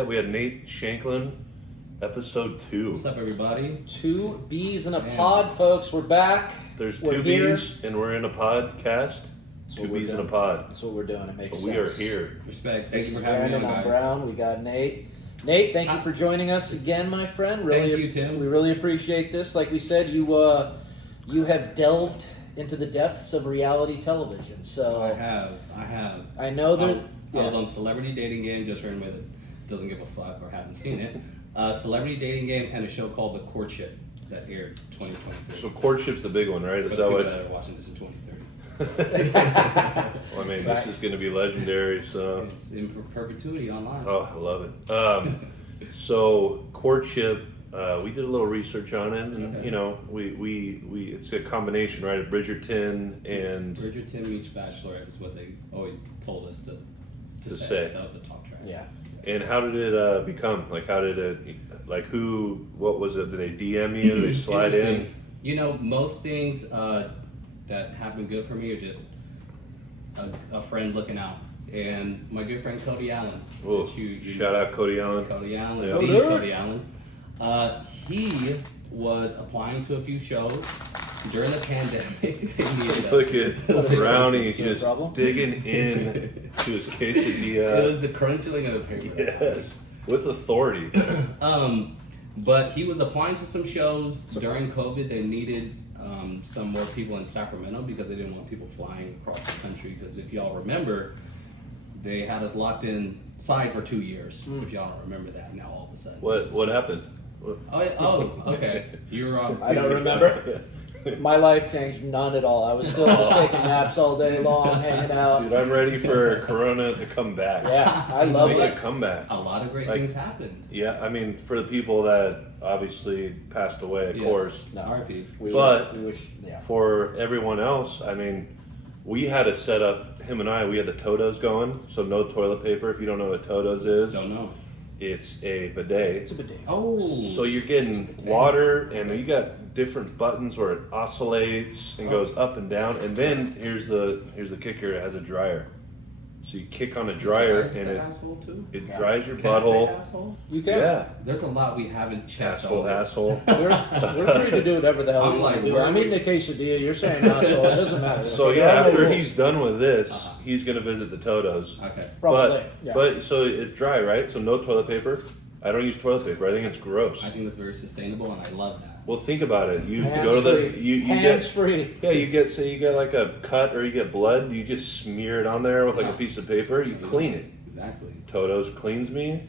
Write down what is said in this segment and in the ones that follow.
Yeah, we had Nate Shanklin, episode 2. What's up, everybody? 2 bees in a pod, folks. We're back. There's We're 2 here. bees, and we're in a podcast. That's 2 what we're bees in a doing. pod. That's what we're doing. It makes So sense. we are here. Respect. This Thank you is for having me Brandon. on, I'm guys. Brown. We got Nate. Nate, thank you for joining us again, my friend. Really, Thank you, Tim. We really appreciate this. Like we said, you have delved into the depths of reality television. So I have. I know I there's. was on Celebrity Dating Game, just for anybody that doesn't give a fuck or haven't seen it. Celebrity Dating Game and a show called The Courtship that aired 2023. So courtship's the big one, right? Is For that the what? people that are watching this in 2030. Well, I mean, this is going to be legendary, so. It's in perpetuity online. Oh, I love it. So, courtship, we did a little research on it, and, Okay. you know, we it's a combination, right, of Bridgerton and. Bridgerton meets Bachelorette is what they always told us to say. say. That was the talk track. Yeah. And how did it become? Like, how did it, like, what was it? Did they DM you? Did they slide in? Interesting. You know, most things that happen good for me are just a friend looking out. And my good friend Cody Allen. Oh, which you shout out Cody Allen. Cody Allen, Yeah. the Cody Allen. He was applying to a few shows during the pandemic. Look at Brownie No just problem. digging in to his It quesadilla. was the crunching of the paper. Yes, with authority. But he was applying to some shows during COVID. They needed some more people in Sacramento because they didn't want people flying across the country. Because if y'all remember, they had us locked inside for 2 years. If y'all don't remember that, now all of a sudden. What happened? Oh, okay. You're I don't remember. My life changed none at all. I was still just taking naps all day long, hanging out. Dude, I'm ready for Corona to come back. Yeah, I love Make it. a comeback. A lot of great Like- things happened. Yeah, I mean, for the people that obviously passed away, of Yes. course. No. RIP. But- we wish, yeah. For everyone else, I mean, we had to set up, him and I, we had the Totos going, so no toilet paper. If you don't know what Totos is, Don't know. it's a bidet. It's a bidet. Oh. So you're getting water, and you got different buttons where it oscillates and goes up and down. And then here's the kicker: it has a dryer. So you kick on a dryer, Dries and the it asshole too? dries your Can I say butthole. asshole? You can. Yeah, There's a lot we haven't checked. asshole, on this. asshole. We're free to do whatever the hell I'm we want like, to do. where I'm are eating a quesadilla. You're saying asshole. It doesn't matter. So Okay, yeah, there are no after rules. he's done with this, Uh-huh. he's gonna visit the Totos. Okay. Probably. Yeah. But so it's dry, right? So no toilet paper. I don't use toilet paper. I think it's gross. I think that's very sustainable, and I love that. Well, think about it. You Hands go to the free. you Hands get free. yeah you get say you get like a cut or you get blood. You just smear it on there with like a piece of paper. You clean it. Exactly. Totos cleans me,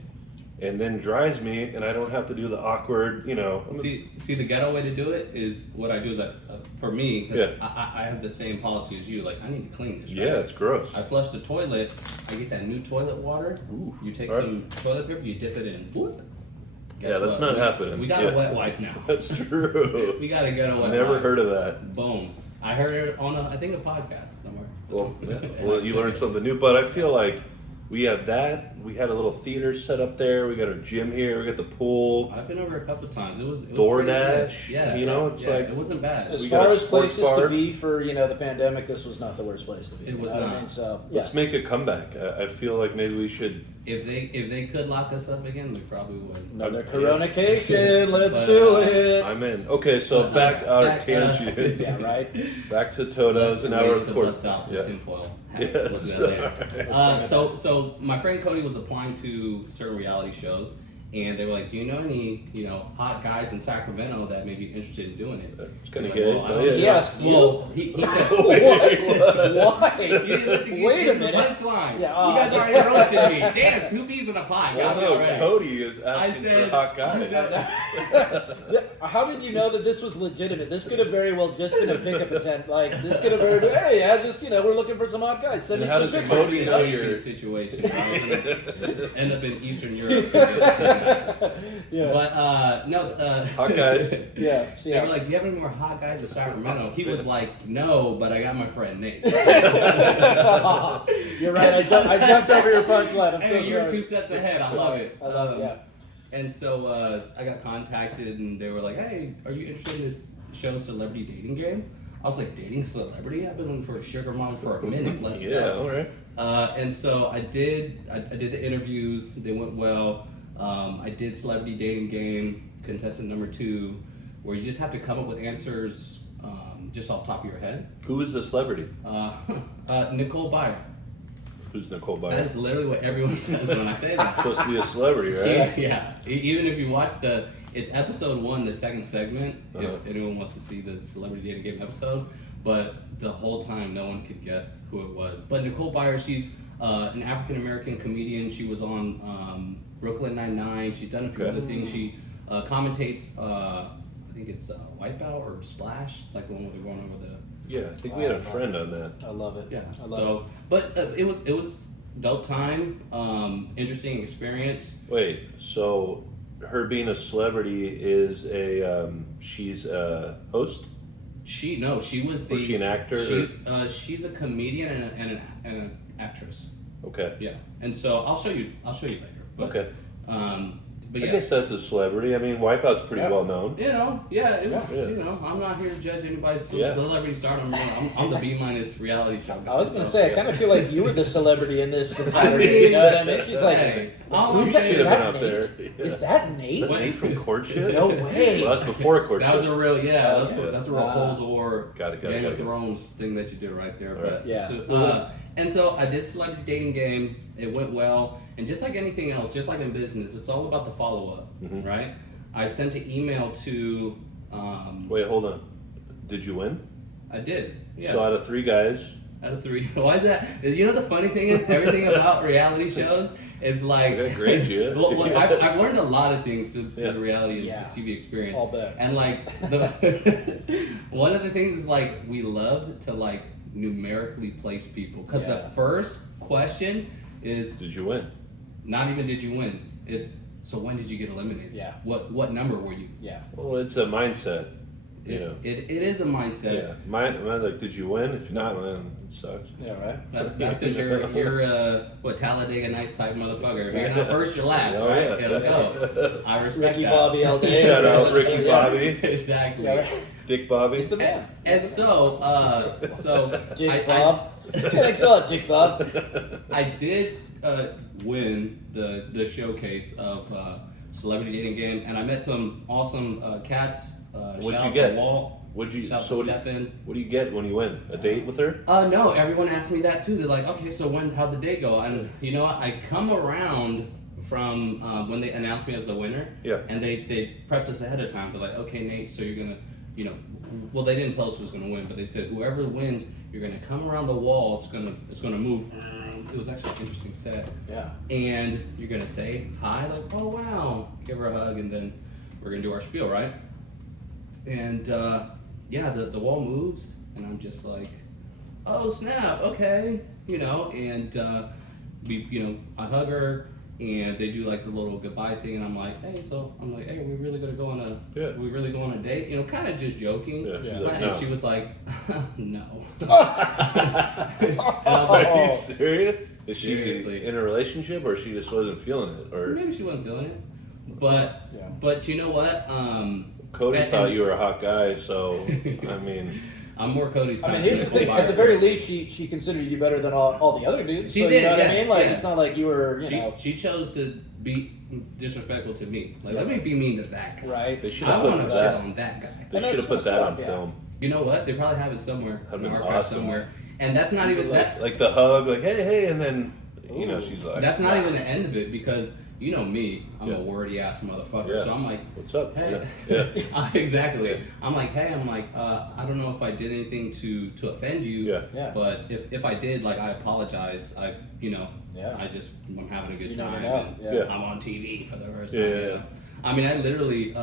and then dries me, and I don't have to do the awkward. You know. See, the ghetto way to do it is what I do is for me, 'cause Yeah. I have the same policy as you. Like, I need to clean this. Right? Yeah, it's gross. I flush the toilet. I get that new toilet water. Ooh, You take alright. some toilet paper. You dip it in. Whoop. Yeah, that's not happening. We got Yeah. a wet wipe now. That's true. We got to get a wet Never wipe. heard of that. Boom. I heard it on I think a podcast somewhere. Well, And well, I you took learned it. something new, but I feel like we had that. We had a little theater set up there. We got our gym here. We got the pool. I've been over a couple of times. It was DoorDash, pretty good. Yeah, you know, it's like- it wasn't bad. As We far got a as sports places bar. to be for the pandemic, this was not the worst place to be. It was you know what not. I mean? So yeah. Let's make a comeback. I feel like maybe we should. If they could lock us up again, we probably would. Another Yeah. coronation. Let's But, do it. I'm in. Okay, so But, back our back, tangent. Yeah. Right. Back to Totos Let's and wait our to court. bust out the Yeah. tinfoil hats. Yes. Let's do that later. Alright. So my friend Cody was applying to certain reality shows, and they were like, "Do you know any hot guys in Sacramento that may be interested in doing it?" It's kind of He's gay. like, well, I but don't- yeah. He asked you. Well, he said, What? Why? You didn't let the Wait a get to the minute. punchline. Yeah, You guys already roasted me. Damn, 2 peas in a pot. Well, Got me no, already. Cody is asking said- for hot guys. Yeah, how did you know that this was legitimate? This could have very well just been a pickup attempt. Like this could have very hey, yeah, just we're looking for some hot guys. Send me And how some does pictures. Cody You know know? you're- situation. End up in Eastern Europe. Yeah. But no. Hot guys. Yeah. So, They were yeah. like, "Do you have any more hot guys in Sacramento?" He was like, "No, but I got my friend Nate." You're right. I jumped over your punchline. I'm so Hey, you're sorry. 2 steps ahead. I love it. I love it. Yeah. And so I got contacted, and they were like, "Hey, are you interested in this show, Celebrity Dating Game?" I was like, "Dating celebrity? I've been looking for a sugar mom for a minute. Let's Yeah. go." All right. And so I did the interviews. They went well. I did Celebrity Dating Game, contestant number 2, where you just have to come up with answers just off the top of your head. Who is the celebrity? Nicole Byer. Who's Nicole That Byer? is literally what everyone says when I say that. Supposed to be a celebrity, right? Yeah. Even if you watch it's episode 1, the second segment, Uh-huh. if anyone wants to see the Celebrity Dating Game episode. But the whole time, no one could guess who it was. But Nicole Byer, she's an African-American comedian. She was on Brooklyn Nine-Nine. She's done a few Okay. other things. She commentates, I think it's Wipeout or Splash. It's like the one where they're going over the... Yeah, I think we had a friend on that. I love it. Yeah. I love So, but it was dope time, interesting experience. Wait, so her being a celebrity is she's a host? She was the... Was she an actor? She's a comedian and an actress. Okay. Yeah, and so I'll show you later. But, Okay. But I yeah, guess that's a celebrity. I mean, Wipeout's pretty well known. you know, it was, Yeah. you know, I'm not here to judge anybody's Yeah. celebrity stardom. I'm the B- reality show guy. I was gonna so, say, I yeah. kind of feel like you were the celebrity in this I environment. mean, You know what I mean? She's like, hey, I'm who's that? saying- Is Should've been that up Nate? there. Is that Nate? That's Nate from Courtship? No way. Well, that's before Courtship. That was a real, Okay. that's a real Cold War Got it, Game got of it. Thrones thing that you did right there. All But right. Yeah. so, and so I did Celebrity Dating Game. It went well, and just like anything else, just like in business, it's all about the follow up, Mhm. right? I sent an email to. Wait, hold on. Did you win? I did. Yeah. So out of 3 guys, Out of 3. Why is that? You know the funny thing is everything about reality shows is like. Okay, great, yeah. Well, I've learned a lot of things through Yeah. the reality Yeah. TV experience. I'll bet. And like one of the things is like we love to like numerically place people because Yeah. the first question is did you win? not even did you win. It's so when did you get eliminated? Yeah. What number were you? Yeah. Well, it's a mindset. You know. It is a mindset. Yeah. Mine like, did you win? If not, then it sucks. Yeah, right? That's because you're what Talladega Nights type motherfucker. If you're not first, you're last, Oh, right? yeah. Okay, let's go. I respect Ricky that. Bobby all day. Shout out Let's Ricky go, yeah. Bobby, Exactly. Yeah, right. Dick Bobby. He's the man. And so Dick Bob. Thanks a lot, Dick Bob. I did win the showcase of Celebrity Dating Game, and I met some awesome cats. What'd shout you out get? To Walt. What'd you? Shout out So to what do Stefan. what do you get when you win? A date with her? No, everyone asked me that too. They're like, okay, so how'd the day go? And you know what? I come around from when they announced me as the winner. Yeah. And they prepped us ahead of time. They're like, okay, Nate, so you're gonna, you know, well they didn't tell us who was gonna win, but they said whoever wins, you're gonna come around the wall. It's gonna move. It was actually an interesting set. Yeah. And you're gonna say hi, like, oh wow, give her a hug, and then we're gonna do our spiel, right? And yeah, the wall moves, and I'm just like, oh snap, okay, you know, and I hug her, and they do like the little goodbye thing, and I'm like, hey, are we really gonna go on Yeah. we really go on a date? You know, kind of just joking. Yeah, she's Yeah. like, And no. she was like, no. Oh. Are you serious? Is she Seriously. in a relationship, or she just wasn't feeling it? Or Maybe she wasn't feeling it, but Yeah. but you know what? Cody and- thought you were a hot guy, so I mean, I'm more Cody's I type. mean, here's the than thing. Nicole At the Byer. very least, she considered you better than all the other dudes. She so did, You know what I yes, mean? Like, yes. it's not like you were, you know, She chose to be disrespectful to me. Like, let me be mean to that guy. right? they should I have want put to shit that. on that guy. They And should that's have put that messed on up, yeah. film. You know what? They probably have it somewhere, That'd in been archive awesome. somewhere. And that's not even that. Like the hug, like hey, and then you know Ooh. she's like, That's not even the end of it because you know me. I'm Yeah. a wordy ass motherfucker. Yeah. So I'm like, what's up? hey. Yeah. Exactly. I'm like, hey. I don't know if I did anything to offend you. Yeah. Yeah. But if I did, like, I apologize. Yeah. I'm having a good You never time. know. and Yeah. I'm on TV for the first Yeah, time. yeah, you yeah. know? I mean, I literally,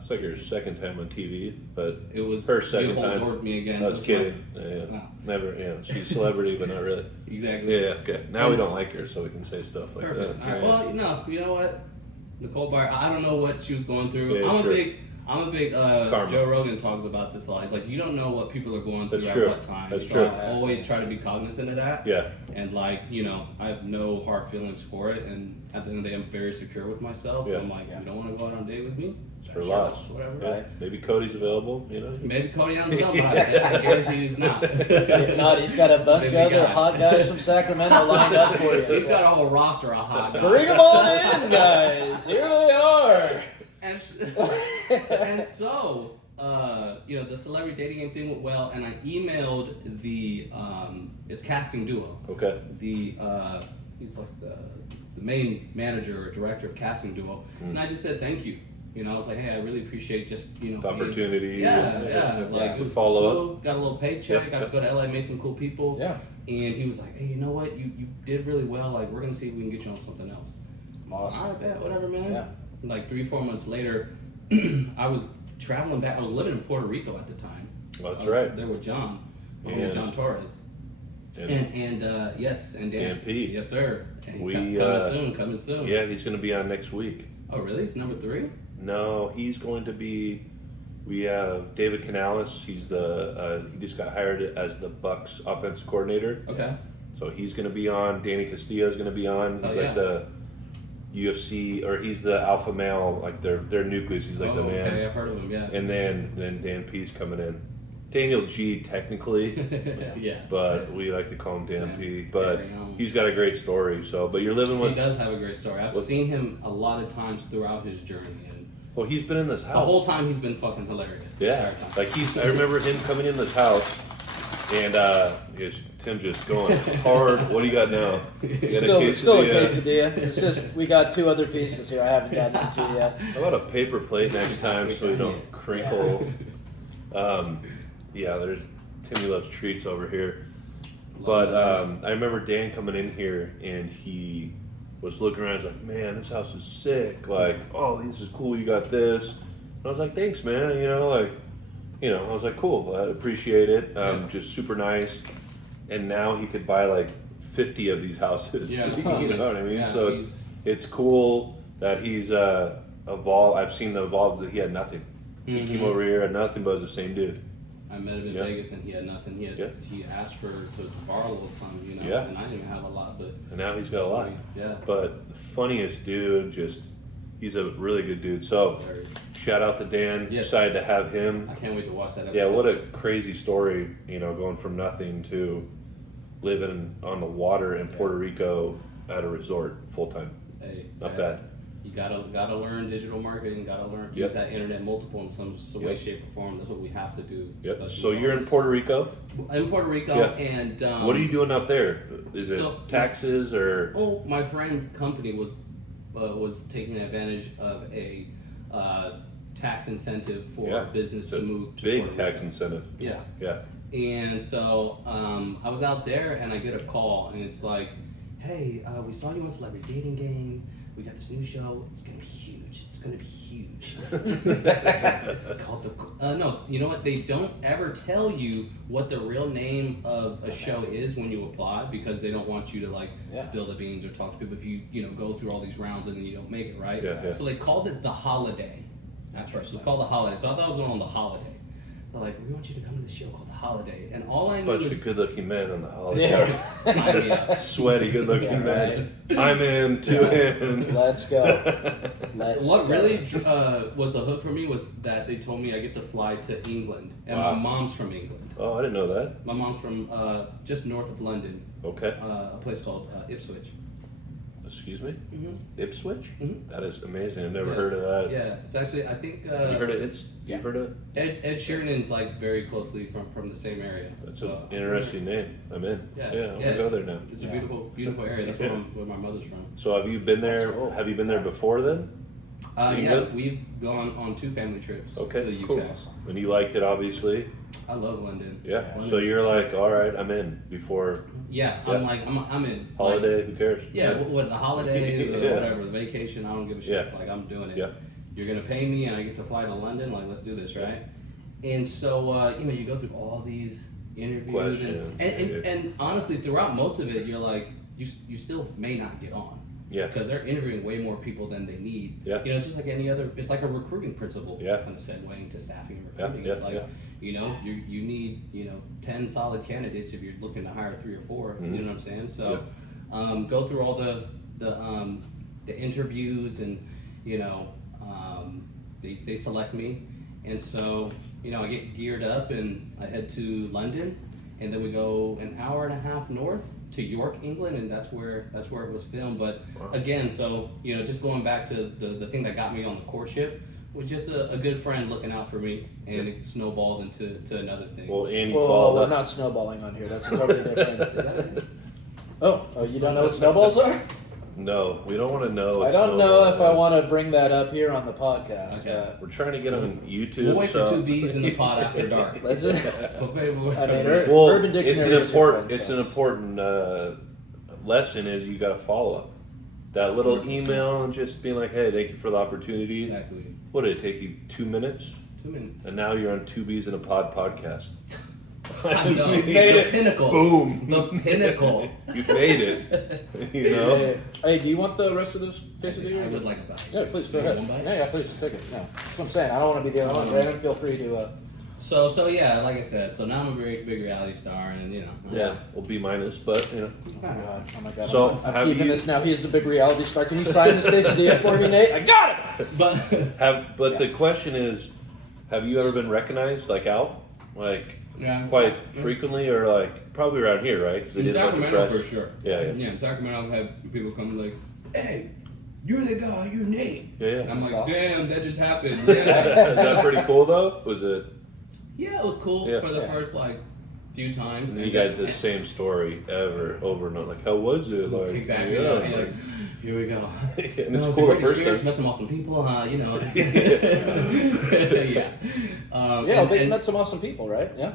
It's like your second time on TV, but it was First, second you time. hold me again. I It was my- kidding. Yeah, No. never. Yeah, she's a celebrity, but not really. Exactly. Yeah, okay. Now we don't like her, so we can say stuff like Perfect. that. All right. Yeah. Well, no, you know what? Nicole Byer, I don't know what she was going through. Yeah, I'm true. a big Karma. Joe Rogan talks about this a lot. He's like, you don't know what people are going through That's at true. what time. That's so true. I always try to be cognizant of that. Yeah. And like, you know, I have no hard feelings for it. And at the end of the day, I'm very secure with myself. So Yeah. I'm like, Yeah. you don't want to go out on a date with me? for lots. Whatever. Yeah. Right. Maybe Cody's available. You know. Maybe Cody on the but I guarantee he's not. If not, he's got a bunch of Maybe other guy. hot guys from Sacramento lined up for you. He's so. got a whole roster of hot guys. Bring them all in, guys. Here they are. And so, the celebrity dating game thing went well, and I emailed it's casting duo. Okay. He's like the main manager or director of casting duo, and I just said thank you. I was like, hey, I really appreciate just The opportunity. Yeah. Like it was follow cool. Got a little paycheck. Got to go to LA, meet some cool people. Yeah. And he was like, hey, you know what? You did really well. Like we're gonna see if we can get you on something else. Awesome. All right, bet, whatever, man. Yeah. Like 3-4 months later, I was traveling back. I was living in Puerto Rico at the time. That's I was right. there with John, And- John Torres, and Dan P. Yes, sir. And We, coming soon. Yeah, he's going to be on next week. Oh, really? It's number 3. No, he's going to be. We have David Canales. He's he just got hired as the Bucks offensive coordinator. Okay. So he's going to be on. Danny Castillo is going to be on. He's like the UFC, or he's the alpha male, like their nucleus. He's like the man. Okay, I've heard of him. Yeah. And then Dan P's coming in. Daniel G technically, Yeah. but we like to call him Dan P. But Carry on. he's got a great story. So, but you're living He with. does have a great story. I've seen him a lot of times throughout his journey, and Well, he's been in this house the whole time he's been fucking hilarious. The Yeah, entire time. like I remember him coming in this house, and Tim just going hard. What do you got now? You got Still a quesadilla. It's just we got 2 other pieces here I haven't gotten into yet. How about a paper plate next time so you don't crinkle? There's Timmy loves treats over here. But I remember Dan coming in here and he was looking around. He's like, "Man, this house is sick. Like, oh, this is cool. You got this." And I was like, "Thanks, man." I was like, "Cool. I appreciate it. Just super nice." And now he could buy like 50 of these houses. Yeah. You know what I mean? Yeah, So it's cool that he's evolved. I've seen the evolve that he had nothing. He came over here, had nothing, but was the same dude. I met him in Vegas and he had nothing. He asked to borrow a little something, Yeah. and I didn't even have a lot, but And now he's got a lot. Yeah. But the funniest dude, he's a really good dude. So shout out to Dan. Yes. Excited to have him. I can't wait to watch that episode. Yeah, what a crazy story, going from nothing to living on the water in Puerto Rico at a resort full time. Hey, Not bad. You gotta learn digital marketing. Gotta learn use that internet multiple in some way, shape, or form. That's what we have to do. Yep. especially So you're in Puerto Rico. In Puerto Rico, Yeah. and What are you doing out there? Is it so- taxes or? Oh, my friend's company was taking advantage of a tax incentive for business It's a to move to big Puerto tax Rico. incentive. Yes. Yeah. And so I was out there and I get a call and it's like, hey, we saw you on Celebrity Dating Game. We got this new show. It's gonna be huge. It's gonna be huge. It's called no. You know what? They don't ever tell you what the real name of a show is when you apply because they don't want you to spill the beans or talk to people if you go through all these rounds and then you don't make it, right? Yeah. So they called it The Holiday at first. It's called The Holiday. So I thought I was going on The Holiday. They're like, we want you to come to the show called The Holiday. And all I knew Bunch was... of good-looking men on the holiday. Yeah. Sign me up. Sweaty, good-looking men. I'm in 2 ends. Let's go. What really was the hook for me was that they told me I get to fly to England. And Wow. my mom's from England. Oh, I didn't know that. My mom's from just north of London, Okay. a place called Ipswich. Excuse me? Mm-hmm. Ipswich? Mhm. That is amazing. I've never Yeah. heard of that. Yeah, it's actually, I think... You heard of it? Yeah. You heard of it? Ed Sheeran's very closely from the same area. That's an interesting name. I'm in. Yeah. I'm Yeah. gonna go there now. It's a beautiful, beautiful area. That's where my mother's from. So have you been there? That's cool. Have you been there before then? Yeah, England? we've gone on 2 family trips Okay, to the UK. cool. And you liked it, obviously. I love London. Yeah. London's So you're sick. like, all right, I'm in. Before Yeah, Yeah. I'm in. holiday, who cares? Yeah, what the holiday, Yeah. whatever, the vacation, I don't give a shit. Yeah. Like I'm doing it. Yeah. You're gonna pay me, and I get to fly to London. Like let's do this, right? And so you go through all these interviews, Questions, and honestly, throughout most of it, you're like, you still may not get on. Yeah. Because they're interviewing way more people than they need. Yeah. It's just like any other. It's like a recruiting principle. Yeah. Kind of segueing to staffing and Yeah, recruiting. yeah, It's like yeah. you need 10 solid candidates if you're looking to hire 3 or 4. Mhm. You know what I'm saying? So go through all the interviews and they select me, and so I get geared up and I head to London, and then we go an hour and a half north to York, England, and that's where it was filmed. But again, so just going back to the thing that got me on the courtship was just a good friend looking out for me, and it snowballed into another thing. Well, and Well, we're not snowballing on here. That's totally different. Is that it? Oh, you don't know what snowballs are? No, we don't want to know. I don't know if I want to bring that up here on the podcast. Okay. We're trying to get on YouTube. We'll wait for so- two bees in the pod after dark. Let's just, Okay, I mean, Well, Urban Dictionary it's an is your friend, important lesson is you got to follow up. That little 100%. email and just being like, hey, thank you for the opportunity. Exactly. What did it take you? 2 minutes? 2 minutes. And now you're on Two Bees in a Pod podcast. I know. mean, made The it. pinnacle. Boom. The pinnacle. You made it. You know? Hey, do you want the rest of this quesadilla? I would like a bite. Yeah, please go ahead. One bite? Yeah, please take it. No, that's what I'm saying. I don't want to be the only one. Brandon, feel free to. So yeah, like I said, so now I'm a very big reality star, and Yeah, well, B minus, but you know. Oh my god. So, I'm have keeping you- this now. He's a big reality star. Can you sign this quesadilla for me, Nate? I got it. But The question is, have you ever been recognized like Al, like yeah, quite frequently, or like probably around here, right? Because they in did a bunch of Sacramento press. for sure. Yeah, yeah. Yeah, in Sacramento, I've had people come like, "Hey, you're the guy. You're Nate." Yeah, yeah. I'm like, That's awesome. "Damn, that just happened." Is Yeah, that pretty cool though? Was it? yeah, it was cool Yeah. for the Yeah. first few times. And you got the same story over and over. Like, how was it? Like, Exactly. Yeah, And like, here we go. and No, it's it's cool a the great first experience. time. Met some awesome people, yeah. Yeah, but you and- met some awesome people, right? Yeah.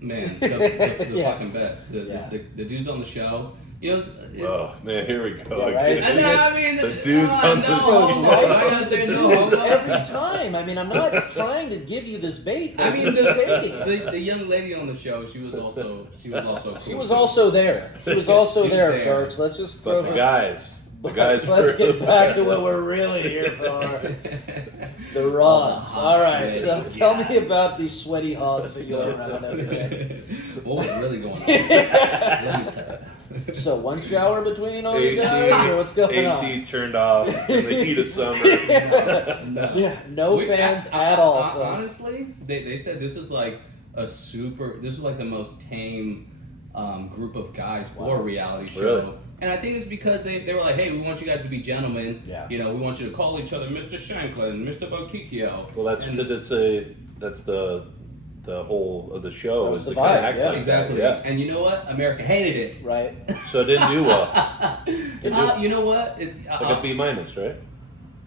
Man, the Yeah. fucking best. Yeah. The dudes on the show. It's Oh man, here we go. Yeah, right? again. I mean, the dudes on the no, show. right out there, no Dudes homo. every time. I mean, I'm not trying to give you this bait. I mean, you're taking it. the young lady on the show, she was also cool. She was also there. She was also She was there, there. folks. Let's just But throw the her. guys. Let's were- get back to what we're really here for. The rods. All right. So tell me about these sweaty hogs that go around every day. What was really going on? Let me tell you. So one shower between all you AC, guys, or what's going on? AC turned off in the heat of summer. No. Yeah, no We- fans I- at all. I- folks. honestly, they said this was like this was like the most tame group of guys for a reality show. Really? And I think it's because they were like, hey, we want you guys to be gentlemen. Yeah. We want you to call each other Mr. Shanklin, Mr. Bokikio. Well, that's And- because that's the whole of the show. That was is the to kinda vibe, act yeah. like that, Exactly. Yeah. And you know what? America hated it. Right. So it didn't do well. You know what? Like a B minus, right?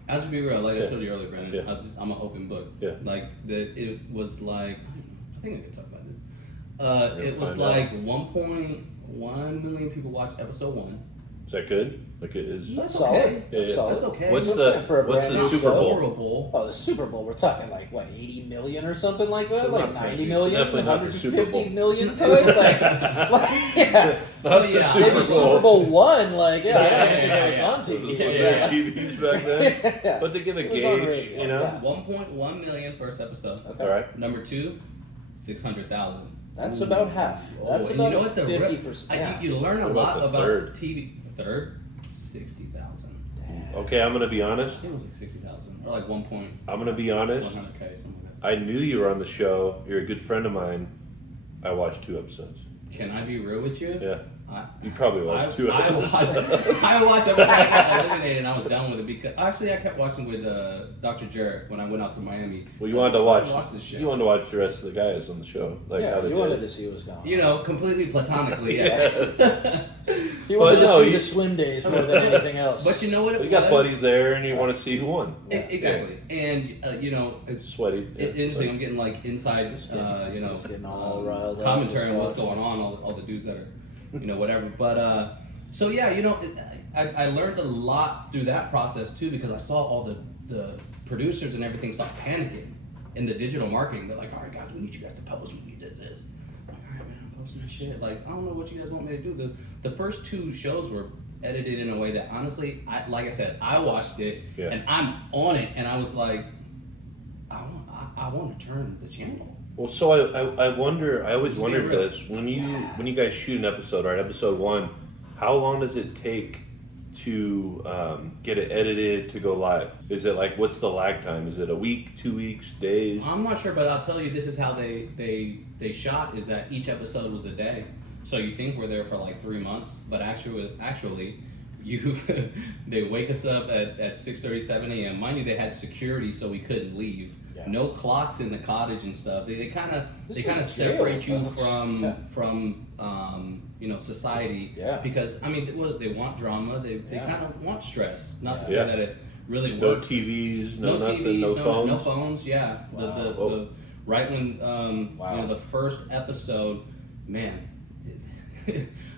I'll just be real, like I Yeah. told you earlier, Brandon. Yeah. I'm an open book. Yeah. Like it was like I think I can talk about this. We're It gonna was find out. like 1.1 million people watched episode 1. Is that good? Like it is. That's That's solid. okay. That's Yeah, yeah. solid. That's okay. What's What's the that for a what's brand the new Super show? Bowl? Horrible. Oh, the Super Bowl. We're talking like what, 80 million or something like that? It's Like not 90 crazy. million, It's definitely not the Super 150 Bowl. million type? Yeah. Not So, the yeah, Super Maybe Super Bowl one, like, yeah, I don't even think Yeah, it was yeah. on TV. Those Yeah, were yeah. TVs back then. Yeah. But to give a It was on gauge, radio, you know. yeah. 1.1 million first episode. Okay. All right. Number 2, 600,000. That's about half. That's Oh, and about you know what the 50%. Yeah. you learn a What about lot the about third? TV. The third, 60,000. Okay, I'm gonna be I honest. think it was like 60,000 or like 1.100k, I'm gonna be honest. something like that. I knew you were on the show. You're a good friend of mine. I watched 2 episodes. Can I be real with you? Yeah. I, You probably watched 2 I episodes. I watched every time I got eliminated and I was done with it because actually I kept watching with Dr. Jarrett when I went out to Miami. Well, you wanted to watch. This shit. You wanted to watch the rest of the guys on the show, like how Yeah, they you did. wanted to see what was going on. You know, completely platonically, yes. You wanted But to no, see you- the swim days more than anything else. But you know what it You got was? buddies there, and you want to see who won. Exactly. And, it's Sweaty. Yeah. interesting. I'm getting like inside, Just getting all um, riled up, commentary just on what's watching. going on, all the dudes that are, whatever. But, so yeah, I learned a lot through that process too because I saw all the producers and everything start panicking in the digital marketing. They're like, all right, guys, we need you guys to post. We need this. I'm like, all right, man, I'm posting this shit. Like, I don't know what you guys want me to do. The first 2 shows were edited in a way that honestly, like I said, I watched it Yeah. and I'm on it, and I was like, I want to turn the channel. Well, so I wonder. I always Just wondered being real. this when you guys shoot an episode, right? Episode 1, how long does it take to get it edited to go live? Is it like, what's the lag time? Is it a week, 2 weeks, days? I'm not sure, but I'll tell you, this is how they shot, is that each episode was a day. So you think we're there for like 3 months, but actually, you they wake us up at 6:30, 7 a.m. Mind you, they had security, so we couldn't leave. Yeah. No clocks in the cottage and stuff. They kind of jail, separate you folks. from society. Yeah. Because I mean, they want drama. They kind of want stress. Not to say Yeah. that it really No works. TVs, no nothing, TVs, no phones. No phones. Yeah. Wow. The right when Wow. the first episode, man.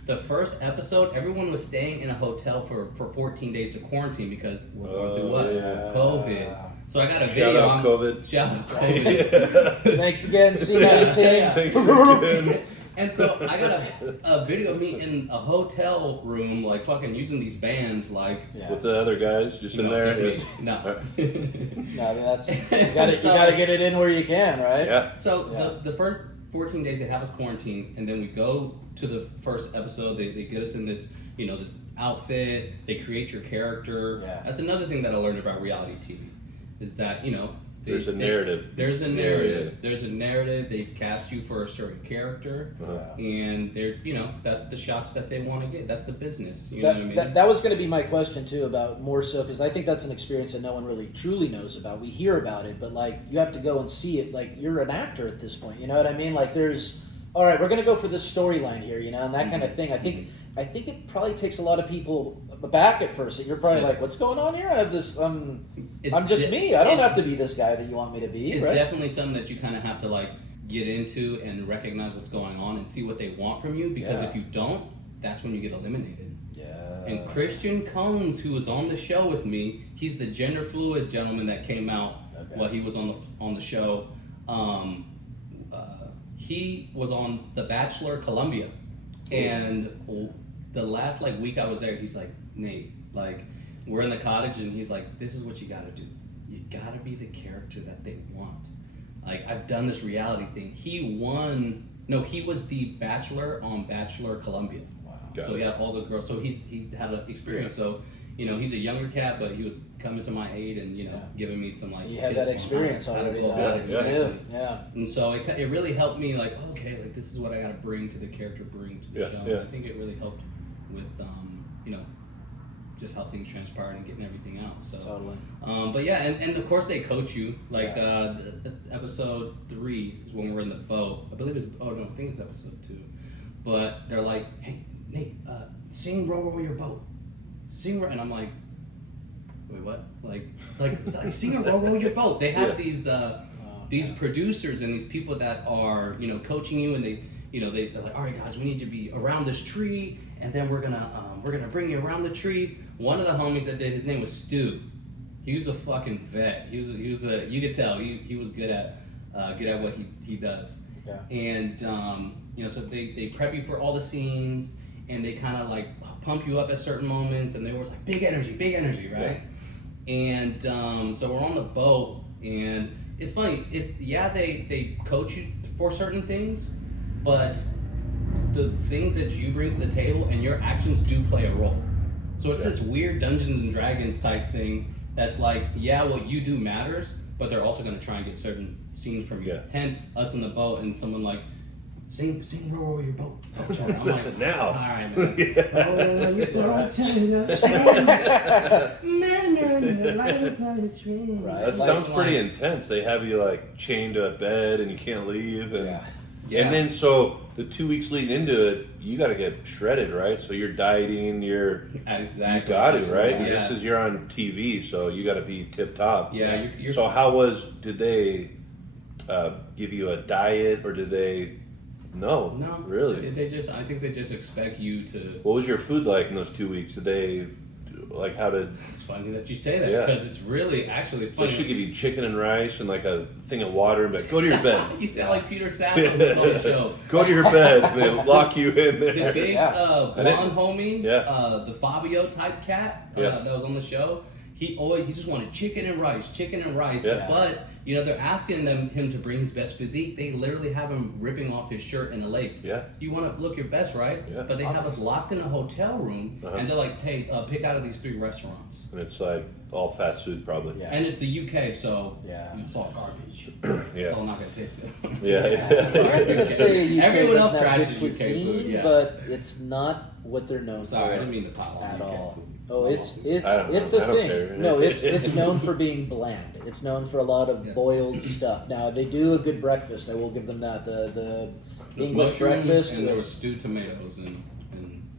The first episode, everyone was staying in a hotel for 14 days to quarantine because we're going through what? Yeah. COVID. So I got a Shout video out on COVID. Shout out COVID. Thanks again, C19. Yeah. Thanks again. And so I got a video of me in a hotel room, like fucking using these bands, like Yeah. With the other guys just in no, there. just me. No. No, I mean, that's you gotta get it in where you can, right? Yeah. So Yeah. the first 14 days they have us quarantined, and then we go to the first episode. They get us in this, this outfit. They create your character. Yeah. That's another thing that I learned about reality TV, is that There's a narrative. There's a narrative. Yeah. There's a narrative. They've cast you for a certain character, Yeah. and they're that's the shots that they want to get. That's the business. You know what I mean? That was going to be my question too, about more so, because I think that's an experience that no one really truly knows about. We hear about it, but like you have to go and see it. Like you're an actor at this point, you know what I mean? Like there's, all right, we're going to go for this storyline here, and that kind of thing. I think it probably takes a lot of people back at first. You're probably Yes. like, what's going on here? I have this. I'm It's just de- me. I don't it's- have to be this guy that you want me to be. It's right? definitely something that you kind of have to like get into and recognize what's going on and see what they want from you, because Yeah. if you don't, that's when you get eliminated. Yeah. And Christian Combs, who was on the show with me, he's the gender fluid gentleman that came out Okay. while he was on the show. He was on The Bachelor Columbia, and the last like week I was there, he's like, Nate, like we're in the cottage, and he's like, this is what you got to do. You got to be the character that they want. Like I've done this reality thing. He was the Bachelor on Bachelor Columbia. Wow. Got So it. he had all the girls. So he had an experience. So he's a younger cat, but he was coming to my aid and Yeah. giving me some like. You had tips that on experience how to already. go Though. about it. Yeah. Exactly. Yeah. And so it really helped me, like, okay, like this is what I got to bring to the character, bring to the Yeah, show. yeah. And I think it really helped with just how things transpired and getting everything out. So Totally. but yeah, and of course they coach you. Like the episode 3 is when we're in the boat. I believe it's I think it's episode 2. But they're like, hey Nate, sing row your boat, and I'm like, wait, what? Like sing a row your boat. They have Yeah. these producers and these people that are coaching you, and they're like, all right guys, we need to be around this tree, and then we're gonna bring you around the tree. One of the homies that did, his name was Stu. He was a fucking vet. He was you could tell he was good at what he does. Yeah. And so they prep you for all the scenes, and they kind of like pump you up at certain moments, and they were like big energy, right? And so we're on the boat, and it's funny. They coach you for certain things, but the things that you bring to the table and your actions do play a role. So it's this weird Dungeons and Dragons type thing that's like, what you do matters, but they're also going to try and get certain scenes from you. Yeah. Hence, us in the boat and someone like, sing row your boat. I'm like, Now. all right, man. Row your boat to the stream. Right. That Like- sounds pretty intense. They have you like chained to a bed and you can't leave, and Yeah. and then so the 2 weeks leading into it, you got to get shredded, right? So you're dieting, Exactly. you got to, right? Yeah. This is you're on TV, so you got to be tip top. Yeah, you're So did they give you a diet, or did they? No, no, really. I think they just expect you to. What was your food like in those 2 weeks? Did they like how did? It's funny that you say that, Yeah. because it's really actually it's They funny. should give you chicken and rice and like a thing of water and be like, go to your bed. You sound like Peter Sattler was on the show. Go to your bed. They lock you in The there. big Yeah. blonde homie, Yeah. the Fabio type cat Yeah. that was on the show. he just wanted chicken and rice. Yeah. But you know, they're asking him to bring his best physique. They literally have him ripping off his shirt in the lake. Yeah. You want to look your best, right? Yeah. But they have us locked in a hotel room, and they're like, "Hey, pick out of these 3 restaurants." And it's like all fast food, probably. Yeah. And it's the UK, so Yeah. it's all garbage. Yeah. It's all not gonna taste good. Yeah. So I'm gonna say UK Everyone else doesn't have trashes good UK cuisine, food, yeah. but it's not what they're known Sorry, I for didn't mean to pile on at UK all. food. Oh, it's I don't it's know. a I don't thing. care. No, it's known for being bland. It's known for a lot of Yes. boiled stuff. Now they do a good breakfast. I will give them that. The There's English mushrooms, breakfast. and there was stewed tomatoes in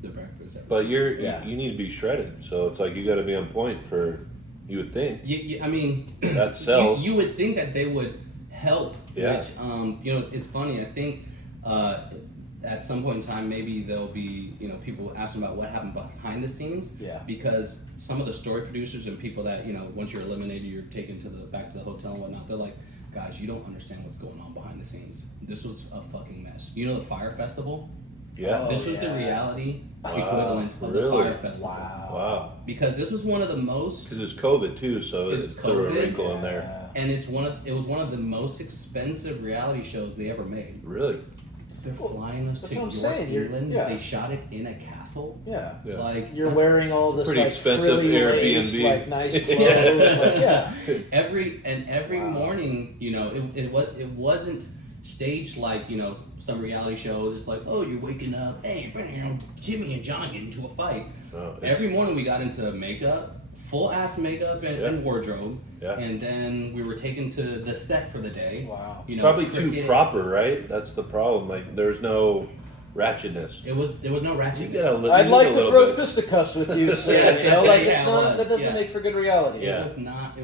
the breakfast. But Yeah. you need to be shredded, so it's like you got to be on point for. You would think I mean, that sells. You would think that they would help. Yeah. Which, you know, it's funny. I think at some point in time, maybe there'll be, you know, people asking about what happened behind the scenes. Yeah. Because some of the story producers and people that, you know, once you're eliminated, you're taken to back to the hotel and whatnot. They're like, guys, you don't understand what's going on behind the scenes. This was a fucking mess. You know the Fire Festival? Yeah. Oh, This was the yeah. reality Wow, equivalent of the really? Fire Festival. Wow. Because this was one of the most, Because it's COVID too, so It's it's threw a COVID, wrinkle in there. and it was one of the most expensive reality shows they ever made. Really? They're flying us that's to what I'm York, saying, you're- England. yeah. They shot it in a castle. Yeah. Yeah. Like You're wearing all this Pretty like expensive frilly lace, Airbnb. like nice clothes. Yeah. like, yeah. every Wow. morning, you know, it wasn't staged like, you know, some reality shows. It's like, oh, you're waking up, hey, you know, Jimmy and John get into a fight. Oh, it's- Every morning we got into makeup, full ass makeup and wardrobe, Yeah. and then we were taken to the set for the day. Wow. You know, Probably too cricket. proper, right? That's the problem. Like, there's no ratchetness. There was no ratchet. You gotta li- I'd need like a to little throw bit. fisticuffs with you, so Yes, you know, yes, like yeah, it's it not was, that doesn't yeah. make for good reality. Yeah. It was not.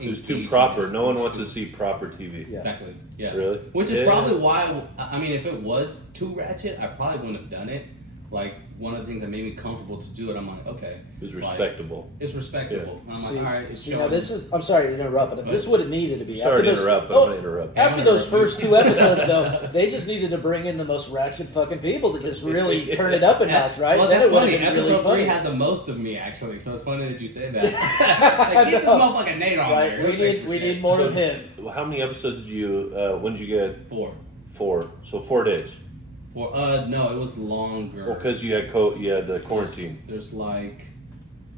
It was too engaging. proper. No one It was wants to see proper TV. Yeah. Exactly. Yeah. Really? Which is Yeah. probably why. I mean, if it was too ratchet, I probably wouldn't have done it. Like one of the things that made me comfortable to do it, I'm like, okay, It was like, respectable. it's respectable. And I'm See, like, all right, it's see now showing. this is. I'm sorry to interrupt, but this is what it needed to be. Sorry after to those, interrupt, but oh, I'm gonna interrupt. After I'm those gonna first 2 episodes, though, they just needed to bring in the most ratchet fucking people to just really turn it up a notch, right? Well, then that's it would funny. have been Episode really 3 funny. had the most of me actually, so it's funny that you say that. Like, get this know. motherfucking Nate on Right, there. we It was extra need shit. more of him. How many episodes did you? When did you get 4. 4? So 4 days. No, it was longer. Well, because you had the quarantine. There's like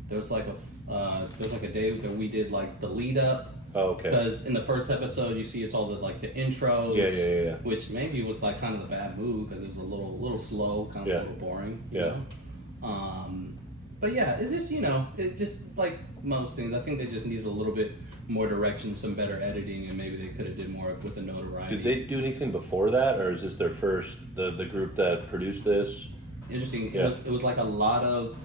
a day that we did like the lead up. Oh, okay. Because in the first episode, you see it's all the intros. Yeah. Which maybe was like kind of the bad mood because it was a little slow, kind of Yeah. a little boring. you Yeah. know? But yeah, it's just it's just like most things. I think they just needed a little bit more direction, some better editing, and maybe they could have did more with the notoriety. Did they do anything before that, or is this their first the group that produced this? Interesting. Yeah. It was like a lot of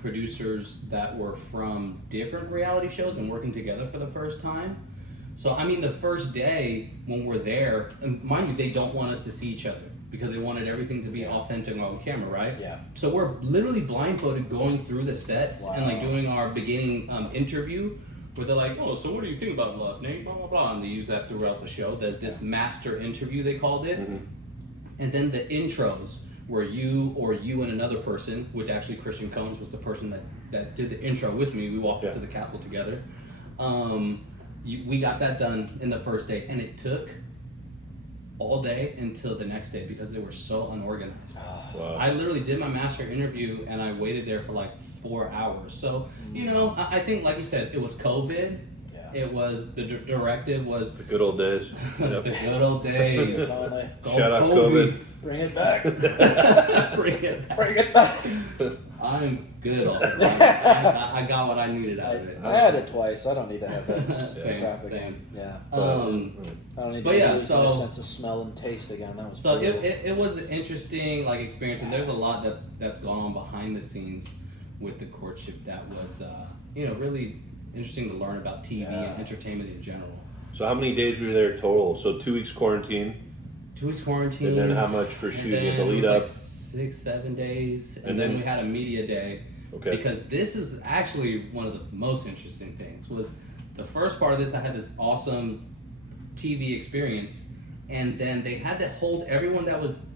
producers that were from different reality shows and working together for the first time. So I mean, the first day when we're there, and mind you, they don't want us to see each other because they wanted everything to be authentic on camera, right? Yeah. So we're literally blindfolded going through the sets and like Wow. doing our beginning interview. Where they're like, oh, so what do you think about love, Nate? Blah, blah, blah. And they use that throughout the show, this master interview, they called it. Mhm. And then the intros, where you and another person, which actually Christian Combs was the person that did the intro with me. We walked up to the castle together. We got that done in the first day, and it took all day until the next day because they were so unorganized. Wow. I literally did my master interview and I waited there for like 4 hours. So, I think, like you said, it was COVID. Yeah. It was, the directive was The good old days. the Yep. good old days. Finally. Go Shout out COVID. Bring it back. Bring it back. Bring it back. I'm good all around. I got what I needed out of it. I had it twice. I don't need to have that Same, crap same. again. Yeah. Um, I don't need to but yeah, lose so- my sense of smell and taste again. That was So brutal. it was an interesting like experience, and there's a lot that's gone on behind the scenes with the courtship that was really interesting to learn about TV Yeah. and entertainment in general. So how many days were you there total? So 2 weeks quarantine, 2 weeks quarantine, and then how much for and shooting then the it lead was up? like 6-7 days, and And then then- we had a media day. Okay. Because this is actually one of the most interesting things. Was the first part of this, I had this awesome TV experience, and then they had to hold everyone that was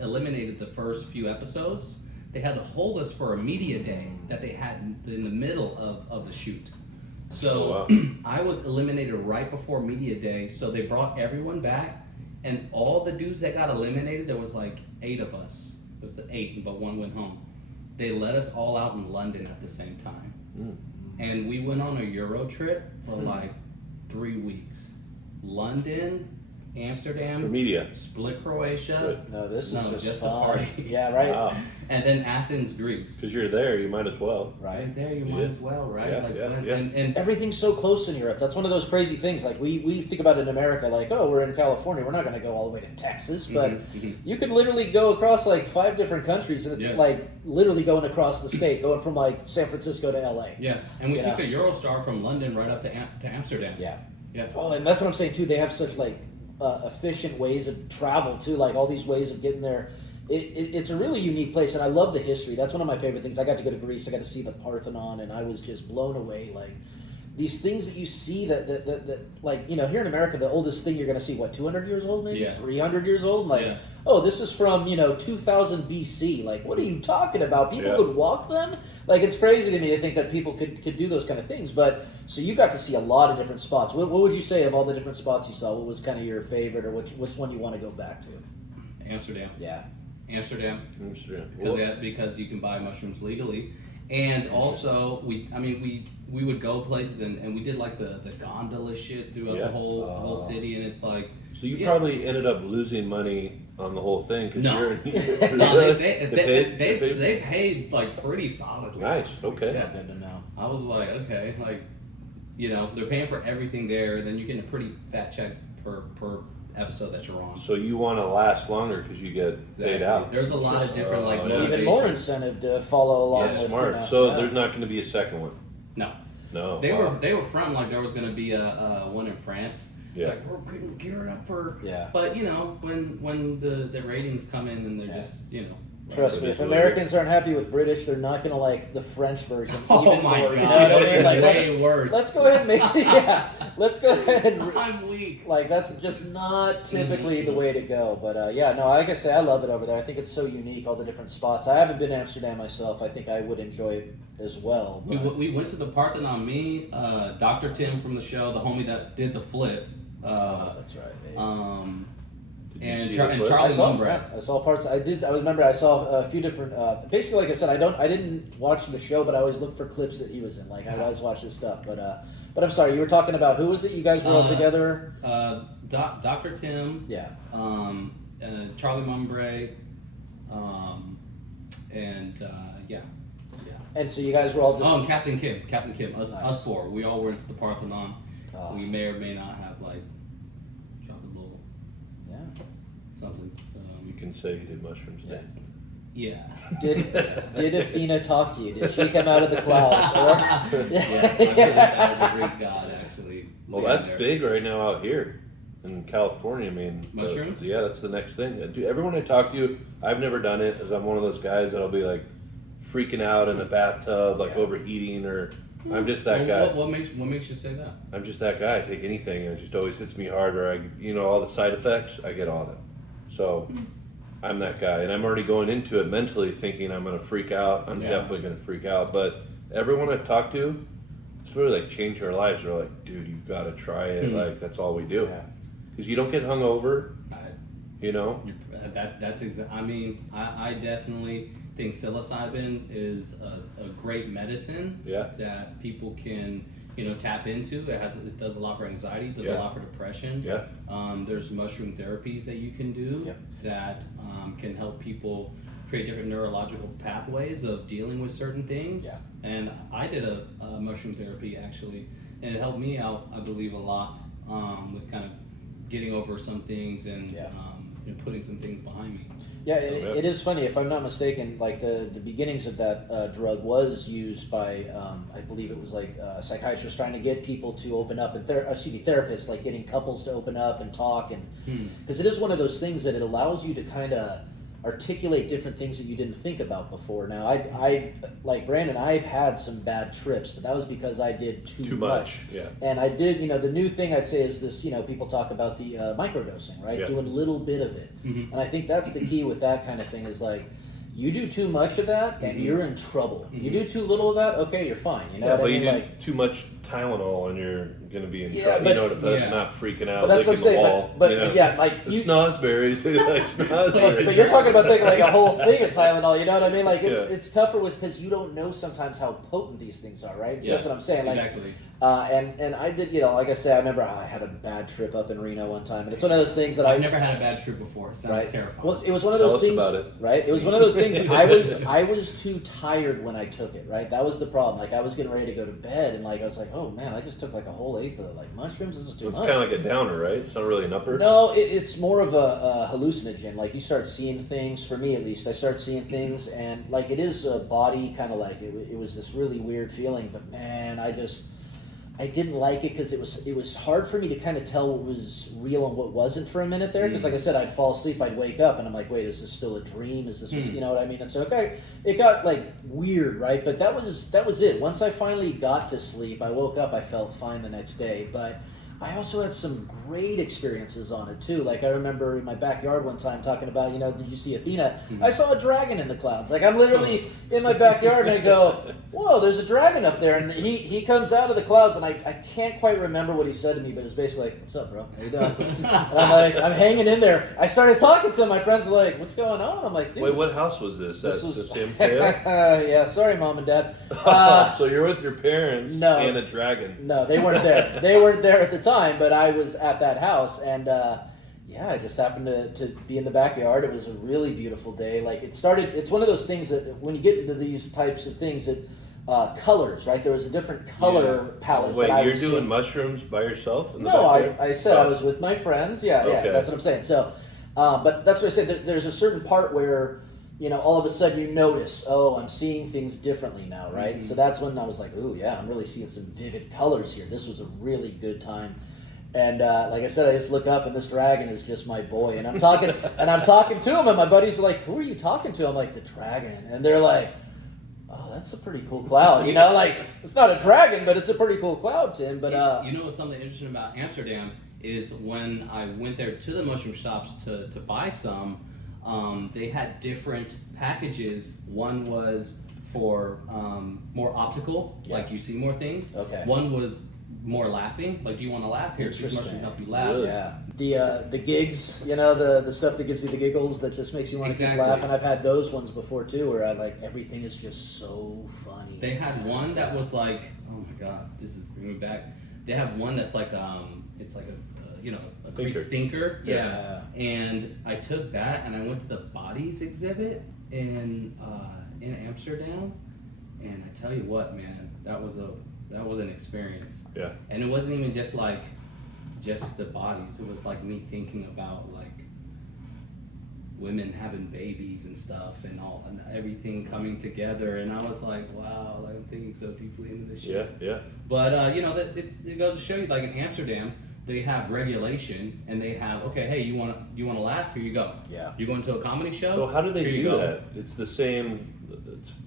eliminated the first few episodes. they had to hold us for a media day that they had in the middle of the shoot. So I was eliminated right before media day, so they brought everyone back, and all the dudes that got eliminated, there was like 8 of us. It was 8, but 1 went home. They let us all out in London at the same time. And we went on a Euro trip for like 3 weeks. London, Amsterdam, For media. Split, Croatia. No, this is No, just a fun. party. Yeah, right. Wow. And then Athens, Greece. Because you're there, you might as well. Right. Right there, you might Yeah. as well, right? Yeah, like, yeah, when- yeah. And Everything's so close in Europe. That's one of those crazy things. Like we think about it in America, like, oh, we're in California, we're not going to go all the way to Texas, but you could literally go across like 5 different countries, and it's Yes. like literally going across the state, going from like San Francisco to LA. yeah, and we You took know? a Eurostar from London right up to Amsterdam. Yeah. Yeah. Oh, and that's what I'm saying too. They have such like efficient ways of travel too, like all these ways of getting there. It's a really unique place, and I love the history. That's one of my favorite things. I got to go to Greece. I got to see the Parthenon, and I was just blown away. Like these things that you see that like, you know, here in America, the oldest thing you're going to see, what, 200 years old, maybe Yeah. 300 years old. Like, Yeah. oh, this is from 2000 BC. Like, what are you talking about? People Yeah. could walk then. Like, it's crazy to me to think that people could do those kind of things. But so you got to see a lot of different spots. What would you say of all the different spots you saw? What was kind of your favorite, or which one you want to go back to? Amsterdam. Yeah. Amsterdam. Amsterdam. Because you can buy mushrooms legally. And also, we would go places and we did like the gondola shit throughout Yeah. the whole city, and it's like, So you yeah. probably ended up losing money on the whole thing because No. you're No, they they paid like pretty solidly. Nice. Okay. Yeah. Good to know. I was like, okay, like, you know, they're paying for everything there, and then you're getting a pretty fat check per episode that you're on. So you want to last longer because you get paid out. There's a lot of different like yeah. Even more motivations. incentive to follow along Yeah, with. Smart. So yeah. there's not going to be a second one. No, No. they wow. were fronting like there was going to be a one in France. Yeah. Like we're getting geared up for. Yeah. But you know, when the ratings come in and they're Yeah. just, you know. Trust me, if Right. Americans aren't happy with British, they're not going to like the French version. Oh even my more, god, you know what I mean? Like, way worse. let's go ahead and make let's go ahead and I'm weak. like that's just not typically the way to go. But yeah, no, like I say, I love it over there. I think it's so unique, all the different spots. I haven't been to Amsterdam myself. I think I would enjoy it as well. But We went to the Parthenon. Me, Dr. Tim from the show, the homie that did the flip. that's right. Yeah. Did you And see Charlie the flip? I saw Mumbrad. I saw parts. I remember I saw a few different. Basically, like I said, I didn't watch the show, but I always look for clips that he was in. Like I always watch his stuff. But I'm sorry, you were talking about who was it? You guys were all together. Dr. Tim, Yeah. Charlie Mumbrad, and yeah. And so you guys were all just. Oh, and Captain Kim, us Nice. 4. We all went to the Parthenon. Oh. We may or may not have like dropped a little Yeah. something. You can say you did mushrooms. Yeah. Yeah. Did Athena talk to you? Did she come out of the clouds? Or Yes, I believe that was a Greek god actually. Well, living that's there. big right now out here in California. I mean, Mushrooms? yeah, that's the next thing. Dude, everyone I talk to, I've never done it, as I'm one of those guys that'll be like freaking out in the bathtub, like Yeah. overheating, or I'm just that guy. What makes you say that? I'm just that guy. I take anything, and it just always hits me hard. Or all the side effects, I get all of them. So I'm that guy, and I'm already going into it mentally thinking I'm going to freak out. I'm Yeah. definitely going to freak out. But everyone I've talked to, it's really like changed our lives. They're like, dude, you got to try it. Like that's all we do. Yeah. Because you don't get hungover. You know. That's I mean, I definitely think psilocybin is a great medicine Yeah. that people can tap into. It does a lot for anxiety, it does a Yeah. lot for depression. Yeah. There's mushroom therapies that you can do Yep. that can help people create different neurological pathways of dealing with certain things. Yeah. And I did a mushroom therapy actually, and it helped me out, I believe, a lot with kind of getting over some things and Yeah. putting some things behind me. Yeah, it is funny. If I'm not mistaken, like the beginnings of that drug was used by, I believe it was like psychiatrists trying to get people to open up, and therapists, like getting couples to open up and talk, and because it is one of those things that it allows you to kind of articulate different things that you didn't think about before. Now, I like Brandon, I've had some bad trips, but that was because I did too much. Yeah. And I did, the new thing I'd say is this, people talk about the microdosing, right? Yeah. Doing a little bit of it. And I think that's the key with that kind of thing is like, You do too much of that, and you're in trouble. You do too little of that, okay, you're fine. You know Yeah, what but I mean? you do Like, too much Tylenol and you're going to be in Yeah, trouble. but- You know, but Yeah. not freaking out, but that's what I'm licking the saying. wall. But you know? yeah, like The you. snozberries, like snozberries. But you're talking about taking like a whole thing of Tylenol. You know what I mean? Like Yeah. it's tougher with because you don't know sometimes how potent these things are, right? So Yeah, that's what I'm saying. Like, exactly. and I did, you know, like I said, I remember I had a bad trip up in Reno one time, and it's one of those things that I've never had a bad trip before. It sounds right. terrifying. Well, it was one of Tell those us things, about it. right? It was one of those things. I was too tired when I took it, right? That was the problem. Like I was getting ready to go to bed, and like I was like, oh man, I just took like a whole eighth of like mushrooms. This is too It's much. kind of like a downer, right? It's not really an upper. No, it's more of a hallucinogen. Like you start seeing things. For me, at least, I start seeing things, and like it is a body kind of like it was this really weird feeling. But man, I didn't like it because it was hard for me to kind of tell what was real and what wasn't for a minute there. Because like I said, I'd fall asleep, I'd wake up, and I'm like, wait, is this still a dream? Is this you know what I mean? And so okay, it got like weird, right? But that was it. Once I finally got to sleep, I woke up, I felt fine the next day, but. I also had some great experiences on it too. Like I remember in my backyard one time talking about, you know, did you see Athena? I saw a dragon in the clouds. Like I'm literally in my backyard and I go, whoa, there's a dragon up there. And he comes out of the clouds and I can't quite remember what he said to me, but it's basically like, what's up, bro? How you doing? And I'm like, I'm hanging in there. I started talking to him. My friends were like, what's going on? I'm like, dude. Wait, what house was this? This That's was the Sam Teo? yeah, sorry, mom and dad. So you're with your parents no. and a dragon. No, they weren't there. They weren't there at the time, but I was at that house, and yeah, I just happened to be in the backyard. It was a really beautiful day. Like it started. It's one of those things that when you get into these types of things, that colors, right? There was a different color palette. Wait, that I you're was doing seeing. mushrooms by yourself in the No, backyard? I said I was with my friends. Yeah, Okay. that's what I'm saying. So, but that's what I said. There's a certain part where, you know, all of a sudden you notice, oh, I'm seeing things differently now, right? Mm-hmm. So that's when I was like, ooh, yeah, I'm really seeing some vivid colors here. This was a really good time. And like I said, I just look up and this dragon is just my boy. And I'm talking to him, and my buddies are like, who are you talking to? I'm like, the dragon. And they're like, oh, that's a pretty cool cloud. You know, like it's not a dragon, but it's a pretty cool cloud, Tim. But you know what's something interesting about Amsterdam is when I went there to the mushroom shops to buy some, they had different packages. One was for more optical, Yeah. like you see more things. Okay. One was more laughing, like do you want to laugh? Here, these Interesting. mushrooms help you laugh. Really? yeah, the gigs, you know, the stuff that gives you the giggles that just makes you want to keep Exactly. laughing. I've had those ones before too, where I like everything is just so funny. They had one that was like, oh my god, this is bringing me back. They have one that's like it's like a you know a Greek Thinker. thinker. Yeah. And I took that and I went to the bodies exhibit in Amsterdam, and I tell you what, man, that was an experience. Yeah. And it wasn't even just the bodies. It was like me thinking about like women having babies and stuff and all and everything coming together, and I was like, wow, like I'm thinking so deeply into this shit. Yeah. But you know, it goes to show you, like in Amsterdam, they have regulation, and they have, okay, hey, you want to laugh? Here you go. Yeah. You going to a comedy show? So how do they Here you do go. that? It's the same.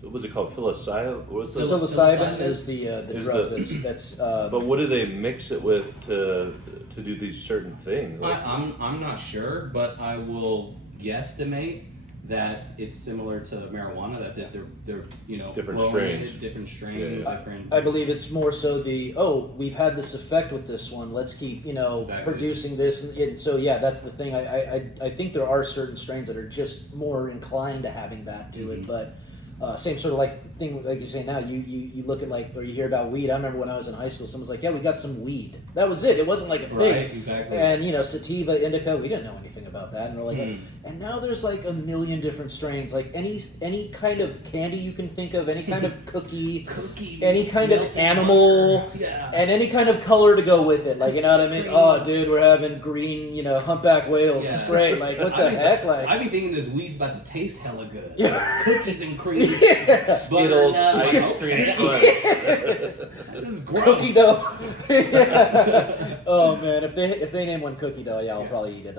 What's it called? Psilocybin? What's the? Psilocybin Psilocybin is the is drug the- that's But what do they mix it with to do these certain things? Like, I'm not sure, but I will guesstimate that it's similar to marijuana. That they're you know Different growing strains. it, different strains, Yeah. different. I believe it's more so we've had this effect with this one. Let's keep, you know, Exactly. producing this. And so, yeah, that's the thing. I think there are certain strains that are just more inclined to having that to it. But same sort of like thing, like you say now, you look at like, or you hear about weed. I remember when I was in high school, someone's like, yeah, we got some weed. That was it. It wasn't like a thing. Right, exactly. And, you know, sativa, indica, we didn't know anything about that. And we're like, and now there's like a million different strains. Like any kind of candy you can think of, any kind of cookie, any kind of melted animal, butter. Yeah. and any kind of color to go with it. Like, you know what I mean? Green. Oh, dude, we're having green, you know, humpback whales. Yeah. It's great. Like, what the heck? Like, I be thinking this weed's about to taste hella good. Yeah. Cookies and cream. yeah. Skittles, butternut. ice cream. This is gross. Cookie dough. Yeah. Oh man, if they name one cookie dough, yeah, I'll Yeah. probably eat it.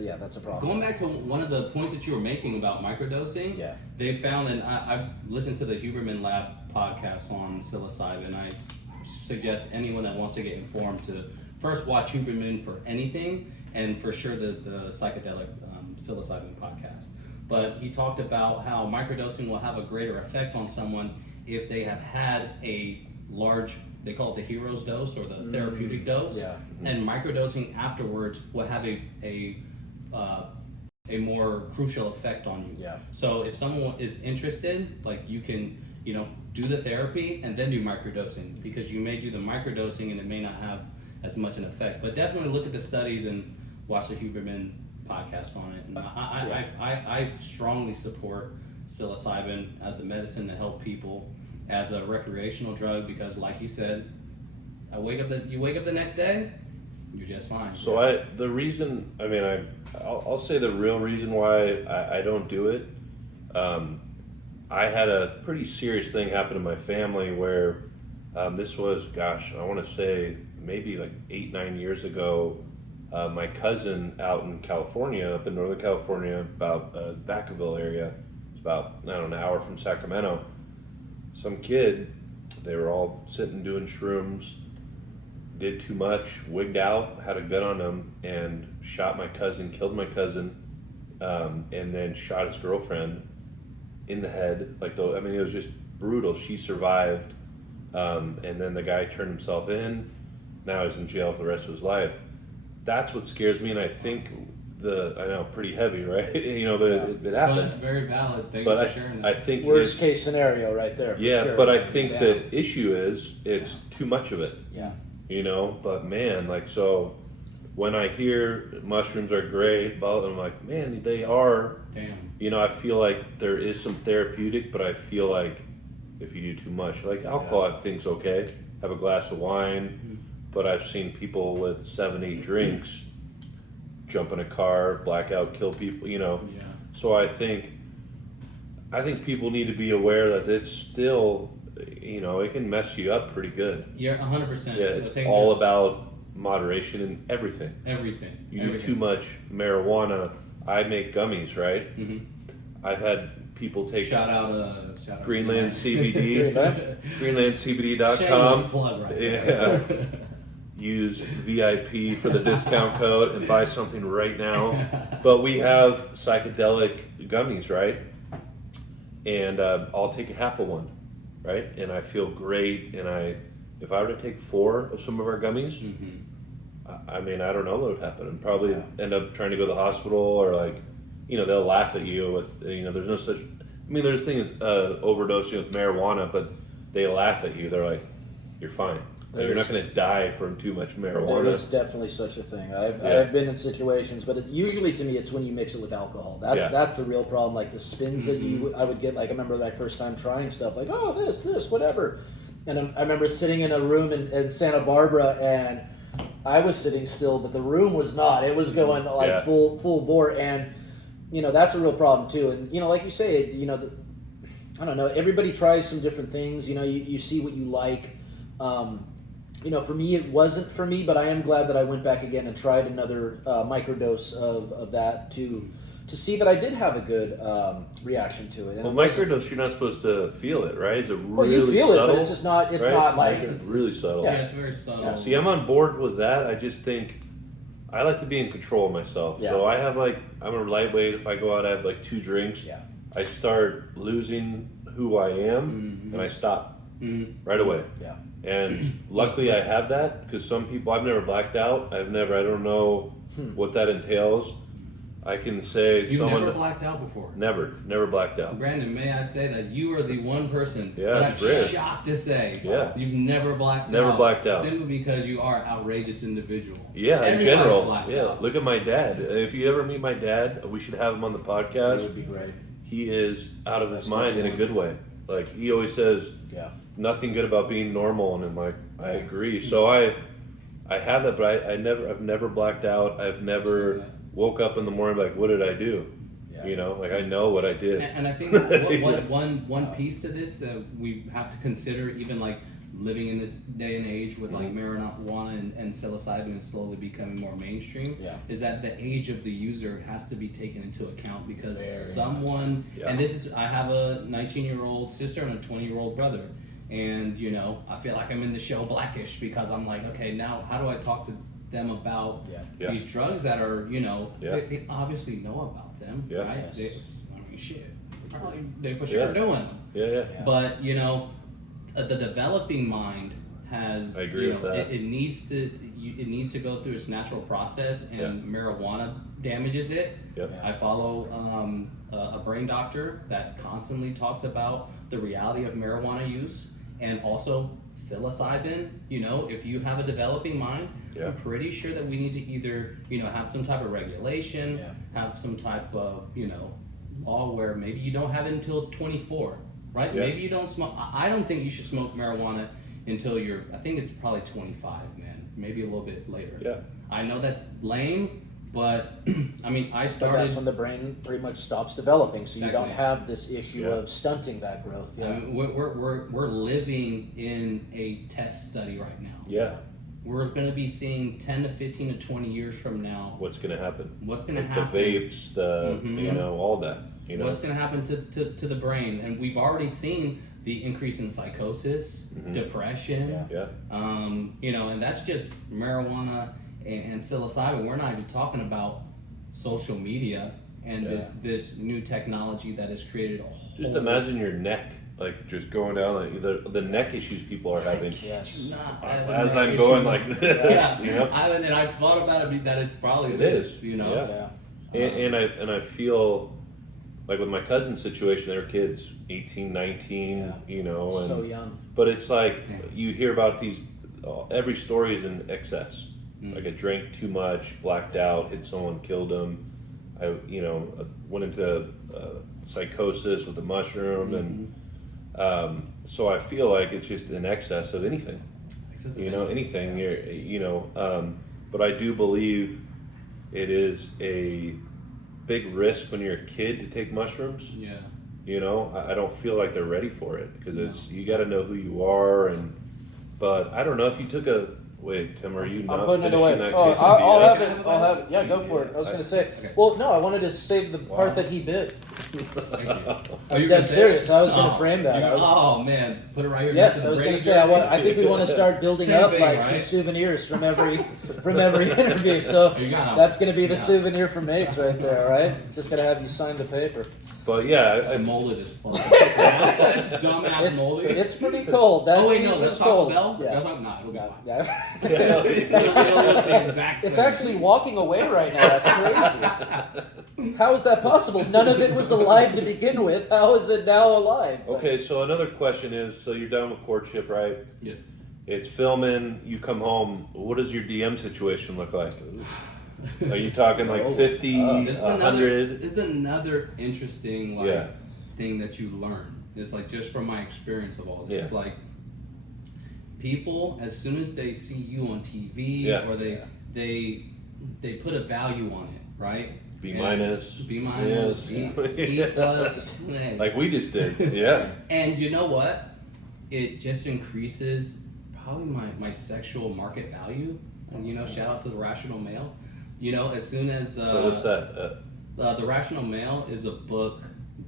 Yeah, that's a problem. Going back to one of the points that you were making about microdosing, Yeah. they found, and I've listened to the Huberman Lab podcast on psilocybin. I suggest anyone that wants to get informed to first watch Huberman for anything, and for sure the psychedelic psilocybin podcast. but he talked about how microdosing will have a greater effect on someone if they have had a large, they call it the hero's dose or the therapeutic dose, Yeah. and microdosing afterwards will have a more crucial effect on you. Yeah. So if someone is interested, like you can, do the therapy and then do microdosing, because you may do the microdosing and it may not have as much an effect. But definitely look at the studies and watch the Huberman podcast on it. And I strongly support psilocybin as a medicine to help people, as a recreational drug, because like you said, you wake up the next day, you're just fine. So I'll say the real reason why I don't do it. I had a pretty serious thing happen in my family where this was, I want to say maybe like 8-9 years ago. My cousin out in California, up in Northern California, about Vacaville area, it's about an hour from Sacramento. Some kid, they were all sitting doing shrooms, did too much, wigged out, had a gun on him, and shot my cousin, killed my cousin, and then shot his girlfriend in the head. It was just brutal. She survived, and then the guy turned himself in. Now he's in jail for the rest of his life. That's what scares me, and I think I know, pretty heavy, right? It happened. But very valid. Thank But you for sharing that. I think Worst case scenario right there. For sure. but I think the issue is it's too much of it. Yeah. But man, so when I hear mushrooms are great, I'm like, man, they are. Damn. I feel like there is some therapeutic, but I feel like if you do too much, like alcohol, I think's okay. Have a glass of wine, but I've seen people with 7-8 drinks jump in a car, blackout, kill people. Yeah. So I think people need to be aware that it's still, it can mess you up pretty good. You're 100%. Yeah, it's all about moderation in everything. Everything. You do too much marijuana. I make gummies, right? Mm-hmm. I've had people take Shout out Greenland CBD, GreenlandCBD.com. Shameless plug right Yeah. Use VIP for the discount code and buy something right now. But we have psychedelic gummies, right? And I'll take half of one, right? And I feel great. And if I were to take 4 of some of our gummies, I don't know what would happen. I'd probably end up trying to go to the hospital, or they'll laugh at you with, there's no such, there's things, overdosing with marijuana, but they laugh at you. They're like, you're fine. You're not going to die from too much marijuana. There is definitely such a thing. I've been in situations, but usually to me it's when you mix it with alcohol. That's the real problem. Like the spins that I would get. Like I remember my first time trying stuff. Like this whatever. And I remember sitting in a room in Santa Barbara, and I was sitting still, but the room was not. It was going like full bore, and that's a real problem too. And like you say, I don't know. Everybody tries some different things. You see what you like. For me, it wasn't for me, but I am glad that I went back again and tried another microdose of that to see that I did have a good reaction to it. And microdose, you're not supposed to feel it, right? Is it really well, you feel subtle? it, but it's just not. It's right? not like It's really subtle. Yeah, it's very subtle. Yeah. See, I'm on board with that. I just think I like to be in control of myself. Yeah. So I have I'm a lightweight. If I go out, I have 2 drinks. Yeah. I start losing who I am, and I stop right away. Yeah. And luckily I have that, because some people, I've never blacked out. I don't know what that entails. I can say You've someone never blacked out before. Never blacked out. Brandon, may I say that you are the one person Yeah, that it's I'm rare. shocked to say Yeah. you've never blacked out. Never blacked out. Simply because you are an outrageous individual. Yeah, in Everybody's general. blacked Yeah, out. look at my dad. If you ever meet my dad, we should have him on the It podcast. would be great. He is out of his That's mind in a one. good way. Like he always says, Yeah. nothing good about being normal, and I'm like, I agree. So I have that, but I've never blacked out. I've never woke up in the morning like, what did I do? Yeah. I know what I did. And I think one piece to this we have to consider, even living in this day and age with marijuana and psilocybin is slowly becoming more mainstream, is that the age of the user has to be taken into account, because and this is, I have a 19-year-old sister and a 20-year-old brother, and I feel like I'm in the show Blackish, because I'm like, okay, now how do I talk to them about these drugs that are they obviously know about them, right? Yes. shit, they for sure doing them. Yeah. But you know, the developing mind has. I agree with that. It needs to go through its natural process, and marijuana damages it. Yep. Yeah. I follow a brain doctor that constantly talks about the reality of marijuana use and also psilocybin. You know, if you have a developing mind, I'm pretty sure that we need to either, you know, have some type of regulation, have some type of, you know, law where maybe you don't have it until 24, right? Yeah. Maybe you don't smoke. I don't think you should smoke marijuana until you're, I think it's probably 25, man. Maybe a little bit later. Yeah. I know that's lame, but I mean, I But started. that's when the brain pretty much stops developing, so you don't Exactly. have this issue of stunting that growth. I mean, we're living in a test study right now. Yeah. We're going to be seeing 10 to 15 to 20 years from now. What's going to happen? What's going to Like happen? the vapes, you know, all that. You know. What's going to happen to the brain? And we've already seen the increase in psychosis, depression. Yeah. You know, and that's just marijuana and psilocybin. We're not even talking about social media and this new technology that has created a whole. Just imagine your neck, like just going down, like the neck issues people are having. Yes. As I'm going like this, you know. I've thought about it that it's probably It this, is, you know. Yeah. And I feel like with my cousin's situation, they're kids, 18, 19, you know, and So young. but it's like you hear about these. Every story is in excess. Like I drank too much, blacked out, hit someone, killed them. I went into psychosis with the mushroom, and so I feel like it's just in excess of anything. Anything. But I do believe it is a big risk when you're a kid to take mushrooms. Yeah. You know, I don't feel like they're ready for it because you got to know who you are, but I don't know if you took a. Wait, Tim, are you I'm not putting it finishing away. that Oh, quesadilla? I'll have Can I it. have I'll a have bite? it. Yeah, go for it. I was going to say. Okay. Well, no, I wanted to save the part that he bit. Are you Dead serious. I was going to frame that. Oh man, put it right here. Yes, I was going to say. I think we want to start building Same up thing, like some right? souvenirs from every interview. So You gotta- that's going to be the yeah. souvenir for mates right there. All right, just got to have you sign the paper. But yeah, I molded as fuck. That's dumbass molded. It's pretty cold. That Oh wait, cheese no, is that's cold. Taco Bell. Yeah. That's not, nah, it'll be fine. Yeah. It'll look the exact It's same. actually walking away right now. That's crazy. How is that possible? None of it was alive to begin with. How is it now alive? But- okay. So another question is: so you're done with courtship, right? Yes. It's filming. You come home. What does your DM situation look like? Are you talking like 50, This is 100? This is another interesting thing that you learn. It's like just from my experience of all this. Yeah. Like people, as soon as they see you on TV or they put a value on it, right? B And minus. B minus, Yes. C plus. Like we just did. Yeah. And you know what? It just increases probably my sexual market value. And shout out to the Rational Male. As soon as What's that? The Rational Male is a book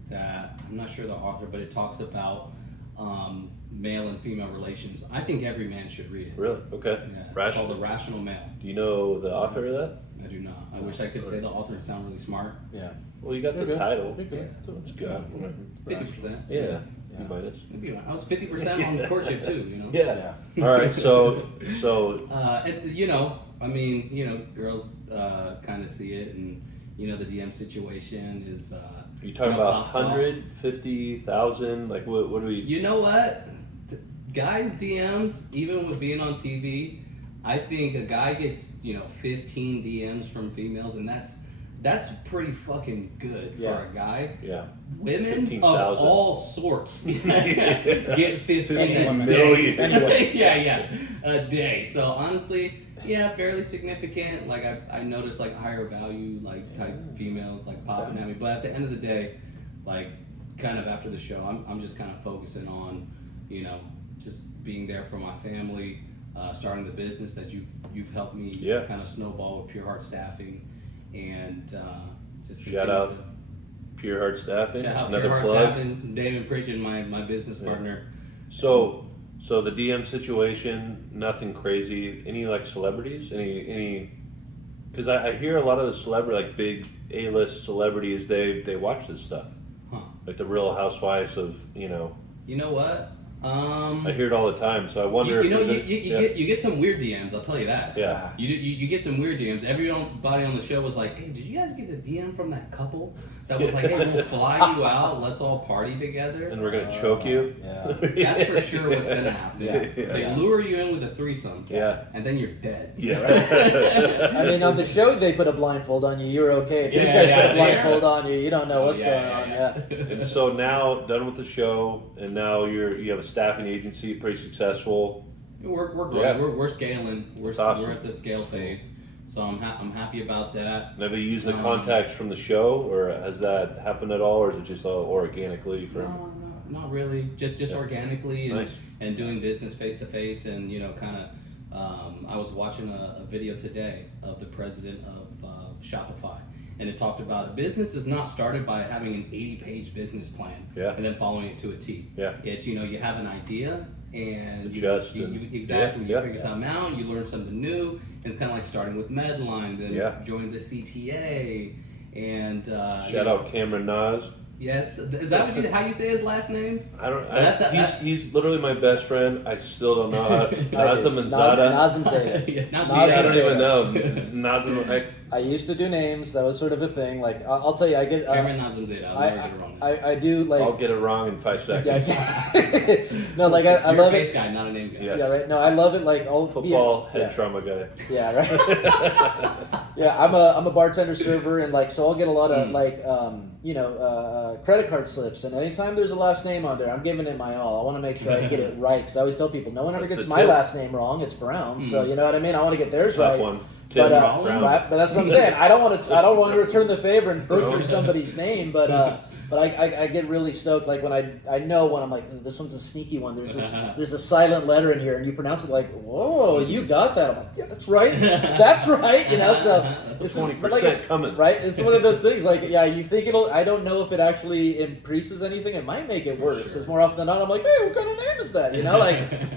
that I'm not sure the author, but it talks about male and female relations. I think every man should read it. Really? Okay. Yeah, it's called The Rational Male. Do you know the author of that? I do not. I wish I could say the author and sound really smart. Yeah. Well, you got the You're good. title. You're good. So it's good. 50%. Yeah. B minus. Maybe I was 50% on courtship too. Yeah. All right. So. Girls kind of see it, and the DM situation is. You talking about pops off. 150,000? Like what do we? You know what? Guys' DMs, even with being on TV, I think a guy gets 15 DMs from females, and that's pretty fucking good for a guy. Yeah. Women 15,000. of all sorts get 15 million. Anyway. yeah, a day. So honestly, fairly significant. Like I noticed like higher value type females popping at me. But at the end of the day, kind of after the show, I'm just kind of focusing on, just being there for my family, starting the business that you've helped me kind of snowball with Pure Heart Staffing, and just Shout out Pure Heart Staffing. Shout out Another Pure Heart plug. Staffing, David Pridgeon, my business partner. So the DM situation, nothing crazy. Any celebrities? Any? Because I hear a lot of the celebrity, big A-list celebrities, they watch this stuff. like the Real Housewives of, You know what? I hear it all the time, so I wonder you get some weird DMs. I'll tell you that. Yeah. You get some weird DMs. Everybody on the show was like, "Hey, did you guys get a DM from that couple that was like, hey, we'll fly you out, let's all party together, and we're gonna choke you." Yeah. That's for sure what's gonna happen. Yeah. They lure you in with a threesome. Yeah. And then you're dead. Yeah. I mean, on the show they put a blindfold on you. You're okay. If these Yeah, guys yeah, put a blindfold on you, you don't know what's going on. Yeah. And so now, done with the show, and now you have a staffing agency, pretty successful. We're growing. Yeah. We're scaling. That's awesome. We're at the scale phase. So I'm happy about that. Have you used the contacts from the show, or has that happened at all, or is it just all organically from? No, not really. Just organically and, Nice. and doing business face to face, and kind of. I was watching a video today of the president of Shopify, and it talked about a business is not started by having an 80-page business plan and then following it to a T. Yeah. It's you have an idea and Adjust you and- exactly yeah. you figure something out, you learn something new, and it's kind of like starting with Medline, then joining the CTA, and Shout out Cameron Nas. Yes, is that how you say his last name? I don't. He's literally my best friend. I still don't know how. Nazem and Zada. Zada. Nazem Zada. Yeah, not See, I don't Zada. even know. Nazem. I used to do names. That was sort of a thing. Like I'll tell you, I get. Cameron Nazem Zeta. I'll never get it wrong. I do like. I'll get it wrong in 5 seconds. Yeah. No, like I You're love a face it. guy, not a name guy. Yes. Yeah, right. No, I love it. Like I'll Football be head trauma guy. Yeah, right. Yeah, I'm a bartender server, and like so I'll get a lot of credit card slips, and anytime there's a last name on there, I'm giving it my all. I want to make sure I get it right, because I always tell people no one ever That's gets the my tip. last name wrong. It's Brown, so you know what I mean. I want to get theirs Tough right. one. Tim But Brown. right, but that's what I'm saying. I don't want to return the favor and butcher somebody's name, but I get really stoked like when I know when I'm like, "Ooh, this one's a sneaky one. There's a silent letter in here, and you pronounce it like, whoa, you got that. I'm like, yeah, that's right, that's right. So That's it's 20% coming. right. It's one of those things like, yeah, you think it'll. I don't know if it actually increases anything. It might make it worse because more often than not, I'm like, hey, what kind of name is that?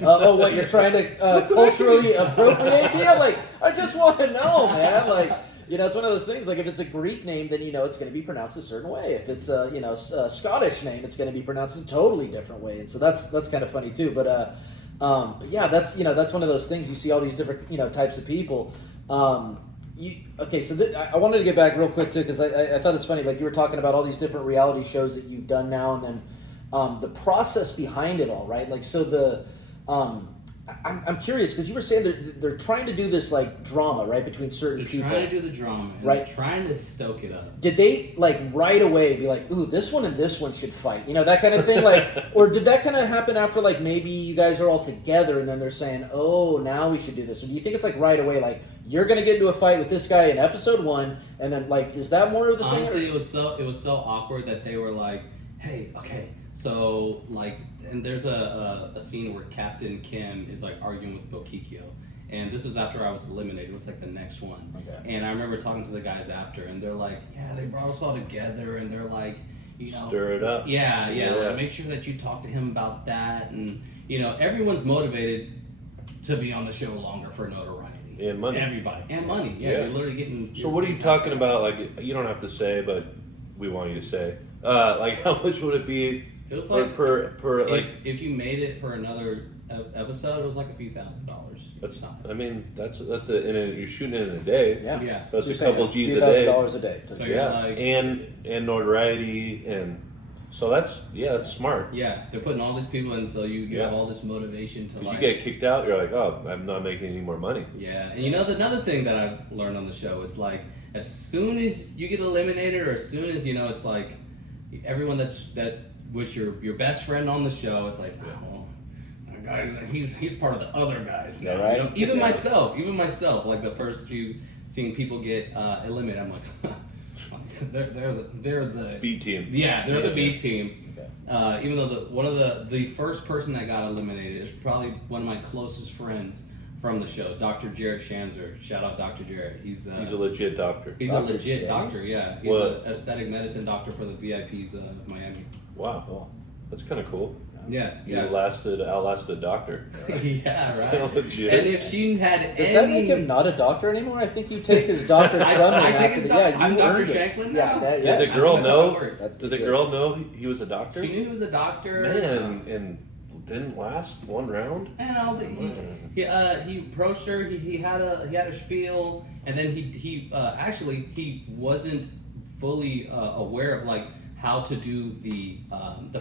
Oh, what you're trying to culturally appropriate me? I'm like, I just want to know, man. Like. It's one of those things. Like, if it's a Greek name, then it's going to be pronounced a certain way. If it's a Scottish name, it's going to be pronounced in a totally different way. And so that's kind of funny too. But yeah, that's one of those things. You see all these different types of people. Okay, so I wanted to get back real quick too, because I thought it's funny. Like, you were talking about all these different reality shows that you've done now, and then the process behind it all, right? Like, so the I'm curious, because you were saying they're trying to do this like drama, right, between certain people. They're trying to do the drama, and right? They're trying to stoke it up. Did they like right away be like, "Ooh, this one and this one should fight," that kind of thing, like, or did that kind of happen after like maybe you guys are all together and then they're saying, "Oh, now we should do this," or do you think it's like right away, like you're gonna get into a fight with this guy in episode 1, and then like is that more of the thing? Honestly, it was so awkward that they were like, "Hey, okay, so like." And there's a scene where Captain Kim is like arguing with Bokikyo, and this was after I was eliminated. It was like the next one. Okay. And I remember talking to the guys after, and they're like, "Yeah, they brought us all together," and they're like, stir it up. Yeah. Like, make sure that you talk to him about that, and everyone's motivated to be on the show longer for notoriety And money. Everybody and money. Yeah, you're literally getting. So what are you talking about? Like, you don't have to say, but we want you to say. Like, how much would it be? It was like per like. If you made it for another episode, it was like a few $1,000s. That's you're shooting it in a day. Yeah. That's So a couple G's a $2,000 day. a day. So Yeah, like, and notoriety, and so that's smart. Yeah, they're putting all these people in, so you have all this motivation to If like. you get kicked out, you're like, oh, I'm not making any more money. Yeah, and another thing that I've learned on the show is like, as soon as you get eliminated, or as soon as it's like, everyone that was your best friend on the show, it's like, oh, that guy's he's part of the other guys now. Yeah, right? Even myself, like the first few seeing people get eliminated, I'm like, they're the B team. Yeah, they're the B team. Okay. Even though the first person that got eliminated is probably one of my closest friends from the show, Dr. Jarrett Shanzer. Shout out Dr. Jarrett. He's a legit doctor. He's Doctors, a legit yeah. doctor. Yeah, he's an aesthetic medicine doctor for the VIPs of Miami. Wow, Cool. that's kind of cool. Yeah, You yeah. outlasted a doctor. Yeah, right. Legit. And if she had Does any... that make him not a doctor anymore? I think you take his doctor from him. I take after his yeah, I'm you Dr. earned it. Shanklin Yeah, now? that, Did the yeah. girl That's how know? it works. That's Did the yes. girl know he was a doctor? She knew he was a doctor. Man, and didn't last one round. And all the, he approached her. He had a spiel, and then he actually he wasn't fully aware of like how to do the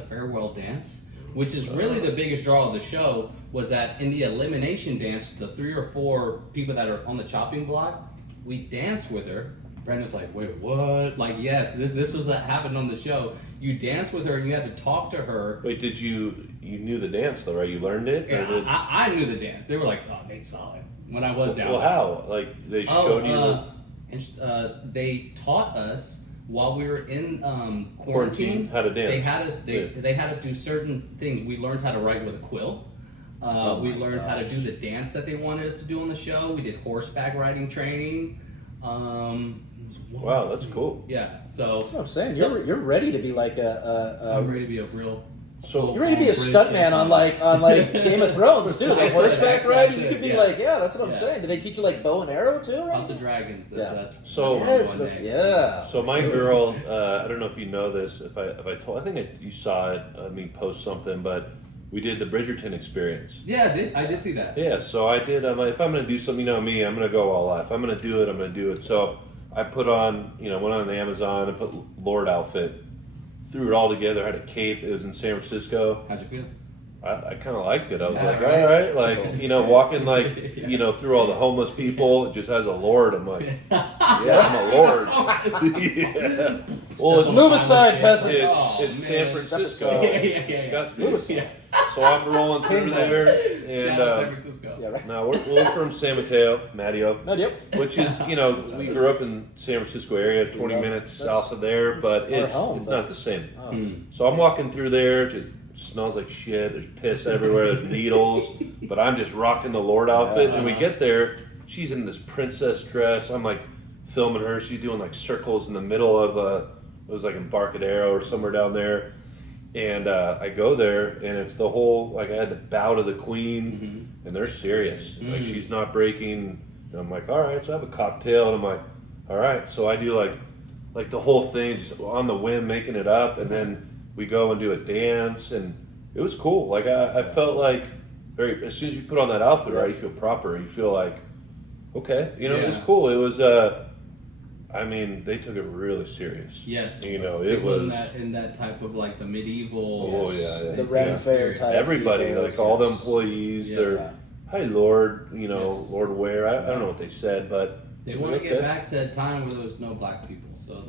farewell dance, which is really the biggest draw of the show. Was that in the elimination dance, the 3 or 4 people that are on the chopping block, we danced with her. Brandon's like, wait, what? Like, yes, this was what happened on the show. You danced with her and you had to talk to her. Wait, did you knew the dance though, right? You learned it? Or Yeah, did, I knew the dance. They were like, oh, Nate saw it when I was down well, there. how? Like they showed you. They taught us while we were in Quarantine, quarantine how to dance. They had us do certain things. We learned how to write with a quill. We learned how to do the dance that they wanted us to do on the show. We did horseback riding training. Wow, that's cool. Yeah, so That's what I'm saying. You're ready to be like I'm ready to be a real. So You're ready to be a British stuntman on gentleman. like Game of Thrones too. Like horseback Actually, riding, you could be yeah. like, yeah, that's what I'm Yeah. saying. Do they teach you like bow and arrow too? Or House of anything? Dragons. Yeah. So- Yes, that's, yeah. So my girl, I don't know if you know this. If I told, I think you saw it. Me post something, but we did the Bridgerton experience. Yeah, I did see that. Yeah, so I did. I'm like, if I'm gonna do something, you know me, I'm gonna go all out. If I'm gonna do it, I'm gonna do it. So I put on, went on Amazon and put Lord outfit, threw it all together. Had a cape. It was in San Francisco. How'd you feel? I kind of liked it. I was Yeah, like, right. all right, like walking like Yeah. through all the homeless people. It just has a Lord. I'm like, yeah, I'm a Lord. yeah. Well, it's Move aside, peasants. It's Oh, San man. Francisco. Yeah. It's Move disgusting. aside. So I'm rolling through Kingdom. there, Shout out San and Francisco. Yeah, right. now we're from San Mateo, No, yep. which is we grew up in San Francisco area, 20 Yeah, minutes that's- south of there, but our it's home, it's but- not the same. Oh. So I'm walking through there, it just smells like shit. There's piss everywhere. There's needles. But I'm just rocking the Lord outfit. And we get there. She's in this princess dress. I'm like filming her. She's doing like circles in the middle of it was like Embarcadero or somewhere down there. And I go there, and it's the whole like I had to bow to the queen, and they're serious. Like she's not breaking. And I'm like, all right. So I have a cocktail, and I'm like, all right. So I do like the whole thing just on the whim, making it up, and then we go and do a dance, and it was cool. Like I felt like as soon as you put on that outfit, right, you feel proper. You feel like okay, it was cool. It was they took it really serious. Yes. It People was in that type of like the medieval. Oh, yeah. The Ren Fair type. everybody, people, like all the yes. employees. Yeah. They're hi Lord, Yes. Lord Ware. I don't know what they said, but They want to get back to a time where there was no black people. So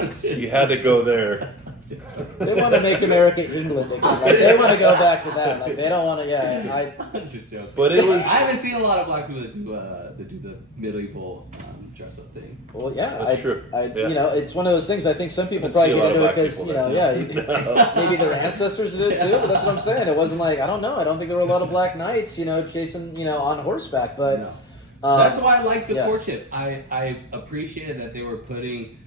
it's like you had to go there. They want to make America England again. Like, they want to go back to that. Like they don't want to. Yeah, That's just joking. But it was I haven't seen a lot of black people that do the medieval dress up thing. Well, yeah, That's true. Yeah. It's one of those things. I think some people I probably see a get lot of into it black because people that do. maybe their ancestors did it too. But that's what I'm saying. It wasn't like I don't know. I don't think there were a lot of black knights, chasing, on horseback. But No. That's why I like the yeah. courtship. I appreciated that they were putting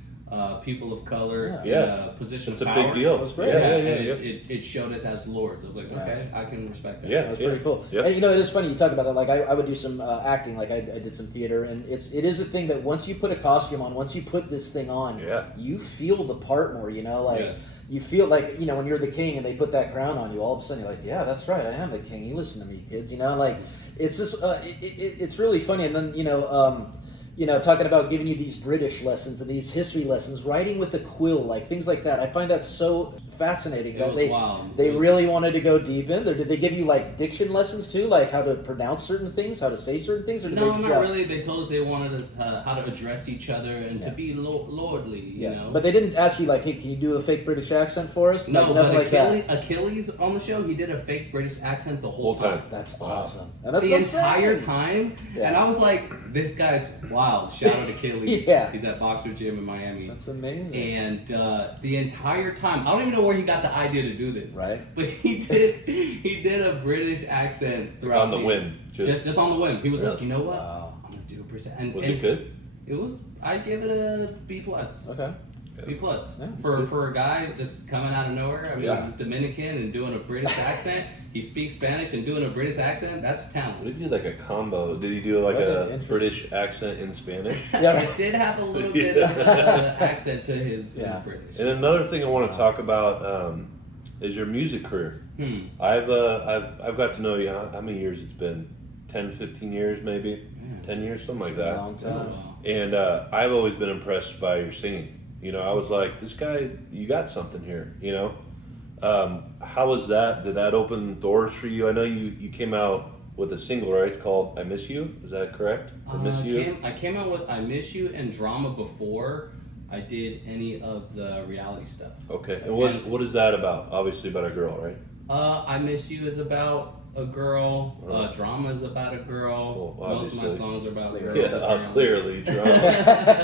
people of color Yeah. in a position It's of a power. big deal. It was great. Yeah, And yeah. It showed us as lords. I was like, okay, I can respect that. Yeah. That was pretty cool. Yeah. And, it is funny you talk about that. Like I would do some acting. Like I did some theater, and it is a thing that once you put a costume on, once you put this thing on, Yeah. you feel the part more. Yes. You feel like when you're the king and they put that crown on you. All of a sudden you're like, yeah, that's right, I am the king. You listen to me, kids. Like it's just it's really funny. And then talking about giving you these British lessons and these history lessons, writing with a quill, like things like that. I find that so fascinating. It that was wild. they really wanted to go deep in there. Did they give you like diction lessons too, like how to pronounce certain things, how to say certain things? Or did No, they, not really. They told us they wanted how to address each other and to be lordly, you Yeah, know. but they didn't ask you like, hey, can you do a fake British accent for us? No, Like, but nothing like that. Achilles on the show, he did a fake British accent the whole Whole time. time. That's awesome. And that's The what I'm entire saying. time. Yeah. And I was like, this guy's wild. Shout out Achilles. Yeah. He's at Boxer Gym in Miami. That's amazing. And the entire time, I don't even know where he got the idea to do this. Right. But he did a British accent throughout On the whim. Just on the whim. He was like, Yeah. you know what? Wow. I'm gonna do a British accent. Was it good? It was. I give it a B plus. Okay. B plus. Yeah, For a guy just coming out of nowhere. I mean, Yeah. he's Dominican and doing a British accent. He speaks Spanish and doing a British accent. That's What talent. if he did like a combo? Did he do like What an a interesting- British accent in Spanish? Yeah. It did have a little bit of accent to his British. And another thing I want to talk about is your music career. I've got to know you. How many years it's been? 10, 15 years maybe? 10 years, something like that. A long time. Wow. And I've always been impressed by your singing. You know, I was like, this guy, you got something here, you know? How was that? Did that open doors for you? I know you came out with a single, right? It's called I Miss You. Is that correct? I Miss You? I came out with I Miss You and Drama before I did any of the reality stuff. Okay. And what is that about? Obviously about a girl, right? I Miss You is about a girl. Drama is about a girl. Well, Most of my obviously. songs are about girls. Yeah, apparently. clearly. Drama.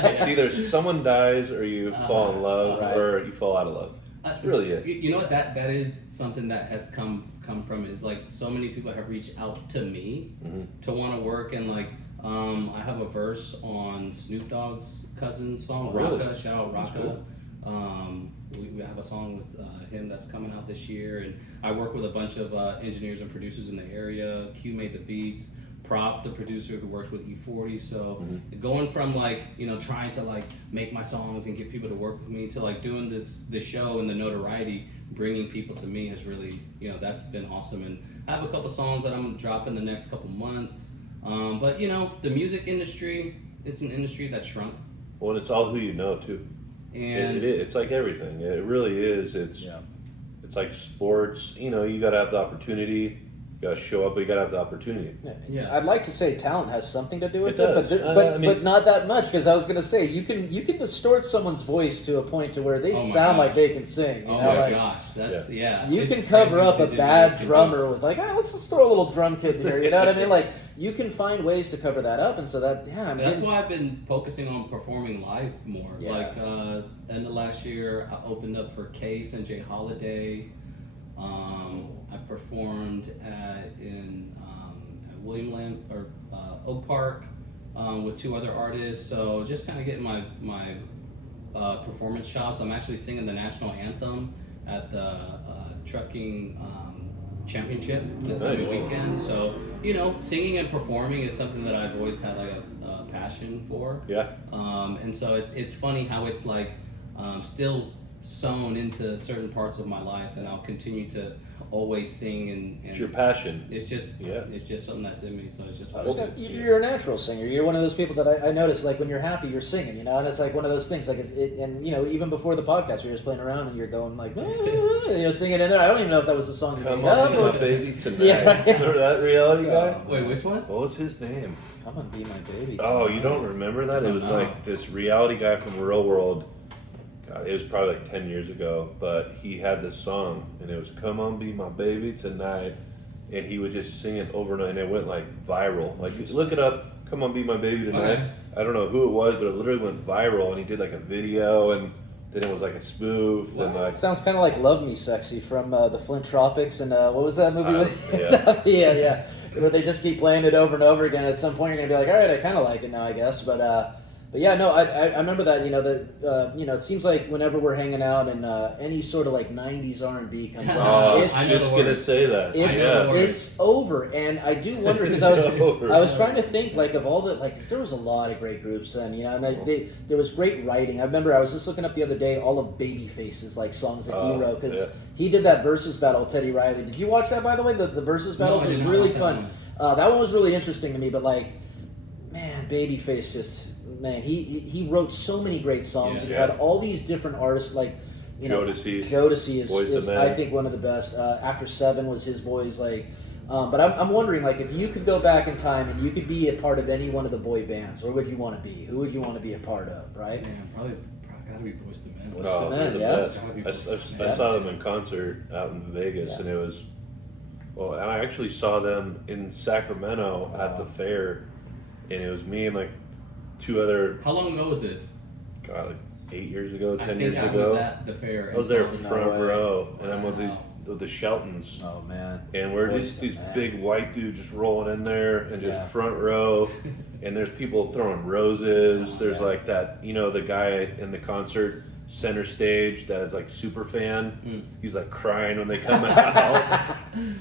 It's either someone dies or you fall in love right. or you fall out of love. That's really it. You know what? That is something that has come from it. Is like so many people have reached out to me to want to work, and like I have a verse on Snoop Dogg's cousin song, Really? Rocka. Shout out That's Rocka. We have a song with him that's coming out this year, and I work with a bunch of engineers and producers in the area. Q made the beats. Prop, the producer who works with E40. So going from like, you know, trying to like make my songs and get people to work with me to like doing this show and the notoriety, bringing people to me has really, you know, that's been awesome. And I have a couple songs that I'm gonna drop in the next couple months. But you know, the music industry, it's an industry that's shrunk. Well, and it's all who you know too. And It is. It's like everything. It really is. It's like sports. You know, you got to have the opportunity. You got to show up, but you got to have the opportunity. Yeah. I'd like to say talent has something to do with It it, does. but not that much. Because I was going to say you can distort someone's voice to a point to where they Oh my sound like gosh. they can sing. You Oh know, my like, gosh, that's yeah. you It's can cover crazy up a what these bad engineers can do. drummer with like, let's just throw a little drum kit in here. You know what I mean? Like you can find ways to cover that up, and so that That's why I've been focusing on performing live more. Yeah. Like end of last year, I opened up for Case and Jay Holiday. I performed at William Lamb or Oak Park with two other artists. So just kind of getting my performance shots. I'm actually singing the national anthem at the trucking championship this Nice. coming weekend. So you know, singing and performing is something that I've always had like a passion for. Yeah. And so it's funny how it's like still sewn into certain parts of my life, and I'll continue to always sing and It's your passion. it's just Yeah. it's just something that's in me. So it's just You're a natural singer. You're one of those people that I notice, like when you're happy, you're singing, you know, and it's like one of those things, like and you know, even before the podcast, we were just playing around and you're going like, you know, singing in there. I don't even know if that was the song you Come made up. on, or- my baby tonight. Yeah, right. Remember that reality guy? Wait, which one? What was his name? Come on, be my baby. Oh, you don't remember that? It was No. like this reality guy from Real World. God, it was probably like 10 years ago, but he had this song, and it was "Come on, be my baby tonight," and he would just sing it overnight, and it went like viral. Like, if you look it up, "Come on, be my baby tonight." Okay. I don't know who it was, but it literally went viral, and he did like a video, and then it was like a spoof, and like Sounds kind of like "Love Me Sexy" from the Flint Tropics, and what was that movie? yeah. yeah. Where they just keep playing it over and over again. At some point, you're gonna be like, all right, I kind of like it now, I guess. But yeah, no, I remember that. You know that you know, it seems like whenever we're hanging out and any sort of like '90s R&B comes Oh, on, I it's was know just the gonna word. say that. it's Yeah. it's over, and I do wonder because It's over. I was trying to think like of all the like 'cause there was a lot of great groups then, you know, and there was great writing. I remember I was just looking up the other day all of Babyface's like songs that he Oh, wrote because yeah. he did that versus battle with Teddy Riley. Did you watch that by the way? The versus battles, I it was did not really watch that fun. one. That one was really interesting to me, but like, man, Babyface just man, he wrote so many great songs. Yeah. You had all these different artists like. You know, Jodeci. Jodeci Boyz II is Men. I think one of the best. After 7 was his boys like, but I'm wondering like if you could go back in time and you could be a part of any one of the boy bands, where would you want to be? Who would you want to be a part of? Right? Man, probably gotta be Boyz II Men. Boyz II Oh, Men, they're the yeah. best. Gotta be I, Boyz II I Men. saw them in concert out in Vegas, Yeah. and it was well. And I actually saw them in Sacramento at the fair, and it was me and like two other How long ago was this? God, like 8 years ago, 10 I think years I ago. was at the fair. I was there and saw front way. row, and I'm with Wow. the Sheltons. Oh man. And we're Boyz just II these Men. big white dudes just rolling in there and just Yeah. front row. And there's people throwing roses. Oh, There's yeah. like that, you know, the guy in the concert center stage that is like super fan. He's like crying when they come out,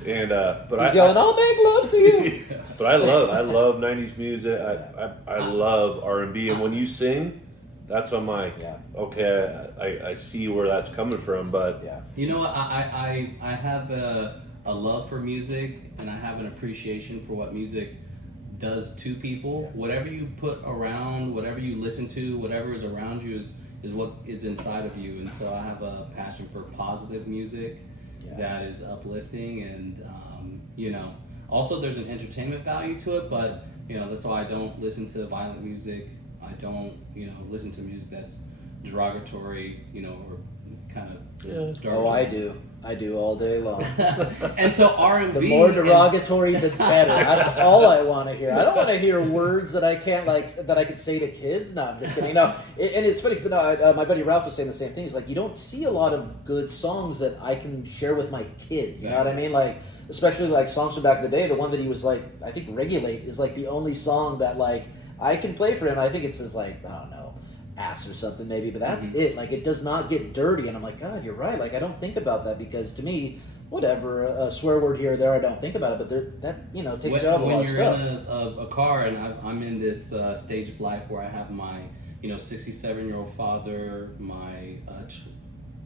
and but He's yelling, "I'll make love to you." but I love '90s music. I love R&B, and when you sing, that's on my okay. I see where that's coming from, but You know what? I have a love for music, and I have an appreciation for what music does to people. Whatever you put around, whatever you listen to, whatever is around you is what is inside of you. And so I have a passion for positive music that is uplifting, and also there's an entertainment value to it, but that's why I don't listen to violent music. I don't listen to music that's derogatory, or kind of Oh, I do all day long. And so R&B, the more derogatory, the better. That's all I want to hear. I don't want to hear words that I can't that I could say to kids. No, I'm just kidding. And it's funny because my buddy Ralph was saying the same thing. He's like, you don't see a lot of good songs that I can share with my kids. You know what I mean? Like, especially like songs from back in the day. The one that he was like, I think "Regulate" is like the only song that like I can play for him. I think it's his like, I don't know, ass or something maybe, but that's it. Like, it does not get dirty, and I'm like, God, you're right. Like, I don't think about that because to me, whatever, a swear word here or there, I don't think about it, but that takes care of a lot of stuff. When you're in a car, and I'm in this stage of life where I have my 67-year-old father, my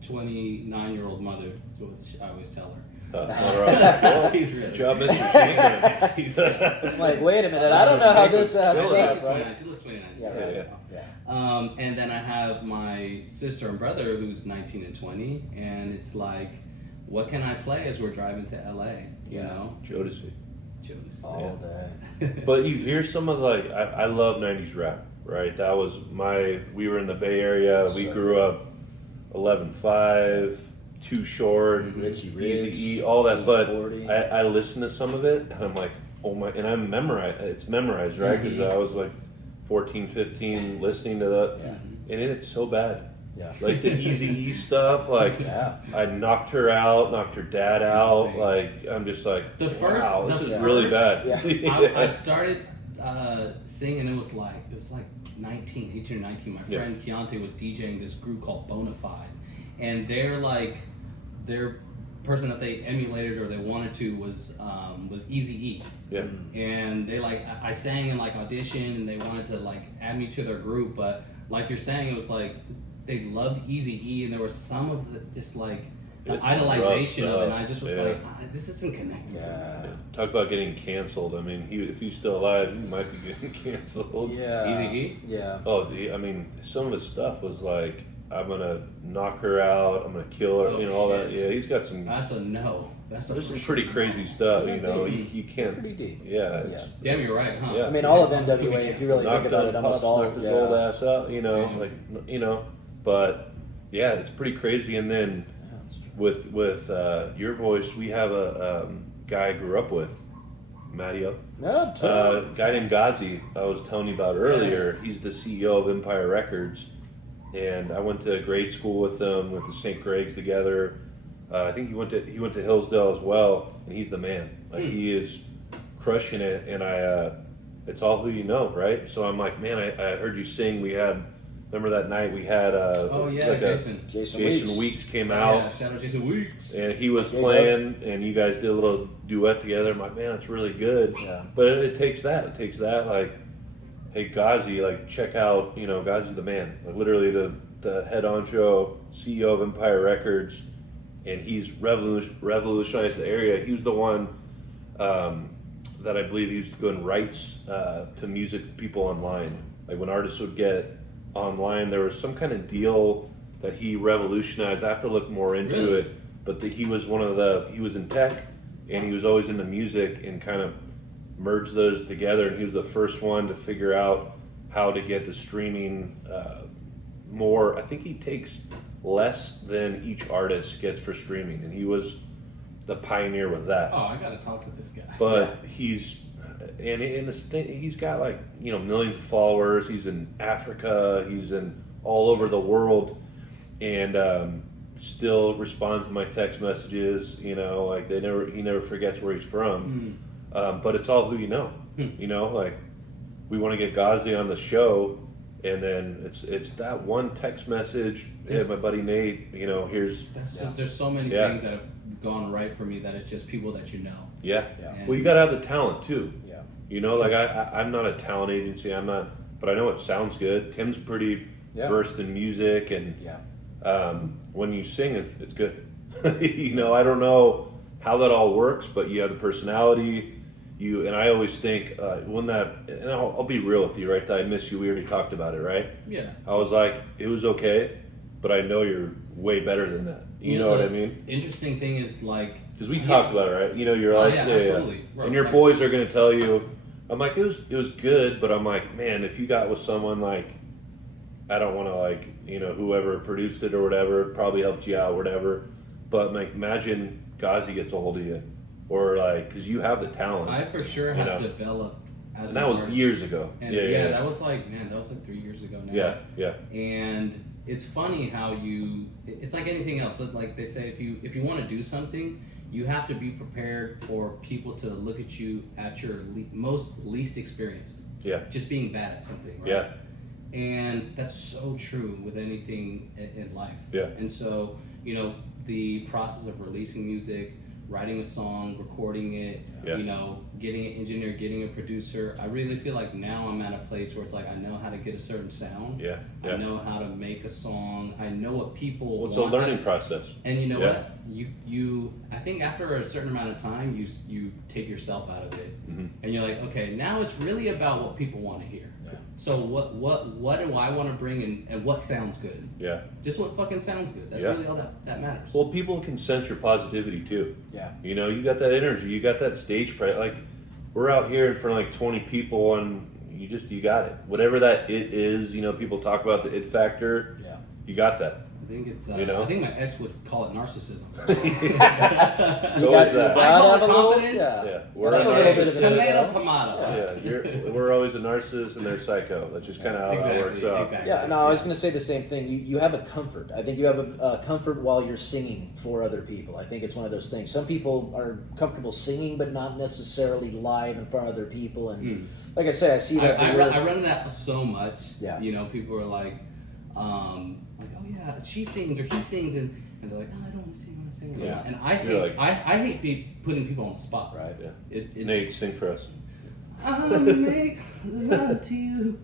29-year-old mother, so I always tell her. He's really job, Mr. Shanklin. I'm like, wait a minute, I don't know how this adds up. Right? She looks 29. Yeah. And then I have my sister and brother who's 19 and 20, and it's like, what can I play as we're driving to LA? You know? Jodeci. All day. But you hear some of I love 90s rap, right? That was we were in the Bay Area, we grew up 11-5, Too Short, Richie Rich, Easy E, all that, but E40. I listen to some of it, and I'm like, oh my, and I'm it's memorized, right? Because I was like 14, 15, listening to that, and it's so bad. Yeah. Like the Easy E stuff, like I knocked her out, knocked her dad out, like I'm just like, wow, this is really bad. Yeah. I started singing, it was like 18 or 19. My friend Keontae was DJing this group called Bonafide, and their person that they emulated or they wanted to was Easy E. Yeah. And they I sang in audition, and they wanted to add me to their group, but like you're saying, it was like they loved Easy E, and there was some of the just the idolization of it, and I just was this isn't connecting. Yeah. Talk about getting canceled. I mean, if he's still alive, he might be getting canceled. Yeah. Easy E? Yeah. Oh, I mean, some of his stuff was like, I'm gonna knock her out, I'm gonna kill her, all that. Yeah, he's got some. That's a no. There's some pretty crazy stuff, you can't. Pretty deep. Yeah. Damn, you're right, huh? Yeah. I mean, all of NWA, if you really think about it, almost all. Knocked his old ass out, but yeah, it's pretty crazy. And then with your voice, we have a guy I grew up with, Mattio. Guy named Ghazi, I was telling you about earlier. He's the CEO of Empire Records, and I went to grade school with him, went to St. Greg's together. I think he went to Hillsdale as well, and he's the man. He is crushing it, and it's all who you know, right? So I'm like, man, I heard you sing. Remember that night we had Jason Weeks came out. Yeah, shout out Jason Weeks. And he was playing, and you guys did a little duet together. I'm like, man, it's really good. Yeah. But it takes that. It takes that. Like, hey, Ghazi, check out. Ghazi's the man. Literally the head honcho, CEO of Empire Records, and he's revolutionized the area. He was the one that I believe used to go and writes to music people online. Like when artists would get online, there was some kind of deal that he revolutionized. I have to look more into it, but he was he was in tech, and he was always into music and kind of merged those together, and he was the first one to figure out how to get the streaming more. I think he takes less than each artist gets for streaming, and he was the pioneer with that. Oh, I gotta talk to this guy. But he's he's got millions of followers. He's in Africa. He's in all over the world, and still responds to my text messages. He never forgets where he's from. But it's all who you know. We want to get Ghazi on the show, and then it's that one text message hey, my buddy Nate, you know, here's there's so many Yeah. things that have gone right for me that it's just people that you know. yeah. Yeah. Well, you got to have the talent too. Yeah. You know, like I'm not a talent agency. I'm not, but I know it sounds good. Tim's pretty Yeah. versed in music, and Yeah. when you sing, it's good. You know, I don't know how that all works, but you have the personality. You and I always think when that, and I'll be real with you, right? That I miss you. We already talked about it, right? Yeah. I was like, it was okay, but I know you're way better than that. You know what I mean? Interesting thing is like Because we talked about it, right? You know, you're Oh, like, yeah, absolutely. Right. and your boys are gonna tell you. I'm like, it was good, but I'm like, man, if you got with someone like, I don't want to like, you know, whoever produced it or whatever, probably helped you out, whatever. But like, imagine Ghazi gets a hold of you, or like, because you have the talent. I for sure You have know. developed as And an that was artist. years ago. And Yeah. that was like 3 years ago now. Yeah. And it's funny how it's like anything else. Like they say, if you want to do something, you have to be prepared for people to look at you at your most least experienced. Yeah. Just being bad at something, right? Yeah. And that's so true with anything in life. Yeah. And so, you know, the process of releasing music, writing a song, recording it, Yeah. you know, getting an engineer, getting a producer. I really feel like now I'm at a place where it's like I know how to get a certain sound. Yeah. I know how to make a song. I know what people Well, it's a want. learning process. And you know Yeah. what? You I think after a certain amount of time, you take yourself out of it, Mhm. and you're like, okay, now it's really about what people want to hear. Yeah. So what do I want to bring in, and what sounds good? Yeah. Just what fucking sounds good. That's Yeah. really all that matters. Well, people can sense your positivity too. Yeah. You know, you got that energy, you got that stage presence. Like, we're out here in front of like 20 people, and you got it. Whatever that it is, you know, people talk about the it factor. Yeah. You got that. I think it's. You know? I think my ex would call it narcissism. You Always that. I call it have a little- confidence. Yeah, we're Got a a little bit of narcissist. it. Tomato, tomato. Yeah, we're always a narcissist and they're psycho. That's just kind of how it works out. Exactly. Yeah, no, I was going to say the same thing. You have a comfort. I think you have a comfort while you're singing for other people. I think it's one of those things. Some people are comfortable singing, but not necessarily live in front of other people. And like I say, I see that. I run that so much. Yeah. You know, people are like, oh yeah, she sings or he sings, and they're like, oh, I don't want to sing, I want to sing. Yeah. And I You're hate, like- I hate putting people on the spot. Right. Yeah. It's, Nate, sing for us. I'll make love to you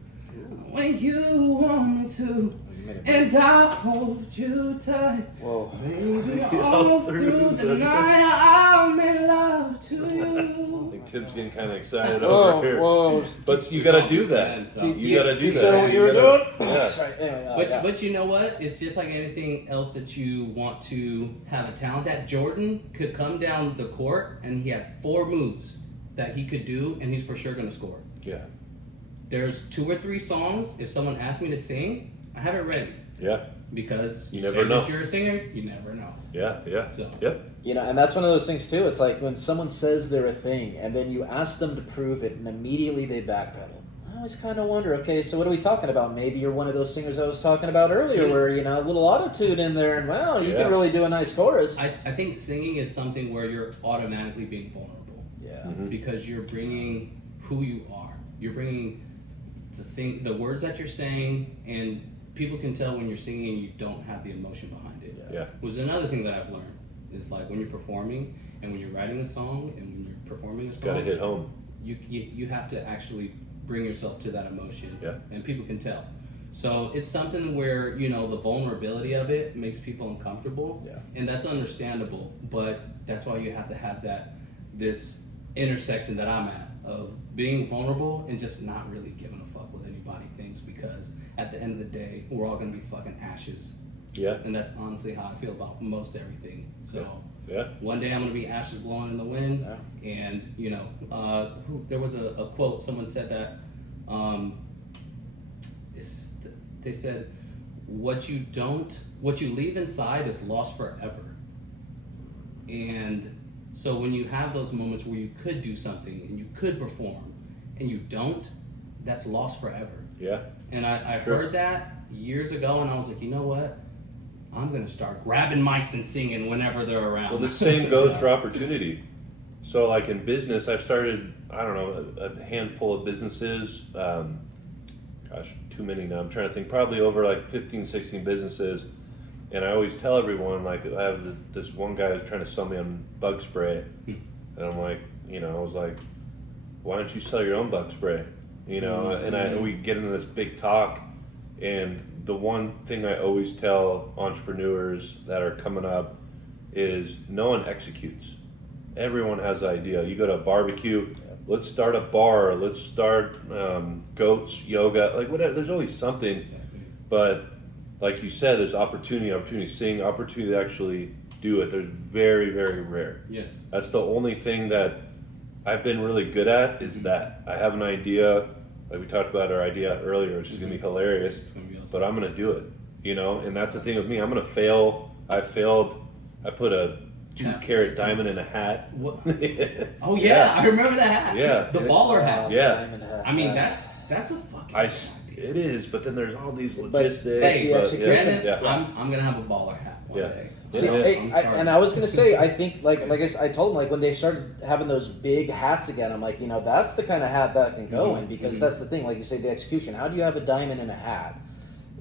when you want me to, and I'll hold you tight. Whoa. Baby, all through the night, I'll make love to I you. think Tim's getting kind of excited Whoa, over here. whoa. But you got to do that. Keep- You got to do Keep that. doing what you were gotta- doing. Yeah. That's right. Anyway, yeah. But you know what? It's just like anything else that you want to have a talent at. Jordan could come down the court and he had 4 moves that he could do, and he's for sure going to score. Yeah. There's 2 or 3 songs. If someone asks me to sing, I have it ready Yeah. because You say never know. that you're a singer. You never know. Yeah. Yeah. So- Yep. You know, and that's one of those things too. It's like when someone says they're a thing, and then you ask them to prove it, and immediately they backpedal. I always kind of wonder. Okay, so what are we talking about? Maybe you're one of those singers I was talking about earlier, where a little auto-tune in there, and wow, you Yeah. can really do a nice chorus. I think singing is something where you're automatically being vulnerable Yeah. Mhm. because you're bringing who you are. You're bringing the words that you're saying, and people can tell when you're singing and you don't have the emotion behind it. Yeah. Was another thing that I've learned is like when you're performing and when you're writing a song and when you're performing a song, Got to hit home. you have to actually bring yourself to that emotion. Yeah. And people can tell. So it's something where, the vulnerability of it makes people uncomfortable. Yeah. And that's understandable, but that's why you have to have this intersection that I'm at of being vulnerable and just not really giving a fuck what anybody thinks, because at the end of the day, we're all gonna be fucking ashes. Yeah. And that's honestly how I feel about most everything. So Yeah. one day I'm gonna be ashes blowing in the wind, Yeah. and there was a quote. Someone said that they said, "What you leave inside is lost forever." And so when you have those moments where you could do something and you could perform, and you don't, that's lost forever. Yeah. And I Sure. heard that years ago, and I was like, you know what? I'm gonna start grabbing mics and singing whenever they're around. Well, the same goes for opportunity. So, like in business, I've started, I don't know, a handful of businesses. Gosh, too many now. I'm trying to think. Probably over like 15, 16 businesses. And I always tell everyone, like, I have this one guy who's trying to sell me on bug spray, and I'm like, I was like, why don't you sell your own bug spray? And we get into this big talk, and the one thing I always tell entrepreneurs that are coming up is no one executes. Everyone has an idea. You go to a barbecue, let's start a bar, let's start goats, yoga, like whatever. There's always something, but like you said, there's opportunity seeing opportunity to actually do it. There's very, very rare. Yes. That's the only thing that I've been really good at is that I have an idea, like we talked about our idea earlier, which is going to be hilarious, It's gonna be awesome. but I'm going to do it, and that's the thing with me. I'm going to fail. I failed. I put a 2-carat diamond in a hat. What? Oh yeah, I remember that hat. Yeah. The baller hat. Yeah. Diamond hat. I mean, that's a fucking. It is, but then there's all these But logistics. Hey, the but, execution- yeah. I'm gonna have a baller hat one Yeah. day. See, Yeah. hey, I'm sorry. and I was gonna say, I think like I told them, like when they started having those big hats again, I'm like, that's the kind of hat that can go in, because that's the thing, like you say, the execution. How do you have a diamond in a hat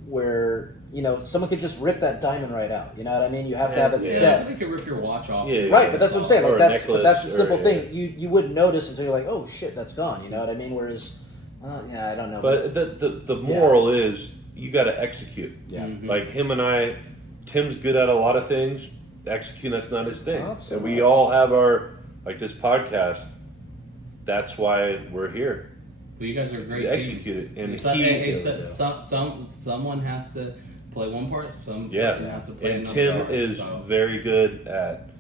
where someone could just rip that diamond right out? You know what I mean? You have to have it Yeah. set. You could rip your watch off. Yeah, Right, but that's what I'm saying. Or Like a that's necklace, that's a simple or, thing. You wouldn't notice until you're like, oh shit, that's gone. You know what I mean? Whereas, I don't know. But the moral is you got to execute. Yeah. Mhm. Like him and I, Tim's good at a lot of things. Executing, that's not his thing. Not so And we much. all have this podcast. That's why we're here. But you guys are a great To team. execute it. And someone has to play one part. Some Yeah. person has to play And another Tim part, is so. very good at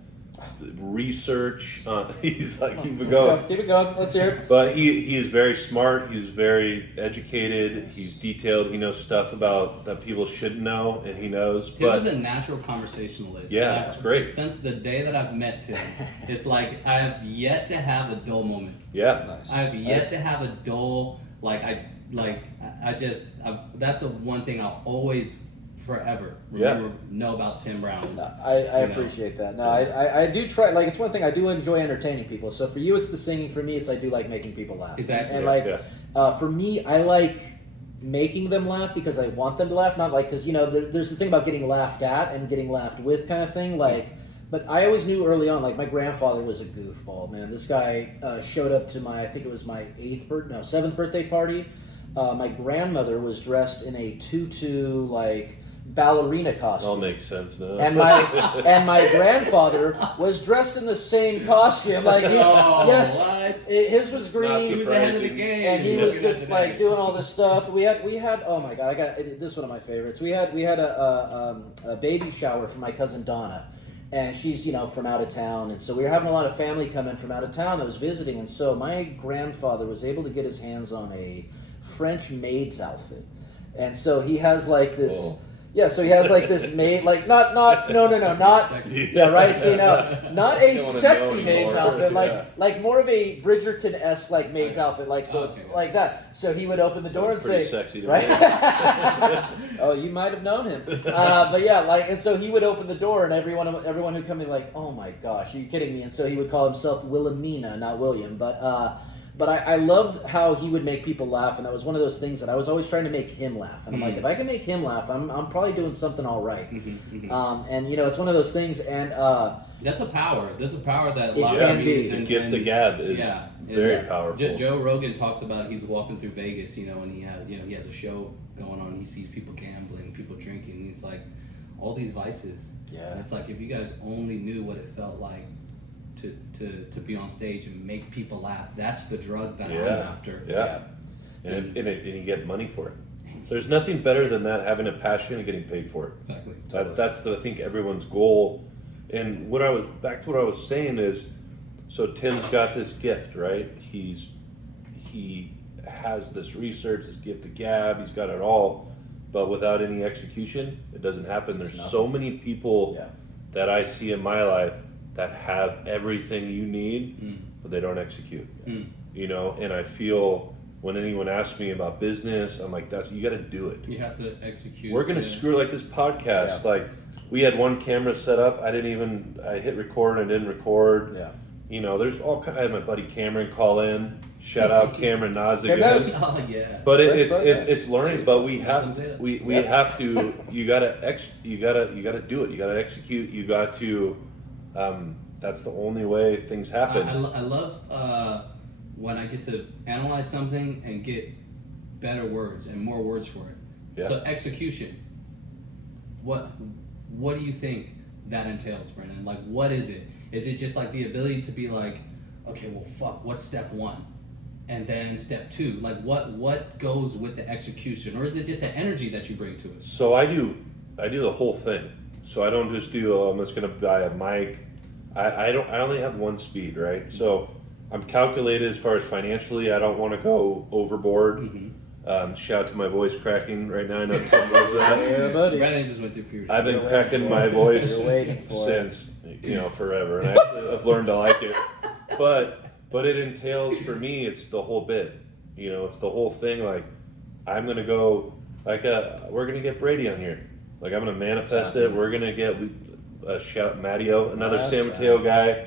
research. He's like, keep it Let's going. go. Keep it going. Let's hear it. But he is very smart. He's very educated. He's detailed. He knows stuff about that people shouldn't know, and he knows. Tim but is a natural conversationalist. Yeah, it's great. Since the day that I've met Tim, it's like I have yet to have a dull moment. yeah, Nice. I have yet to have a dull that's the one thing I'll always forever know about Tim Brown. Is, I you know. appreciate that. No, I do try. Like, it's one thing I do enjoy entertaining people. So for you, it's the singing. For me, it's I do like making people laugh. Exactly. And for me, I like making them laugh because I want them to laugh. Not like because there's the thing about getting laughed at and getting laughed with kind of thing. Like, but I always knew early on. Like my grandfather was a goofball, man. This guy showed up to my 7th birthday party. My grandmother was dressed in a tutu ballerina costume. all makes sense now. And my grandfather was dressed in the same costume. Like his was green. He was ahead of the game. And he Yeah. was just like doing all this stuff. We had oh my god, this is one of my favorites. We had a baby shower for my cousin Donna, and she's from out of town, and so we were having a lot of family come in from out of town that was visiting, and so my grandfather was able to get his hands on a French maid's outfit, and so he has like this. Whoa. Yeah, so he has like this maid, like not Sexy. yeah, right. So not a Don't wanna sexy know maid's anymore. outfit, Yeah. like more of a Bridgerton-esque like maid's outfit, like so it's Okay. like that. So he would open the door and Sounds pretty say, sexy to right? me. Oh, you might have known him, but yeah, and so he would open the door, and everyone who'd come in like, oh my gosh, are you kidding me? And so he would call himself Wilhelmina, not William, But I loved how he would make people laugh, and that was one of those things that I was always trying to make him laugh. And I'm like, if I can make him laugh, I'm probably doing something all right. And it's one of those things, and That's a power. That's a power that a It lot can of comedians be. The gift of gab is yeah, very and, powerful. Joe Rogan talks about he's walking through Vegas, and he has a show going on. And he sees people gambling, people drinking. And he's like, all these vices. Yeah. And it's like if you guys only knew what it felt like to be on stage and make people laugh. That's the drug that I'm after. Yeah. And you get money for it. There's nothing better than that, having a passion and getting paid for it. Exactly. That's I think everyone's goal. And back to what I was saying is, so Tim's got this gift, right? He has this research, this gift of gab. He's got it all, but without any execution, it doesn't happen. There's so many people that I see in my life that have everything you need, but they don't execute. And I feel when anyone asks me about business, I'm like, you got to do it. You have to execute. We're gonna screw like this podcast. Yeah. Like we had one camera set up. I hit record and didn't record. yeah. There's all kind. I had my buddy Cameron call in, Shout out Cameron Nas Okay, again. Nas. Oh yeah. But Fresh it's foot, it's learning. But we Let have them say that. we Yeah. have to. You gotta do it. You gotta execute. You got to. That's the only way things happen. I love when I get to analyze something and get better words and more words for it. Yeah. So execution. What do you think that entails, Brennan? Like, what is it? Is it just like the ability to be like, okay, well, fuck, what's step one? And then step two, like what goes with the execution? Or is it just an energy that you bring to it? So I do the whole thing. So I don't just do, I'm just gonna buy a mic. I only have one speed, right? So I'm calculated as far as financially. I don't want to go overboard. Mm-hmm. Shout out to my voice cracking right now. I know Tim knows that. Yeah, buddy. Brennan just went through puberty. I've been You're cracking waiting my for it. voice You're waiting for it. since forever, and I've learned to like it. But it entails for me, it's the whole bit. It's the whole thing. Like I'm gonna go, like we're gonna get Brady on here. Like I'm gonna manifest it. We're gonna get shout Matteo, another That's San Mateo guy.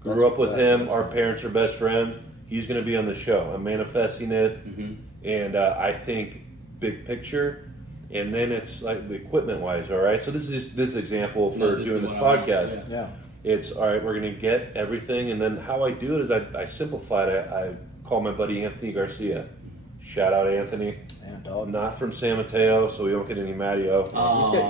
Grew up with That's him. what's Our up. parents are best friends. He's gonna be on the show. I'm manifesting it, Mm-hmm. and I think big picture. And then it's like the equipment wise, all right. So this is this example for No, this doing is this what I want, podcast. Yeah. It's all right. We're gonna get everything, and then how I do it is I simplify it. I call my buddy Anthony Garcia. Shout out Anthony. Man, dog. Not from San Mateo, so we don't get any Matteo.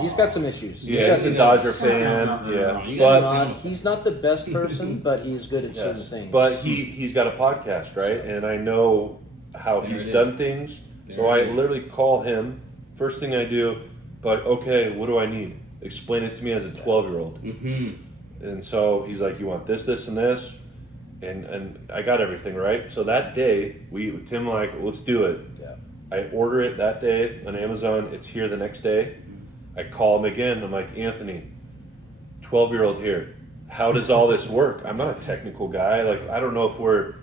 He's got some issues. Yeah, he's a Dodger fan. You Yeah, guys but He's not the best person, but he's good at certain yes. things. But he's got a podcast, right? And I know how There he's it done is. things. There So I it is. literally call him. First thing I do, but okay, what do I need? Explain it to me as a 12-year-old. Mm-hmm. And so he's like, you want this, this, and this? And I got everything, right? So that day, Tim like, let's do it. Yeah. I order it that day on Amazon. It's here the next day. I call him again. I'm like, Anthony, 12-year-old here. How does all this work? I'm not a technical guy. Like, I don't know if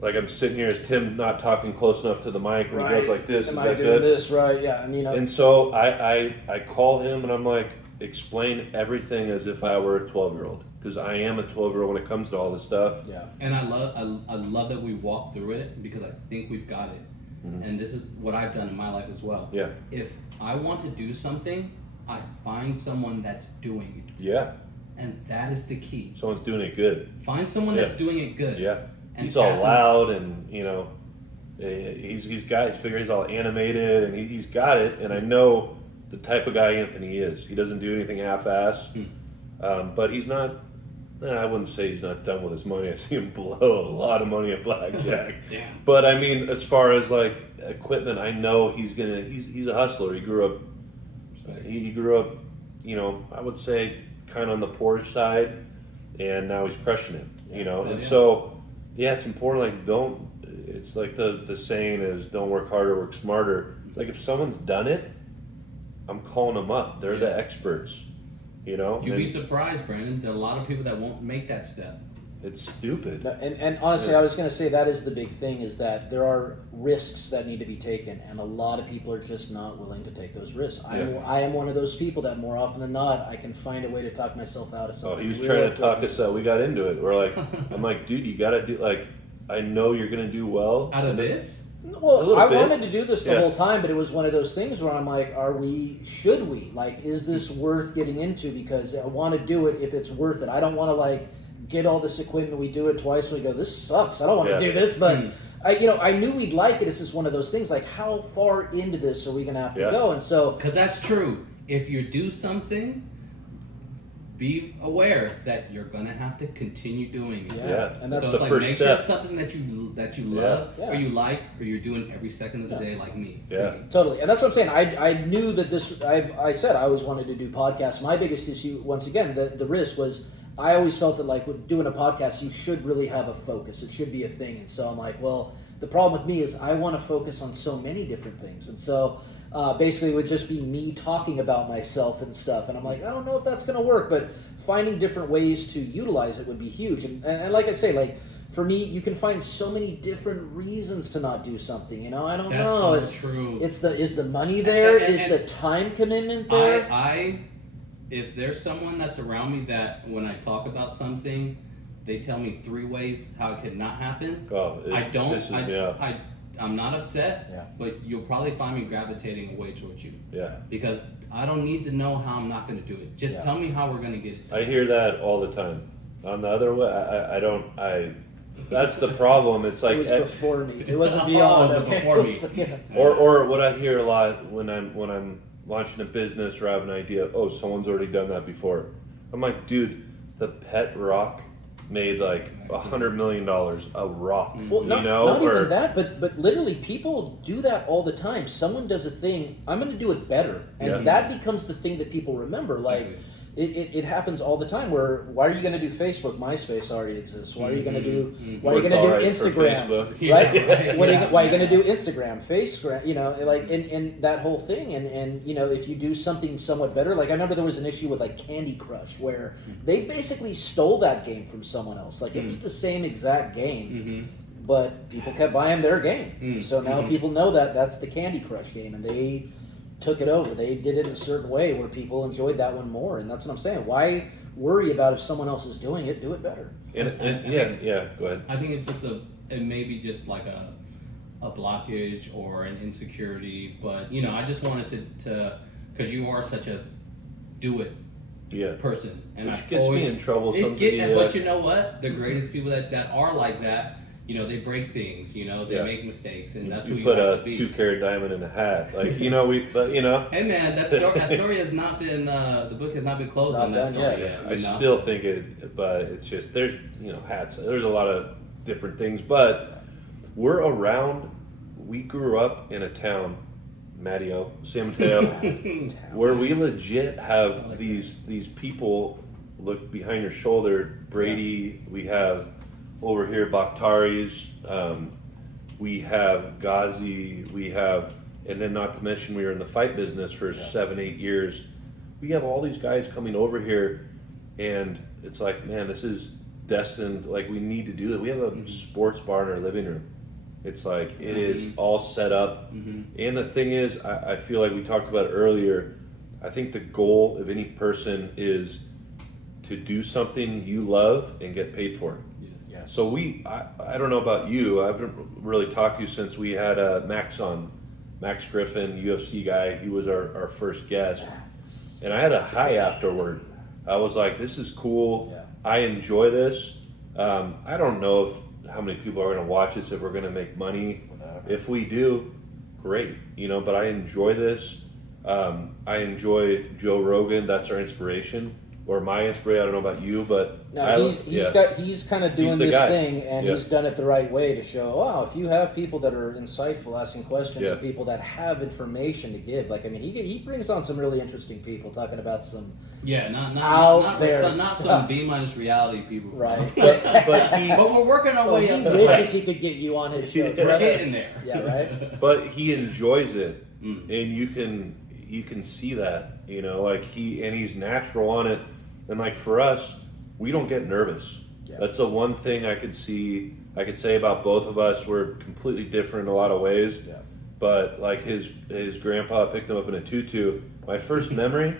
like I'm sitting here as Tim not talking close enough to the mic when he goes like this. Am Is I that doing good? this right? Yeah, and And so I call him and I'm like, explain everything as if I were a 12-year-old. Because I am a 12-year-old when it comes to all this stuff. yeah. And I love that we walk through it because I think we've got it. Mm-hmm. And this is what I've done in my life as well. Yeah. If I want to do something, I find someone that's doing it. Yeah. And that is the key. Someone's doing it good. Find someone Yeah. that's doing it good. Yeah. And He's all tap in. loud and, he's all animated and he's got it. And I know the type of guy Anthony is. He doesn't do anything half-assed. But he's not, I wouldn't say he's not done with his money. I see him blow a lot of money at blackjack. Damn. But I mean, as far as like equipment, I know he's a hustler. He grew up, I would say kind of on the poorish side, and now he's crushing it, Oh, and yeah. so, yeah, it's important, like it's like the saying is don't work harder, work smarter. It's like if someone's done it, I'm calling them up. They're the Yeah. experts, You'd be surprised, Brandon. There are a lot of people that won't make that step. It's stupid. No, and honestly, I was going to say that is the big thing is that there are risks that need to be taken, and a lot of people are just not willing to take those risks. I am one of those people that more often than not, I can find a way to talk myself out of Oh, something. he was real trying to talk quickly. us out. We got into it. We're like, I'm like, dude, you gotta do, like, I know you're gonna do well. Out of And then- this? A Well, little I bit. wanted to do this the Yeah. whole time, but it was one of those things where I'm like, should we? Like, is this worth getting into? Because I want to do it if it's worth it. I don't want to, like, get all this equipment, we do it twice, and we go, this sucks. I don't want to Yeah. do this, but I knew we'd like it. It's just one of those things, like, how far into this are we going to have to Yeah. go? And so, Because that's true. If you do something, be aware that you're gonna have to continue doing it. Yeah. and that's So the it's like first make step. sure it's something that you love Yeah. or you like or you're doing every second of the Yeah. day like me. Yeah. totally. And that's what I'm saying. I knew that this, I said I always wanted to do podcasts. My biggest issue, once again, the risk was I always felt that, like, with doing a podcast, you should really have a focus. It should be a thing. And so I'm like, well, the problem with me is I want to focus on so many different things. And so basically it would just be me talking about myself and stuff. And I'm like, I don't know if that's going to work, but finding different ways to utilize it would be huge. And like I say, like, for me, you can find so many different reasons to not do something. I don't That's know. so true. Is the money there? And- Is the time commitment there? I if there's someone that's around me that when I talk about something, they tell me 3 ways how it could not happen. Oh, I don't. pisses me off. I'm not upset, Yeah. but you'll probably find me gravitating away towards you. Yeah. Because I don't need to know how I'm not going to do it. Just tell me how we're going to get it. I hear that all the time. On the other way, I don't. That's the problem. It's like It was before me. It wasn't Oh, beyond. it was Okay. before me. Yeah. or what I hear a lot when I'm launching a business or have an idea. Oh, someone's already done that before. I'm like, dude, the pet rock made like $100 million a rock. Well, not, you know, not or, even that, but literally, people do that all the time. Someone does a thing, I'm going to do it better, and Yeah. that becomes the thing that people remember. Like, it happens all the time. Where why are you going to do Facebook? MySpace already exists. Why are you going to do? Why are you Worked going to do alright for Instagram? Facebook. Yeah, Right? right. What are Yeah, you, why are you yeah. going to do Instagram, Facebook? You know, like and that whole thing. And you know, if you do something somewhat better, like I remember there was an issue with like Candy Crush where they basically stole that game from someone else. Like it was the same exact game. But people kept buying their game, so now people know that that's the Candy Crush game, and they took it over. They did it in a certain way where people enjoyed that one more, and that's what I'm saying. Why worry about if someone else is doing it? Do it better. Yeah. Go ahead. I think it's just it may be just like a blockage or an insecurity, but you know, I just wanted to because you are such a do it Yeah. person, and Which I gets always, me in trouble. But you know what? The greatest people that are like that, you know, they break things. You know, they Yeah. make mistakes, and that's who You you put have to a be. 2-carat diamond in a hat, like you know Hey man, that story has not been the book has not been closed not on that done story yet. yet. I you know? still think it, but it's just there's hats. There's a lot of different things, but we're around. We grew up in a town, Matteo, San Mateo, where we legit have these people look behind your shoulder. Brady, we have over here Bakhtari's, we have Ghazi, we have, and then not to mention we were in the fight business for 7-8 years. We have all these guys coming over here, and it's like, man, this is destined. Like we need to do that. We have a sports bar in our living room. It's like it is all set up, and the thing is, I feel like we talked about it earlier. I think the goal of any person is to do something you love and get paid for it. Yes. So I don't know about you. I haven't really talked to you since we had Max on, Max Griffin, UFC guy. He was our first guest, and I had a high afterward. I was like, this is cool. Yeah. I enjoy this. I don't know how many people are going to watch this, if we're going to make money. Whatever. If we do, great. But I enjoy this. I enjoy Joe Rogan. That's our inspiration. Or my inspiration. I don't know about you, but No, he's kind of doing He's the this guy. thing, and Yeah. he's done it the right way to show. Wow, if you have people that are insightful, asking questions, Yeah. and people that have information to give, like I mean, he brings on some really interesting people, talking about some Yeah, not Out there not stuff. some B- reality people. right. But we're working our Well, way he up. wishes he could get you on his show. We're Trust getting us. there. Yeah, right. but he enjoys it, and you can see that. Like he's natural on it, and like for us, we don't get nervous. Yeah. That's the one thing I could say about both of us. We're completely different in a lot of ways. Yeah. But like his grandpa picked him up in a tutu. My first memory,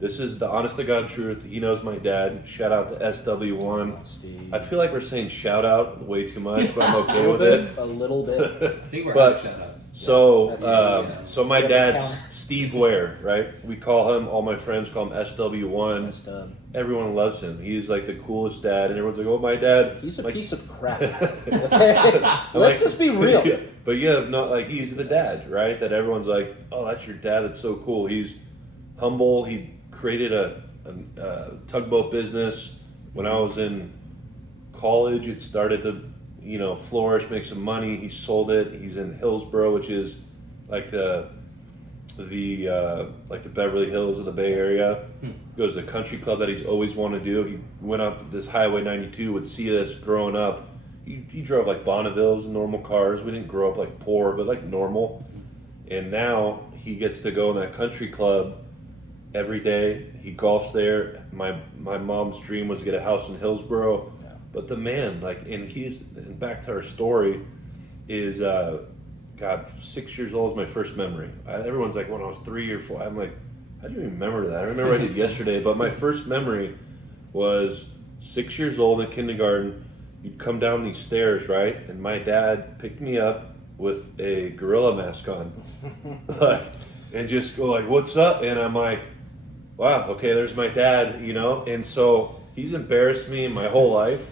this is the honest to God truth. He knows my dad. Shout out to SW1. Steve. I feel like we're saying shout out way too much, but I'm a okay little with bit, it. a little bit. I think we're But- out shout outs. So, that's- so my Yeah, the dad's counter. Steve Ware, right? We call him. All my friends call him SW1. Just, Everyone loves him. He's like the coolest dad, and everyone's like, "Oh, my dad." he's a Like, piece of crap. Okay? Let's like- just be real. Yeah, but yeah, no, like he's the dad, right? That everyone's like, "Oh, that's your dad. That's so cool." He's humble. He created a tugboat business when I was in college. It started to, flourish, make some money. He sold it. He's in Hillsboro, which is like the Beverly Hills of the Bay Area. Goes to a country club that he's always wanted to do. He went up this Highway 92. Would see us growing up. He drove like Bonnevilles, normal cars. We didn't grow up like poor, but like normal. And now he gets to go in that country club every day. He golfs there. My mom's dream was to get a house in Hillsboro. Yeah. But the man, and back to our story, is, 6 years old is my first memory. Everyone's like, when I was 3 or 4, I'm like, how do you remember that? I remember I did yesterday, but my first memory was 6 years old in kindergarten. You'd come down these stairs, right? And my dad picked me up with a gorilla mask on, like, and just go like, "What's up?" And I'm like, "Wow, okay, there's my dad," you know. And so he's embarrassed me my whole life,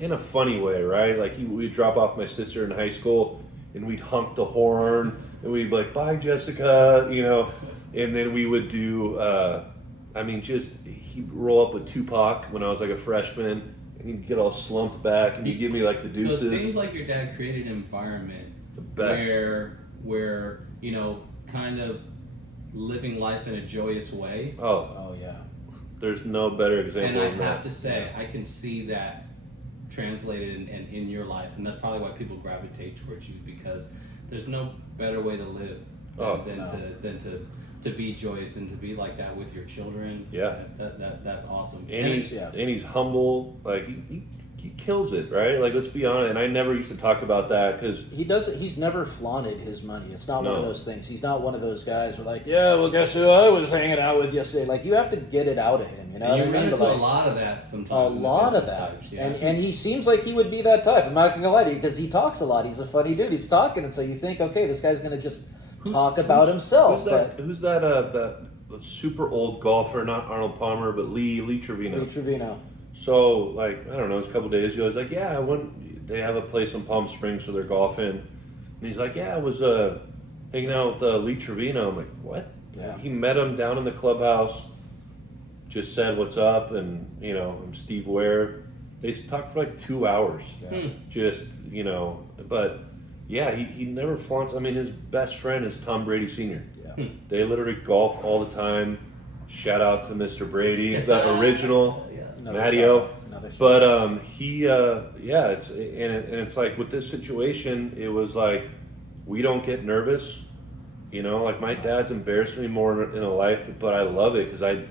in a funny way, right? Like we'd drop off my sister in high school, and we'd honk the horn, and we'd be like, "Bye, Jessica," you know. And then we would do, he'd roll up with Tupac when I was like a freshman, and he'd get all slumped back, and he'd give me like the deuces. So it seems like your dad created an environment The best. where kind of living life in a joyous way. Oh yeah. There's no better example And I than have that. to say, I can see that translated in your life, and that's probably why people gravitate towards you, because there's no better way to live than to be joyous and to be like that with your children. Yeah. That's awesome. And he's humble. Like he kills it, right? Like, let's be honest. And I never used to talk about that because He doesn't. He's never flaunted his money. It's not one of No. those things. He's not one of those guys who are like, yeah, well, guess who I was hanging out with yesterday. Like, you have to get it out of him. You know and you what I run mean? into But, a lot of that sometimes. a in the lot of business that. types, yeah. And he seems like he would be that type. I'm not gonna lie to you because he talks a lot. He's a funny dude. He's talking, and so you think, okay, this guy's gonna just talk about himself. Who's that super old golfer? Not Arnold Palmer, but Lee Trevino. Lee Trevino. So, like, I don't know, it was a couple days ago. He's like, yeah, they have a place in Palm Springs, so they're golfing. And he's like, yeah, I was hanging out with Lee Trevino. I'm like, what? Yeah. He met him down in the clubhouse, just said, what's up? And, I'm Steve Ware. They talked for like 2 hours. Yeah. Just, but yeah, he never flaunts. I mean, his best friend is Tom Brady Sr. Yeah. They literally golf all the time. Shout out to Mr. Brady, the original. Another Matteo. shot. Another shot. But it's like with this situation, it was like we don't get nervous. Like my dad's embarrassed me more in a life, but I love it because I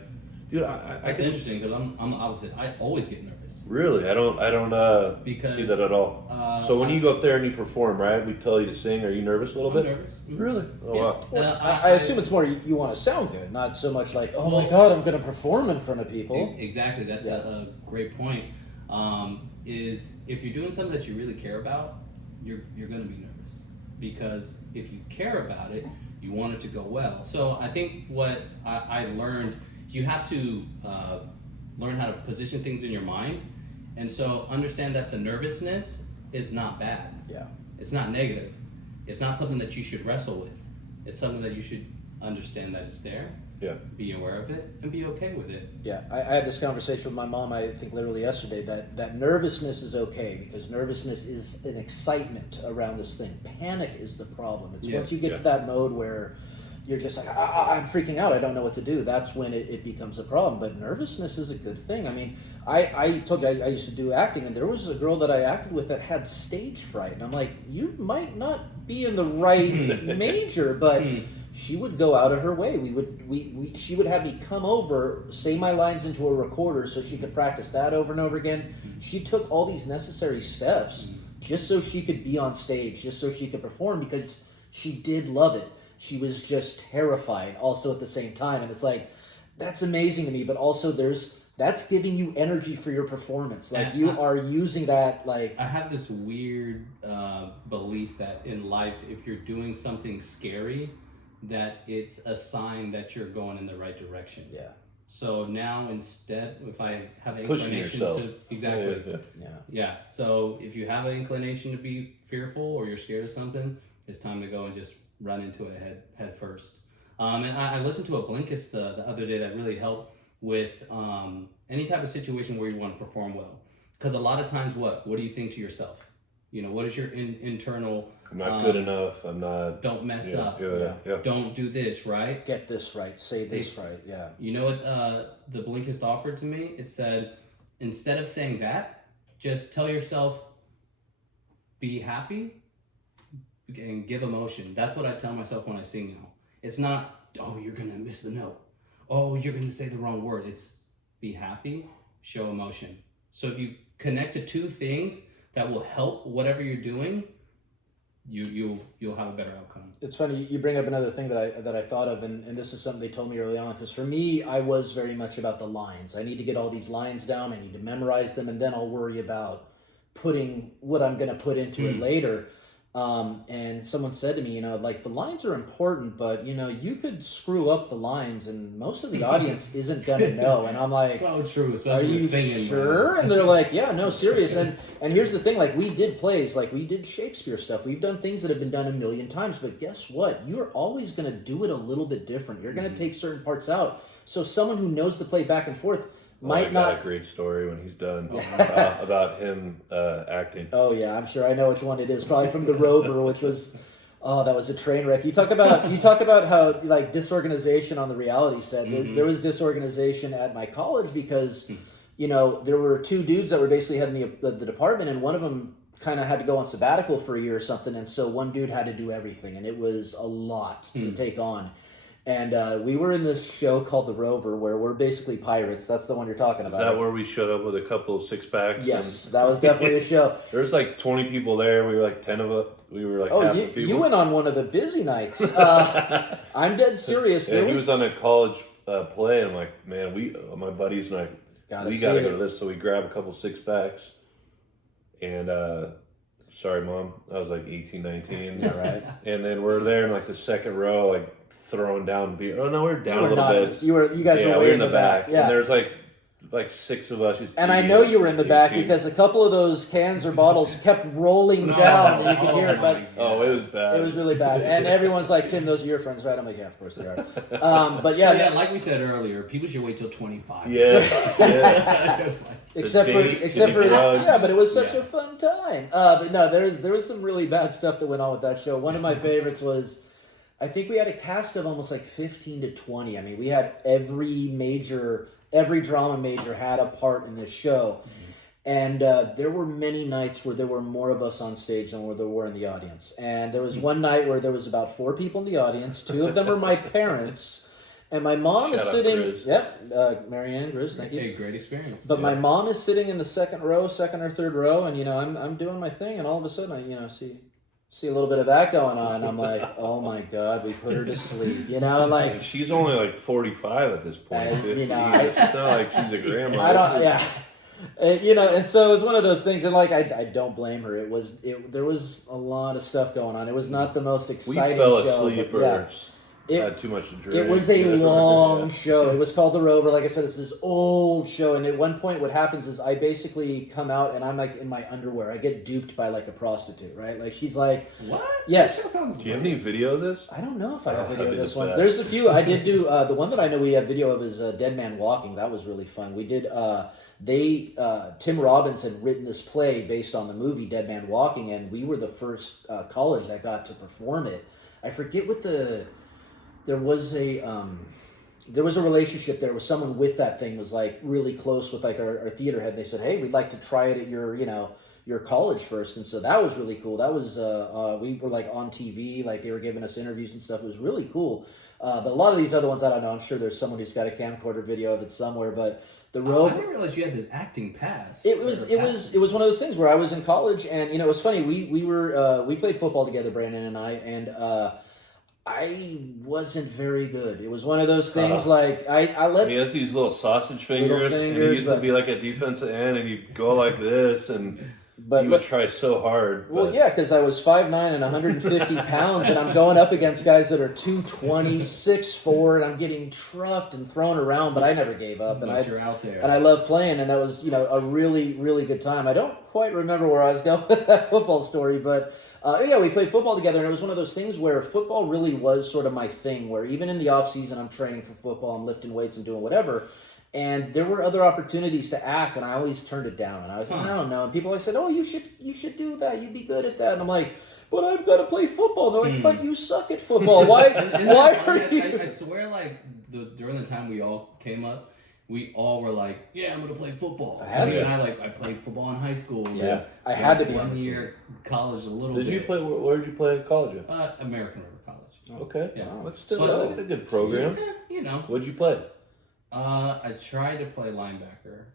That's can interesting because I'm the opposite. I always get nervous. really I don't Because, see that at all. So when you go up there and you perform, right? We tell you to sing. Are you nervous a little I'm bit? nervous. Mhm. Really? Oh Yeah. wow. Well, I assume it's more you want to sound good, not so much like, oh my God, I'm going to perform in front of people. Exactly. That's Yeah. a great point. Is if you're doing something that you really care about, you're going to be nervous, because if you care about it, you want it to go well. So I think what I learned, you have to learn how to position things in your mind, and so understand that the nervousness is not bad. Yeah. It's not negative. It's not something that you should wrestle with. It's something that you should understand that it's there, Yeah. be aware of it, and be okay with it. Yeah, I had this conversation with my mom, I think literally yesterday, that nervousness is okay because nervousness is an excitement around this thing. Panic is the problem. It's Yes, once you get yeah. to that mode where you're just like, I'm freaking out, I don't know what to do. That's when it becomes a problem. But nervousness is a good thing. I mean, I told you I used to do acting, and there was a girl that I acted with that had stage fright. And I'm like, you might not be in the right major, but she would go out of her way. She would have me come over, say my lines into a recorder so she could practice that over and over again. She took all these necessary steps just so she could be on stage, just so she could perform, because she did love it. She was just terrified also at the same time. And it's like, that's amazing to me, but also that's giving you energy for your performance. Like you are using that like... I have this weird belief that in life, if you're doing something scary, that it's a sign that you're going in the right direction. Yeah. So now instead, if I have an Pushing inclination yourself. to exactly, Yeah. yeah. So if you have an inclination to be fearful or you're scared of something, it's time to go and just run into it head first. And I listened to a Blinkist the other day that really helped with any type of situation where you want to perform well. Because a lot of times, what do you think to yourself? What is your internal? I'm not good enough. I'm not. Don't mess up. Yeah. Don't do this, right? Get this right. Say this right. Yeah. You know what the Blinkist offered to me? It said, instead of saying that, just tell yourself, be happy and give emotion. That's what I tell myself when I sing now. It's not, oh, you're going to miss the note. Oh, you're going to say the wrong word. It's be happy, show emotion. So if you connect to two things that will help whatever you're doing, you'll have a better outcome. It's funny you bring up another thing that I thought of, and this is something they told me early on. Because for me, I was very much about the lines. I need to get all these lines down. I need to memorize them, and then I'll worry about putting what I'm going to put into it later. And someone said to me, like the lines are important, but you could screw up the lines, and most of the audience isn't gonna know. And I'm like, so true, are especially you with singing. sure? And they're like, yeah, no, serious. And here's the thing, like we did plays, like we did Shakespeare stuff. We've done things that have been done a million times, but guess what? You're always gonna do it a little bit different. You're gonna take certain parts out. So someone who knows the play back and forth might I got not. a great story when he's done about him acting. Oh yeah, I'm sure I know which one it is. Probably from The Rover, which was, that was a train wreck. You talk about how like disorganization on the reality set. There was disorganization at my college because, there were two dudes that were basically heading the department, and one of them kind of had to go on sabbatical for a year or something, and so one dude had to do everything, and it was a lot to take on. And we were in this show called The Rover, where we're basically pirates. That's the one you're talking about. Is that where we showed up with a couple of six-packs? Yes, that was definitely the show. There was like 20 people there. We were like 10 of us. We were like half the people. You went on one of the busy nights. I'm dead serious. Yeah, he was on a college play. And I'm like, man, my buddies and I, we got to go to this. So we grabbed a couple six-packs. And, sorry, Mom, I was like 18, 19. Yeah, right. And then we're there in like the second row, like, throwing down beer. Oh no, we're down a little bit. You guys were way in the back. Yeah, and there's like six of us. And I know you were in the back because a couple of those cans or bottles kept rolling down, and you could hear it. But it was bad. It was really bad. And everyone's like, "Tim, those are your friends, right?" I'm like, "Yeah, of course they are." But yeah, like we said earlier, people should wait till 25. Yes. Except for yeah, but it was such a fun time. But no, there was some really bad stuff that went on with that show. One of my favorites was, I think we had a cast of almost like 15 to 20. I mean, we had every drama major had a part in this show. And there were many nights where there were more of us on stage than where there were in the audience. And there was one night where there was about 4 people in the audience. 2 of them were my parents. And my mom is sitting... Marianne, Grizz, thank you. Hey, great experience. But my mom is sitting in the second or third row. And, I'm doing my thing. And all of a sudden, I see a little bit of that going on. I'm like, oh my God, we put her to sleep. Like... And she's only like 45 at this point. It's not like she's a grandma. And so it was one of those things, and like I don't blame her. There was a lot of stuff going on. It was not the most exciting show. We fell asleep or had too much to drink. It was a long show. It was called The Rover. Like I said, it's this old show, and at one point what happens is I basically come out and I'm like in my underwear. I get duped by like a prostitute, right? Like she's like, what? Yes. Do you have any video of this? I don't know if I have video of this one. Best. There's a few. I did do the one that I know we have video of is Dead Man Walking. That was really fun. We did Tim Robbins had written this play based on the movie Dead Man Walking, and we were the first college that got to perform it. I forget what there was a relationship there with someone with that thing was like really close with like our theater head. And they said, hey, we'd like to try it at your college first. And so that was really cool. That was, we were like on TV, like they were giving us interviews and stuff. It was really cool. But a lot of these other ones, I don't know. I'm sure there's someone who's got a camcorder video of it somewhere, but The Rover. I didn't realize you had this acting past. It was one of those things where I was in college, and it was funny. We played football together, Brandon and I, and I wasn't very good. It was one of those things like he has these little sausage fingers, and he used to be like a defensive end, and he'd go like this, and he would try so hard. Well, yeah, because I was 5'9" and 150 pounds, and I'm going up against guys that are 220, 6'4", and I'm getting trucked and thrown around, but I never gave up. But you're out there. And I love playing, and that was a really, really good time. I don't quite remember where I was going with that football story, but we played football together, and it was one of those things where football really was sort of my thing, where even in the off season, I'm training for football, I'm lifting weights, I'm doing whatever. And there were other opportunities to act, and I always turned it down. And I was like, I don't know. And people always said, oh, you should do that. You'd be good at that. And I'm like, but I've got to play football. And they're like, but you suck at football. Why are you? I swear, like, during the time we all came up, we all were like, yeah, I'm going to play football. I played football in high school. Yeah, I had to be 1 year college a little bit. Did you play? Where did you play at college? American River College. Okay. Yeah. That's still a good program. Yeah, What'd you play? I tried to play linebacker.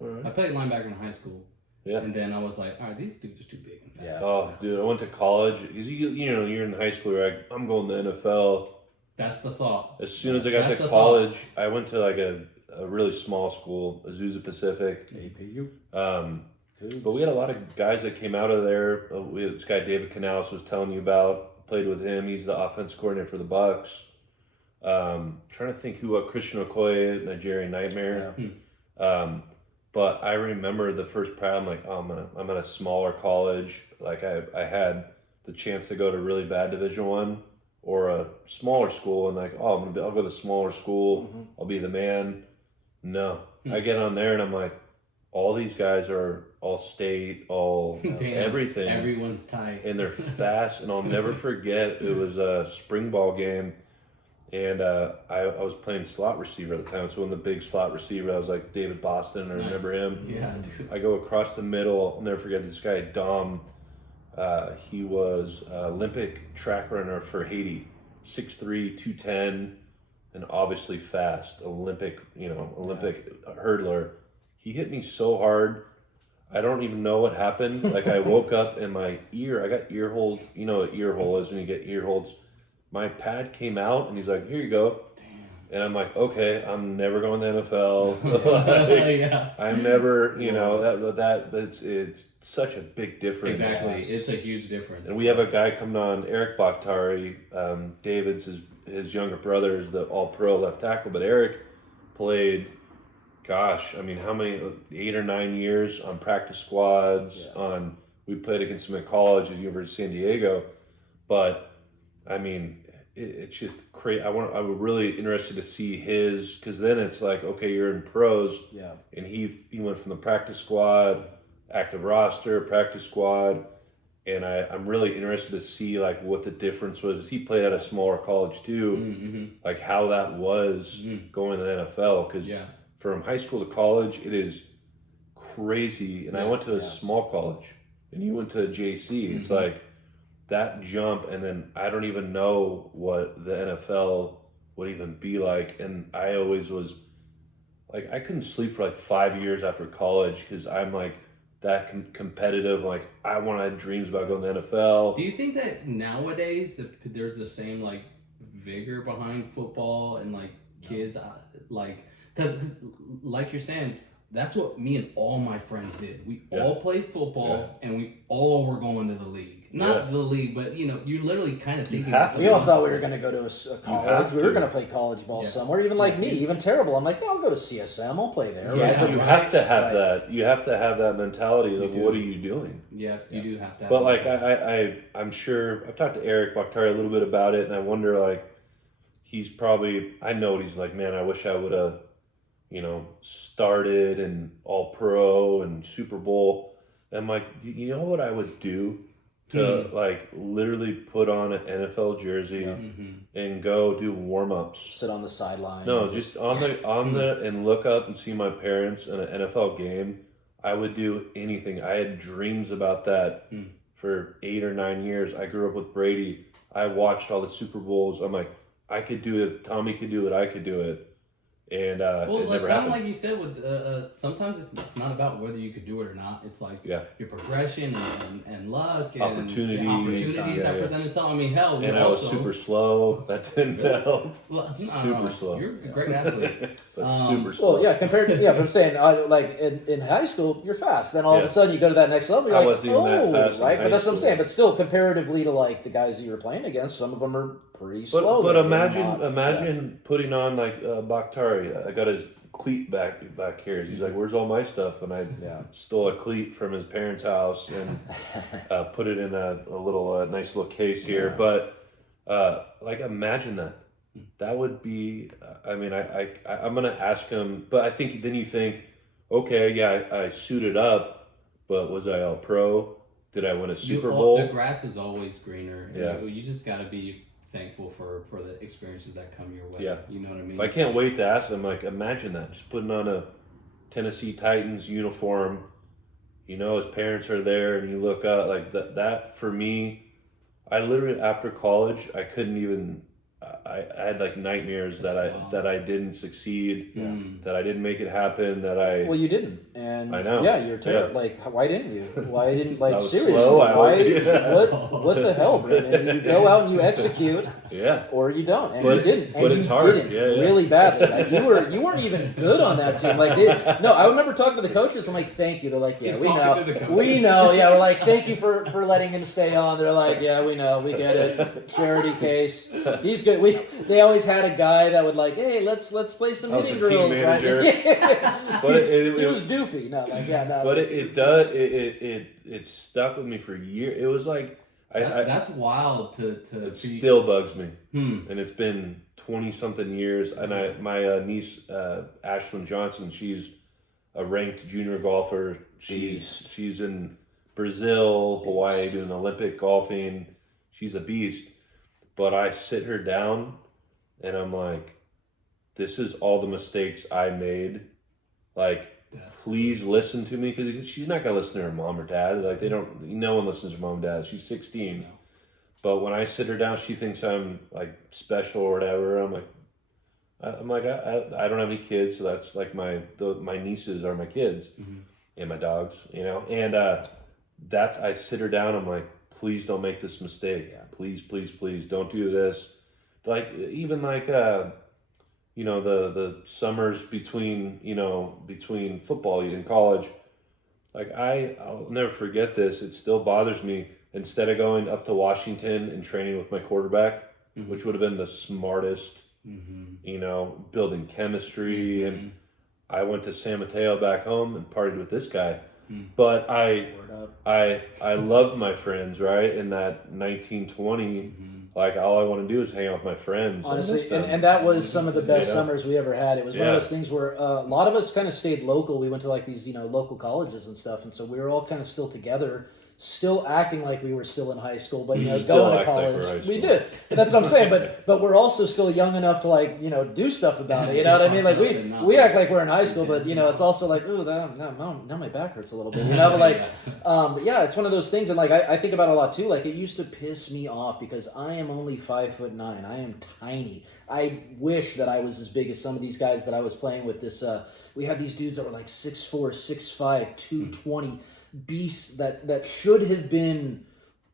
All right. I played linebacker in high school. Yeah. And then I was like, all right, these dudes are too big and fast. Yeah. Oh, dude, I went to college. 'Cause you're in high school. You're like, I'm going to the NFL. That's the thought. As soon as I got That's to the college, I went to like a really small school, Azusa Pacific. APU. But we had a lot of guys that came out of there. We had this guy David Canales was telling you about. Played with him. He's the offense coordinator for the Bucks. Trying to think Christian Okoye, Nigerian Nightmare. Yeah. But I remember the first practice. I'm like, oh, I'm at a smaller college. Like I had the chance to go to really bad Division I or a smaller school, and like, oh, I'll go to the smaller school. I'll be the man. No, I get on there and I'm like, all these guys are all state, all everything. Everyone's tight. And they're fast. And I'll never forget, it was a spring ball game. And I was playing slot receiver at the time. So one of the big slot receiver, I was like David Boston. I remember him. Yeah, dude. I go across the middle. I'll never forget this guy, Dom. He was Olympic track runner for Haiti. 6'3", 210, and obviously fast. Olympic hurdler. He hit me so hard. I don't even know what happened. Like I woke up and my ear, I got ear holes. You know what ear hole is when you get ear holes. My pad came out and he's like, here you go. Damn. And I'm like, okay, I'm never going to the NFL. Yeah. I'm never, it's such a big difference. Exactly. It's a huge difference. And we have a guy coming on, Eric Bakhtari. David's his younger brother is the all-pro left tackle, but Eric played, gosh, I mean, how many, 8 or 9 years on practice squads. We played against him at college at the University of San Diego. But, I mean, it's just crazy. I was really interested to see his, because then it's like, okay, you're in pros. Yeah. And he went from the practice squad, active roster, practice squad. And I'm really interested to see like what the difference was. He played at a smaller college too, like how that was going to the NFL. Because from high school to college, it is crazy. And I went to a small college, and you went to a JC. It's like that jump, and then I don't even know what the NFL would even be like. And I always was like, I couldn't sleep for like 5 years after college because I'm like that competitive. Like I had dreams about going to the NFL. Do you think that nowadays there's the same like vigor behind football and like kids like because like you're saying, that's what me and all my friends did. We all played football and we all were going to the league. Not the league, but you literally kind of thinking. We all thought we were going to go to a college. We were going to play college ball somewhere. Even like me, even terrible. I'm like, I'll go to CSM. I'll play there. Yeah, right? But you have to have that. You have to have that mentality of what are you doing? Yeah, you do have to. But like I'm sure I've talked to Eric Bakhtari a little bit about it, and I wonder like he's probably I know he's like, man, I wish I would have started and all pro and Super Bowl. And I'm like, you know what I would do to like literally put on an NFL jersey and go do warm-ups. sit on the sideline. No, just on the and look up and see my parents in an NFL game. I would do anything. I had dreams about that for 8 or 9 years. I grew up with Brady. I watched all the Super Bowls. I'm like, I could do it. Tommy could do it. I could do it. And it never happened. Like you said, with sometimes it's not about whether you could do it or not. It's like your progression and luck and opportunities that present itself. I mean, hell, and I was super slow. That didn't help. Super slow. You're a great athlete, but super slow. Well, yeah, compared to but I'm saying like in high school you're fast. Then all of a sudden you go to that next level. You're like, wasn't even that fast right? But that's what I'm school. saying. But still, comparatively to like the guys that you were playing against, some of them are pretty slow. But imagine putting on like Bakhtari. I got his cleat back here. He's like, "Where's all my stuff?" And I stole a cleat from his parents' house and put it in a little nice little case here. But like, imagine that. That would be. I mean, I'm gonna ask him, but I think then you think, okay, I suited up, but was I all pro? Did I win a Super Bowl? The grass is always greener. Yeah. You just got to be thankful for the experiences that come your way. Yeah. You know what I mean? I can't wait to ask them, like, imagine that. Just putting on a Tennessee Titans uniform. You know, his parents are there, and you look up. Like, that for me, I literally, after college, I couldn't even... I had like nightmares That's that I didn't succeed, Yeah. that I didn't make it happen, that I Well, you didn't, and I know. yeah, you're terrible. Yeah. Like, why didn't you? Why didn't I like was seriously? slow, I Why? was- yeah. What the hell, Brandon? You go out and you execute, yeah. or you don't, and But- you didn't, and but you it's hard. didn't Yeah, yeah. really badly. Like you weren't even good on that team. Like, no, I remember talking to the coaches. I'm like, thank you. They're like, yeah, He's we talking know, to the coaches. we know. Yeah, we're like, thank you for letting him stay on. They're like, yeah, we know, we get it. Charity case. He's good. They always had a guy that would like, hey, let's play some I was hitting a team drills, manager. right? Yeah. But it He was was- doofy. No, like yeah, no. But it stuck with me for years. It was like That's wild to it be. still bugs me, Hmm. and it's been 20 something years. And my niece Ashlyn Johnson, she's a ranked junior golfer. She's in Brazil, Hawaii, doing Olympic golfing. She's a beast. But I sit her down, and I'm like, this is all the mistakes I made. Like, please listen to me, because she's not gonna listen to her mom or dad. Like, no one listens to her mom and dad. She's 16. No. But when I sit her down, she thinks I'm like special or whatever. I'm like, I don't have any kids, so that's like my nieces are my kids, and my dogs, And I sit her down. I'm like, please don't make this mistake. Yeah. Please, please, please don't do this. Like even like the summers between football in college. Like I'll never forget this. It still bothers me. Instead of going up to Washington and training with my quarterback, which would have been the smartest, building chemistry, and I went to San Mateo back home and partied with this guy. But Word up. I loved my friends, right? In that 1920, like all I want to do is hang out with my friends. Honestly, and that was some of the best Yeah. summers we ever had. It was one of those things where a lot of us kind of stayed local. We went to like these, local colleges and stuff, and so we were all kind of still together, still acting like we were still in high school, but Still going to act like college, we're high we school. did. And that's what I'm saying. But we're also still young enough to like do stuff about it. You know what I mean? Like we act like we're in high school, but it's also like, ooh, now my back hurts a little bit. But like, but yeah, it's one of those things, and like I think about it a lot too. Like it used to piss me off because I am only 5'9". I am tiny. I wish that I was as big as some of these guys that I was playing with. We had these dudes that were like 6'4", 6'5", 220 beasts that should have been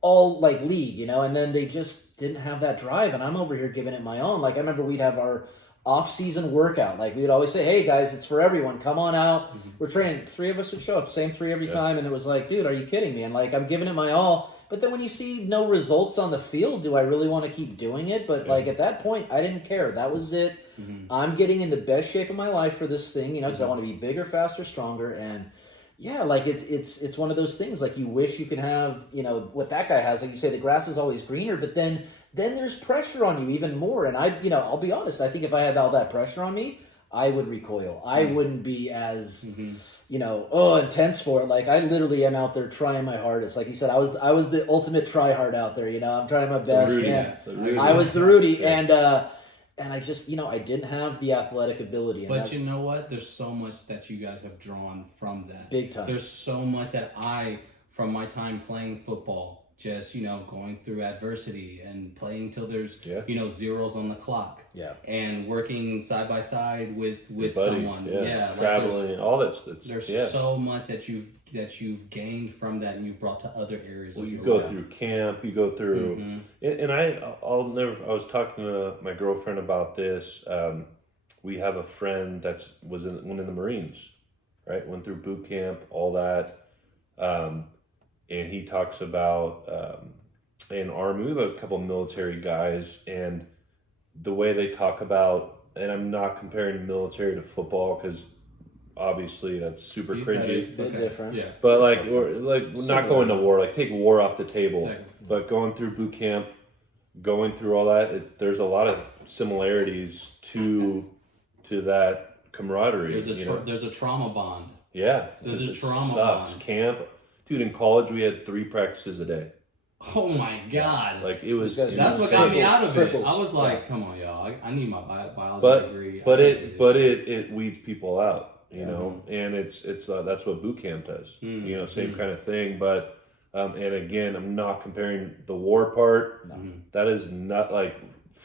all like league, and then they just didn't have that drive, and I'm over here giving it my own. Like I remember we'd have our off-season workout. Like we'd always say, hey guys, it's for everyone, come on out. We're training. 3 of us would show up, same 3 every time, and it was like, dude, are you kidding me? And like I'm giving it my all, but then when you see no results on the field, do I really want to keep doing it? But like at that point I didn't care. That was it. I'm getting in the best shape of my life for this thing, because I want to be bigger, faster, stronger. And yeah, like it's one of those things. Like you wish you could have, what that guy has. Like you say, the grass is always greener, but then there's pressure on you even more. And I'll be honest. I think if I had all that pressure on me, I would recoil. I wouldn't be as, intense for it. Like I literally am out there trying my hardest. Like you said, I was the ultimate try hard out there. I'm trying my best. Rudy. And The Rudy. I was the Rudy, Yeah. and I just, I didn't have the athletic ability. And But that, you know what? There's so much that you guys have drawn from that. Big time. There's so much that from my time playing football, just, going through adversity and playing till there's, zeros on the clock. Yeah. And working side by side with Buddy, someone. yeah. Like Traveling, all that stuff. there's so much that you've gained from that and you've brought to other areas Well, of you your go life. through camp, you go through, and I'll never. I was talking to my girlfriend about this. We have a friend went in the Marines, right? Went through boot camp, all that, and he talks about in Army. We have a couple of military guys, and the way they talk about, and I'm not comparing military to football because obviously that's super You said cringy. it. Bit different. Yeah. But we're not going to war. Like take war off the table. Exactly. But going through boot camp, going through all that, there's a lot of similarities to that camaraderie. There's a trauma bond. Yeah, There's a it trauma sucks. bond. Camp, dude. In college, we had 3 practices a day. Oh my God. Like it was. These guys That's what got me out of triples. it. I was like, come on, y'all. I need my biology But degree. but I gotta do this shit. it weeds people out, and it's that's what boot camp does. Same kind of thing. But and again, I'm not comparing the war part. No. That is not like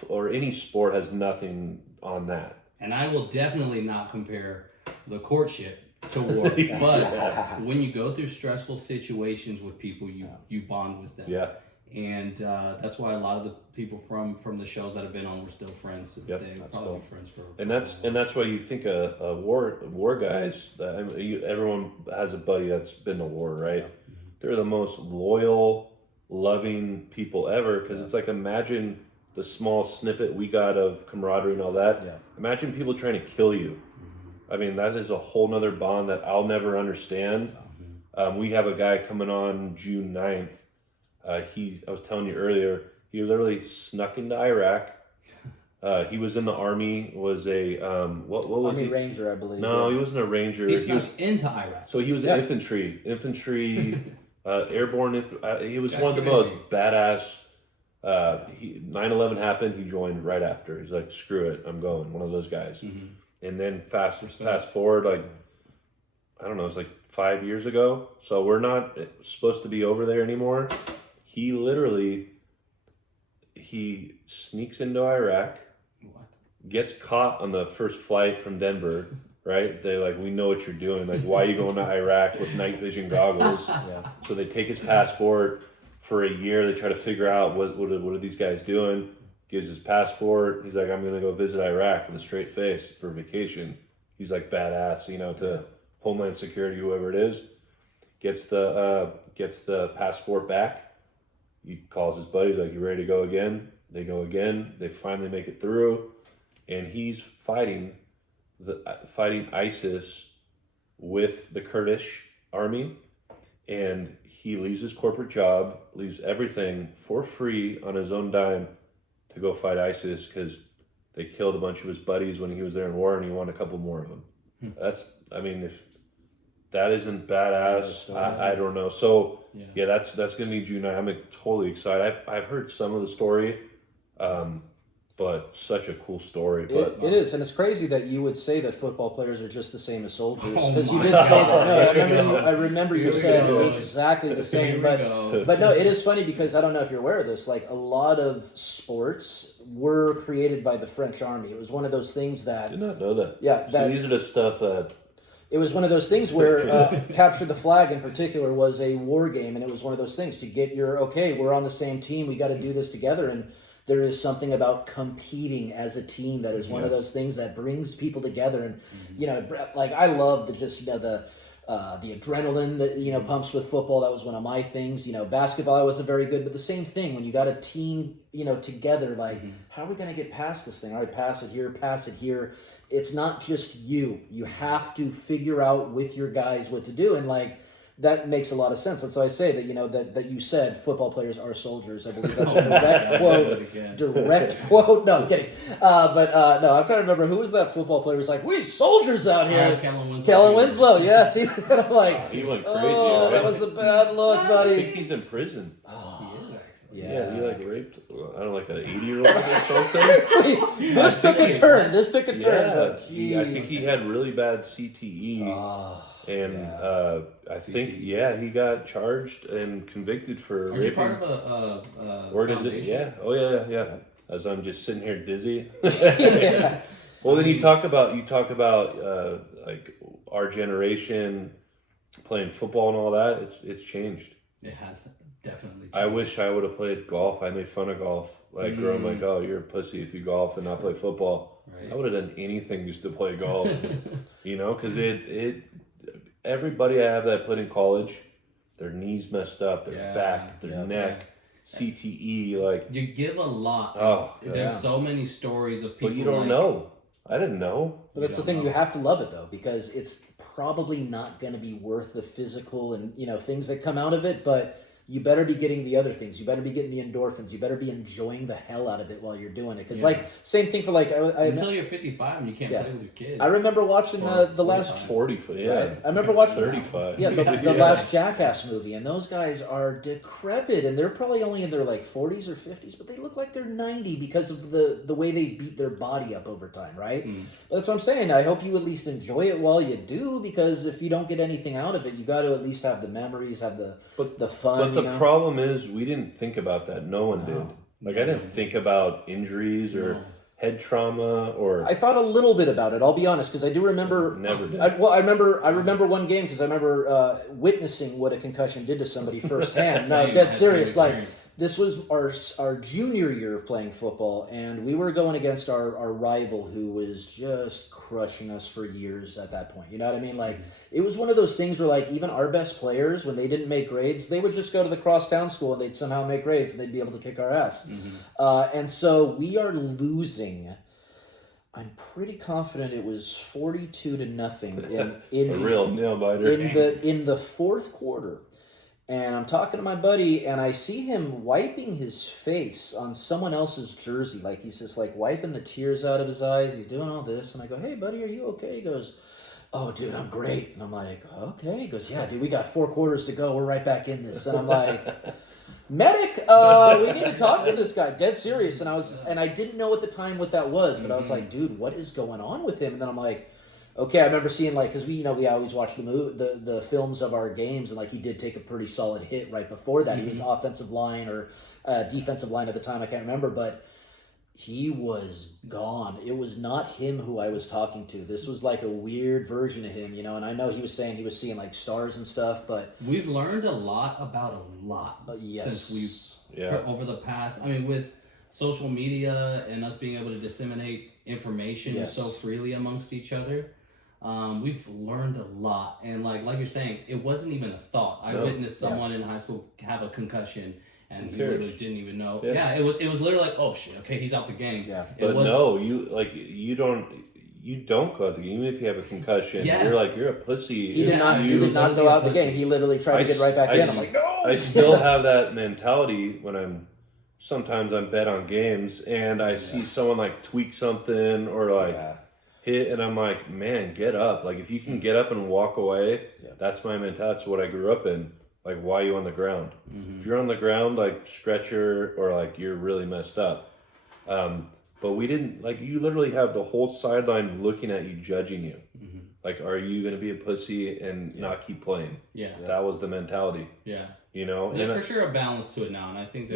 or any sport has nothing on that. And I will definitely not compare the courtship to war. But when you go through stressful situations with people, you bond with them. Yeah. And that's why a lot of the people from the shows that have been on, we're still friends to this day. We're probably friends for. And that's why you think a war guys. Everyone has a buddy that's been to war, right? Yeah. They're the most loyal, loving people ever. Because it's like, imagine the small snippet we got of camaraderie and all that. Yeah. Imagine people trying to kill you. I mean, that is a whole nother bond that I'll never understand. We have a guy coming on June 9th. I was telling you earlier, he literally snuck into Iraq. He was in the army, was a, what was Army he? Ranger, I believe. No, he wasn't a ranger. He was into Iraq. So he was an infantry, airborne. He was one of the most badass. 9/11 happened. He joined right after. He's like, screw it, I'm going. One of those guys. And then fast forward, like, I don't know, it's like 5 years ago. So we're not supposed to be over there anymore. He sneaks into Iraq, gets caught on the first flight from Denver, right? They're like, we know what you're doing. Like, why are you going to Iraq with night vision goggles? So they take his passport for a year. They try to figure out what are these guys doing. Gives his passport. He's like, I'm going to go visit Iraq with a straight face for vacation. He's like badass, to Homeland Security, whoever it is. Gets the passport back. He calls his buddies, like, you ready to go again? They go again. They finally make it through. And he's fighting ISIS with the Kurdish army. And he leaves his corporate job, leaves everything for free on his own dime to go fight ISIS, because they killed a bunch of his buddies when he was there in war, and he wanted a couple more of them. If that isn't badass, I don't know. So yeah, that's gonna be June 9th. I'm totally excited. I've heard some of the story, but such a cool story. But it is, and it's crazy that you would say that football players are just the same as soldiers, because you did say that. No, I remember you said exactly the same. But no, it is funny because I don't know if you're aware of this. Like, a lot of sports were created by the French army. It was one of those things that. I did not know that. Yeah, so these are the stuff that. It was one of those things where Capture the Flag in particular was a war game, and it was one of those things to get we're on the same team, we got to do this together, and there is something about competing as a team that is one of those things that brings people together, and like, I love the adrenaline that pumps with football. That was one of my things. Basketball I wasn't very good, but the same thing when you got a team together, like, how are we going to get past this thing? All right, pass it here. It's not just you have to figure out with your guys what to do, and like, that makes a lot of sense. And so I say that that you said football players are soldiers. I believe that's a direct quote. No, I'm kidding. But no, I'm trying to remember who was that football player who was like, we soldiers out here. Kellen Winslow, yes. And I'm like, he went crazy. Right? That was a bad look, I buddy. think he's in prison. Yeah, he like raped, I don't know, like an 80-year-old or something. This took a turn. Yeah, I think he had really bad CTE. I think he got charged and convicted for Aren't raping. you part of a Where does it? foundation? Yeah. Oh yeah. As I'm just sitting here dizzy. Well, then you talk about like our generation playing football and all that. It's changed. It has definitely changed. I wish I would have played golf. I made fun of golf. Like, growing, like, oh, you're a pussy if you golf and not play football. Right. I would have done anything just to play golf. Because everybody I have that played in college, their knees messed up, their back, their neck, CTE, like. You give a lot. There's so many stories of people. But you don't know. I didn't know. But that's the thing. You have to love it though, because it's probably not going to be worth the physical and things that come out of it. But you better be getting the other things. You better be getting the endorphins. You better be enjoying the hell out of it while you're doing it. Because like, same thing for like until you're 55 and you can't play with your kids. I remember watching the last 40 foot. Yeah, right? I remember watching 35. Yeah, the last Jackass movie, and those guys are decrepit, and they're probably only in their like 40s or 50s, but they look like they're 90 because of the way they beat their body up over time, right? But that's what I'm saying. I hope you at least enjoy it while you do, because if you don't get anything out of it, you got to at least have the memories, have the fun. But the problem is, we didn't think about that. No one did. Like, I didn't think about injuries or head trauma or... I thought a little bit about it. I'll be honest, because I do remember. Never did. I remember one game because I remember witnessing what a concussion did to somebody firsthand. No, dead serious. Like, this was our junior year of playing football, and we were going against our rival who was just crushing us for years at that point. You know what I mean? Like, it was one of those things where, like, even our best players, when they didn't make grades, they would just go to the crosstown school and they'd somehow make grades and they'd be able to kick our ass. And so we are losing. I'm pretty confident it was 42-0 in a real nail biter. in the fourth quarter. And I'm talking to my buddy, and I see him wiping his face on someone else's jersey. Like, he's just, like, wiping the tears out of his eyes. He's doing all this. And I go, hey, buddy, are you okay? He goes, oh, dude, I'm great. And I'm like, okay. He goes, yeah, dude, we got 4 quarters to go. We're right back in this. And I'm like, medic, we need to talk to this guy. Dead serious. And I didn't know at the time what that was. But I was like, dude, what is going on with him? And then I'm like, okay, I remember seeing, like, because we always watch the films of our games, and, like, he did take a pretty solid hit right before that. He was offensive line or defensive line at the time, I can't remember, but he was gone. It was not him who I was talking to. This was like a weird version of him, and I know he was saying he was seeing, like, stars and stuff, but... We've learned a lot about a lot yes. since over the past, I mean, with social media and us being able to disseminate information so freely amongst each other. We've learned a lot, and like you're saying, it wasn't even a thought. I witnessed someone in high school have a concussion, and he literally didn't even know. Yeah, it was literally like, oh shit, okay, he's out the game. Yeah, but no, you don't go out the game even if you have a concussion. Yeah. You're a pussy. He did not go out the game. He literally tried to get right back in. I'm like, no. I still have that mentality when sometimes I'm bet on games and I see someone like tweak something or like hit, and I'm like, man, get up. Like, if you can get up and walk away, that's my mentality. That's what I grew up in. Like, why are you on the ground? If you're on the ground, like, stretcher or, like, you're really messed up. But we didn't, like, you literally have the whole sideline looking at you, judging you. Like, are you going to be a pussy and not keep playing? That was the mentality. There's for sure a balance to it now, and I think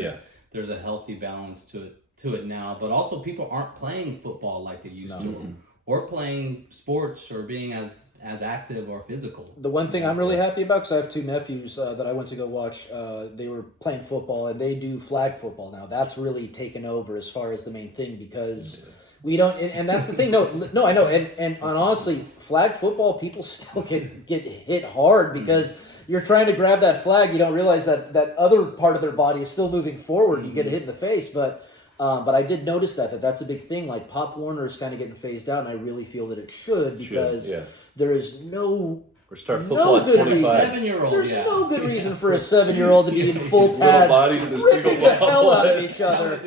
there's a healthy balance to it now. But also, people aren't playing football like they used to. Or playing sports or being as active or physical. The one thing I'm really happy about, because I have 2 nephews that I went to go watch, they were playing football, and they do flag football now. That's really taken over as far as the main thing, because we don't, and that's the thing. No, I know, and honestly, flag football, people still get hit hard because you're trying to grab that flag. You don't realize that other part of their body is still moving forward. You get hit in the face, but I did notice that's a big thing. Like, Pop Warner is kind of getting phased out, and I really feel that it should, because there is no football at 25. There's no good reason for a 7-year-old to be in full pads, ripping the hell out of each other,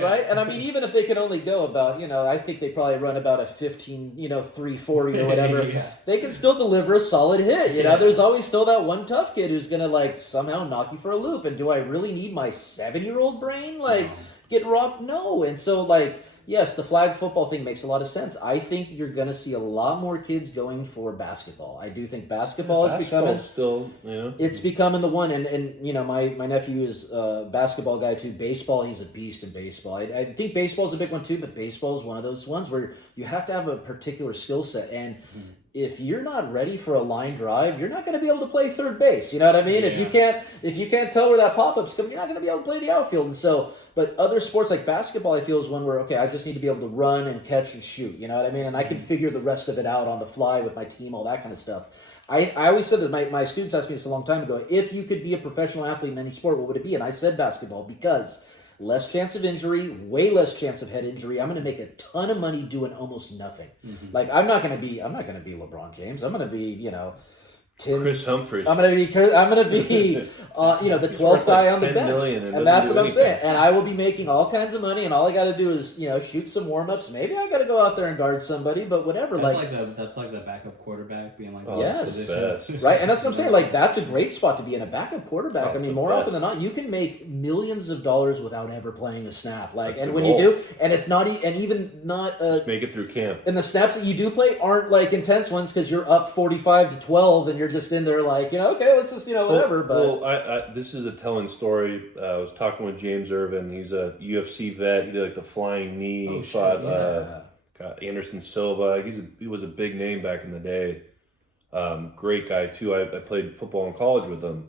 right? And I mean, even if they could only go about, I think they probably run about a 15, 340 or whatever, they can still deliver a solid hit. There's always still that one tough kid who's gonna, like, somehow knock you for a loop. And do I really need my 7-year-old brain, like, getting robbed? No. And so, like, yes, the flag football thing makes a lot of sense. I think you're going to see a lot more kids going for basketball. I do think basketball is becoming... still, It's becoming the one. And my nephew is a basketball guy, too. Baseball, he's a beast in baseball. I think baseball's a big one, too, but baseball is one of those ones where you have to have a particular skill set. And if you're not ready for a line drive, you're not going to be able to play third base. You know what I mean? If you can't tell where that pop-up's coming, you're not going to be able to play the outfield. And so, but other sports like basketball, I feel, is one where, okay, I just need to be able to run and catch and shoot. You know what I mean? And I can figure the rest of it out on the fly with my team, all that kind of stuff. I always said that my students asked me this a long time ago, if you could be a professional athlete in any sport, what would it be? And I said basketball, because less chance of injury, way less chance of head injury. I'm going to make a ton of money doing almost nothing. Like, I'm not going to be LeBron James. I'm going to be, Chris Humphries. I'm gonna be the 12th guy on the bench, and that's what I'm saying. And I will be making all kinds of money, and all I got to do is shoot some warm ups. Maybe I got to go out there and guard somebody, but whatever. That's like the backup quarterback being like, yes, right. And that's what I'm saying. Like, that's a great spot to be in, a backup quarterback. I mean, more often than not, you can make millions of dollars without ever playing a snap. Like, and when you do, and it's not, and even not just make it through camp. And the snaps that you do play aren't like intense ones because you're up 45-12 and you're you're just in there like, okay, let's just, whatever. But I this is a telling story. I was talking with James Irvin. He's a UFC vet. He did like the flying knee. Oh, He shit, fought yeah. Anderson Silva. He was a big name back in the day. Great guy too. I played football in college with him,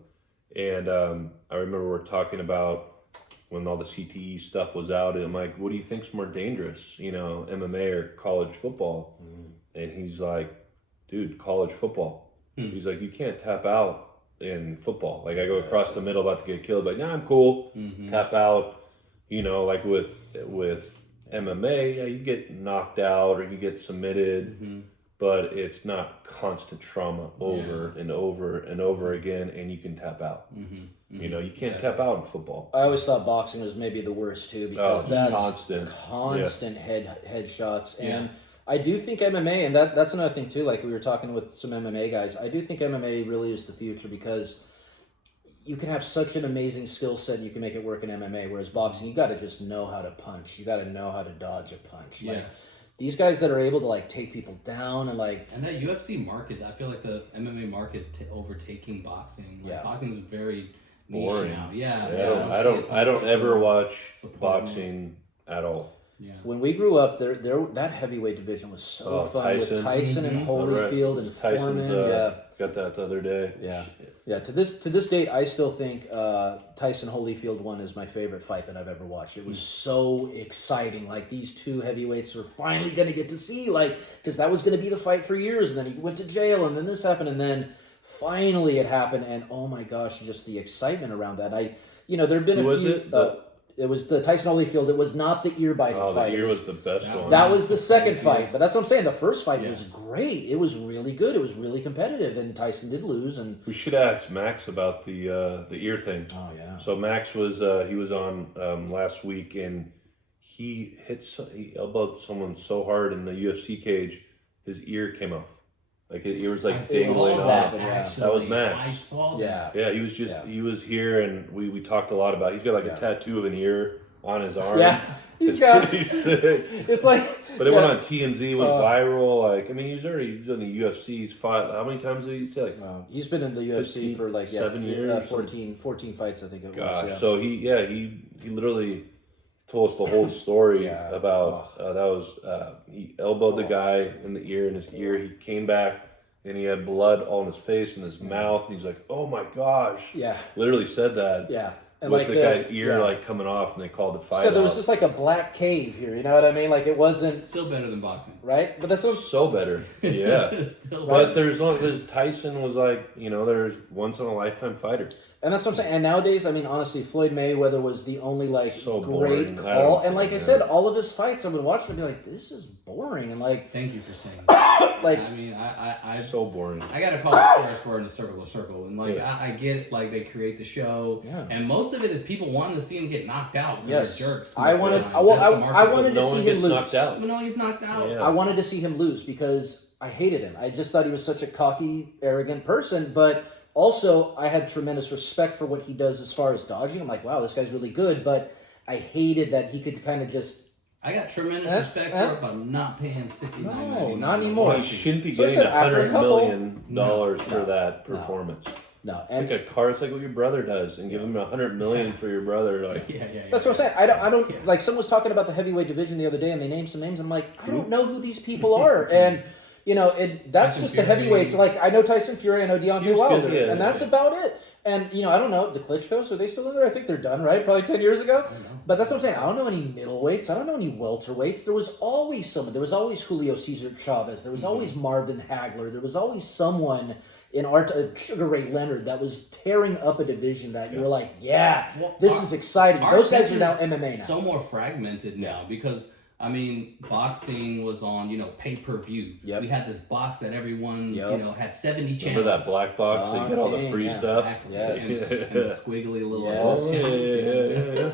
and I remember we're talking about when all the CTE stuff was out, and I'm like, what do you think's more dangerous, MMA or college football? And he's like, dude, college football. He's like, you can't tap out in football. Like, I go across the middle about to get killed, like, nah, I'm cool. Tap out, like with MMA, yeah, you get knocked out or you get submitted, but it's not constant trauma over and over and over again, and you can tap out. You can't tap out in football. I always thought boxing was maybe the worst too, because that's constant head shots. And I do think MMA, and that's another thing too, like we were talking with some MMA guys, I do think MMA really is the future, because you can have such an amazing skill set and you can make it work in MMA, whereas boxing, you got to just know how to punch. You got to know how to dodge a punch. Yeah. Like, these guys that are able to like take people down and like... And that UFC market, I feel like the MMA market is overtaking boxing. Like, boxing is very boring niche now. Yeah. I don't ever watch boxing at all. Yeah. When we grew up, there that heavyweight division was so fun with Tyson and Holyfield and Foreman. Got that the other day. Yeah. To this date, I still think Tyson Holyfield one is my favorite fight that I've ever watched. It was so exciting. Like, these two heavyweights were finally going to get to see, because that was going to be the fight for years. And then he went to jail, and then this happened, and then finally it happened. And oh my gosh, just the excitement around that. There've been a few. It was the Tyson Holyfield. It was not the ear-biting fight. The ear was the best one. That was the second fight. But that's what I'm saying. The first fight was great. It was really good. It was really competitive. And Tyson did lose. And we should ask Max about the ear thing. Oh, yeah. So Max was he was on last week, and he elbowed someone so hard in the UFC cage, his ear came off. Like, his ear was like dangling off. That was Max. I saw that. Yeah, he was he was here, and we talked a lot about. He's got like a tattoo of an ear on his arm. Yeah, he's pretty sick. It's like, but it went on TMZ, went viral. Like, I mean, he was in the UFC. He's fought. How many times did he say? Like, he's been in the UFC 15, for like 7 years, 14 fights, I think it was. Yeah. So he literally told us the whole story about he elbowed the guy in the ear, in his ear. He came back and he had blood all in his face and his mouth, and he's like, oh my gosh. Yeah. Literally said that. Yeah. And with like the guy's ear coming off, and they called the fight. So there was just like a black cave here, you know what I mean? Like, it wasn't Still better than boxing. right, but that's what so better. Yeah. Still But because Tyson was like, there's once in a lifetime fighter. And that's what I'm saying. And nowadays, I mean, honestly, Floyd Mayweather was the only So great boring. call. And like I said, all of his fights I've been watching, I'd be like, this is boring. And like, Thank you for saying that. like, I mean, I So boring. I gotta call a square and a circle a circle, and like I get like they create the show, and most of it is people wanting to see him get knocked out. Yes, they're jerks. I wanted to see him lose. Knocked out. No, he's knocked out. Yeah. I wanted to see him lose because I hated him. I just thought he was such a cocky, arrogant person. But also, I had tremendous respect for what he does as far as dodging. I'm like, wow, this guy's really good. But I hated that he could kind of just. I got tremendous respect for it, but I'm not paying $69.99. No, not anymore. He shouldn't be So I getting said after a $100 couple- million for that performance. No, Like a car, it's like what your brother does, and give him $100 million for your brother. Like, that's what I'm saying. I don't like. Someone was talking about the heavyweight division the other day, and they named some names. I'm like, I don't know who these people are, and that's Tyson just Fury. the heavyweights. Like, I know Tyson Fury, I know Deontay Wilder, good, and that's about it. And I don't know the Klitschko's. Are they still in there? I think they're done, right? Probably 10 years ago. But that's what I'm saying. I don't know any middleweights. I don't know any welterweights. There was always someone. There was always Julio Cesar Chavez. There was always Marvin Hagler. There was always someone in Sugar Ray Leonard that was tearing up a division that you were like, this is exciting. Those guys are now MMA now. So more fragmented now because. I mean, boxing was on, pay-per-view. Yep. We had this box that everyone, had 70 channels. remember that black box that you get all the free stuff? Exactly. Yes. And the squiggly little...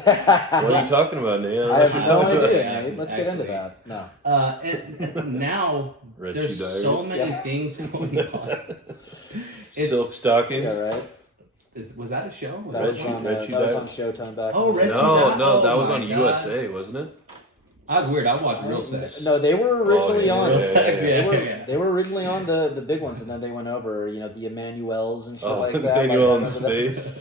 Yeah. What are you talking about, Neil? I have no idea, Yeah, Nate. Let's get into that. No. And now, Red there's Shoe so Diaries. many things going on. Silk stockings. Yeah, right. Was that a show? That was on Red Shoe Showtime back. Oh, Red Shoe No, Diaries. that was Oh on my God. USA, wasn't it? I was weird. I watched Real Sex. No, they were originally on. Real Sex, They were originally on the big ones, and then they went over, the Emmanuels and shit like that. Emmanuel in I remember space.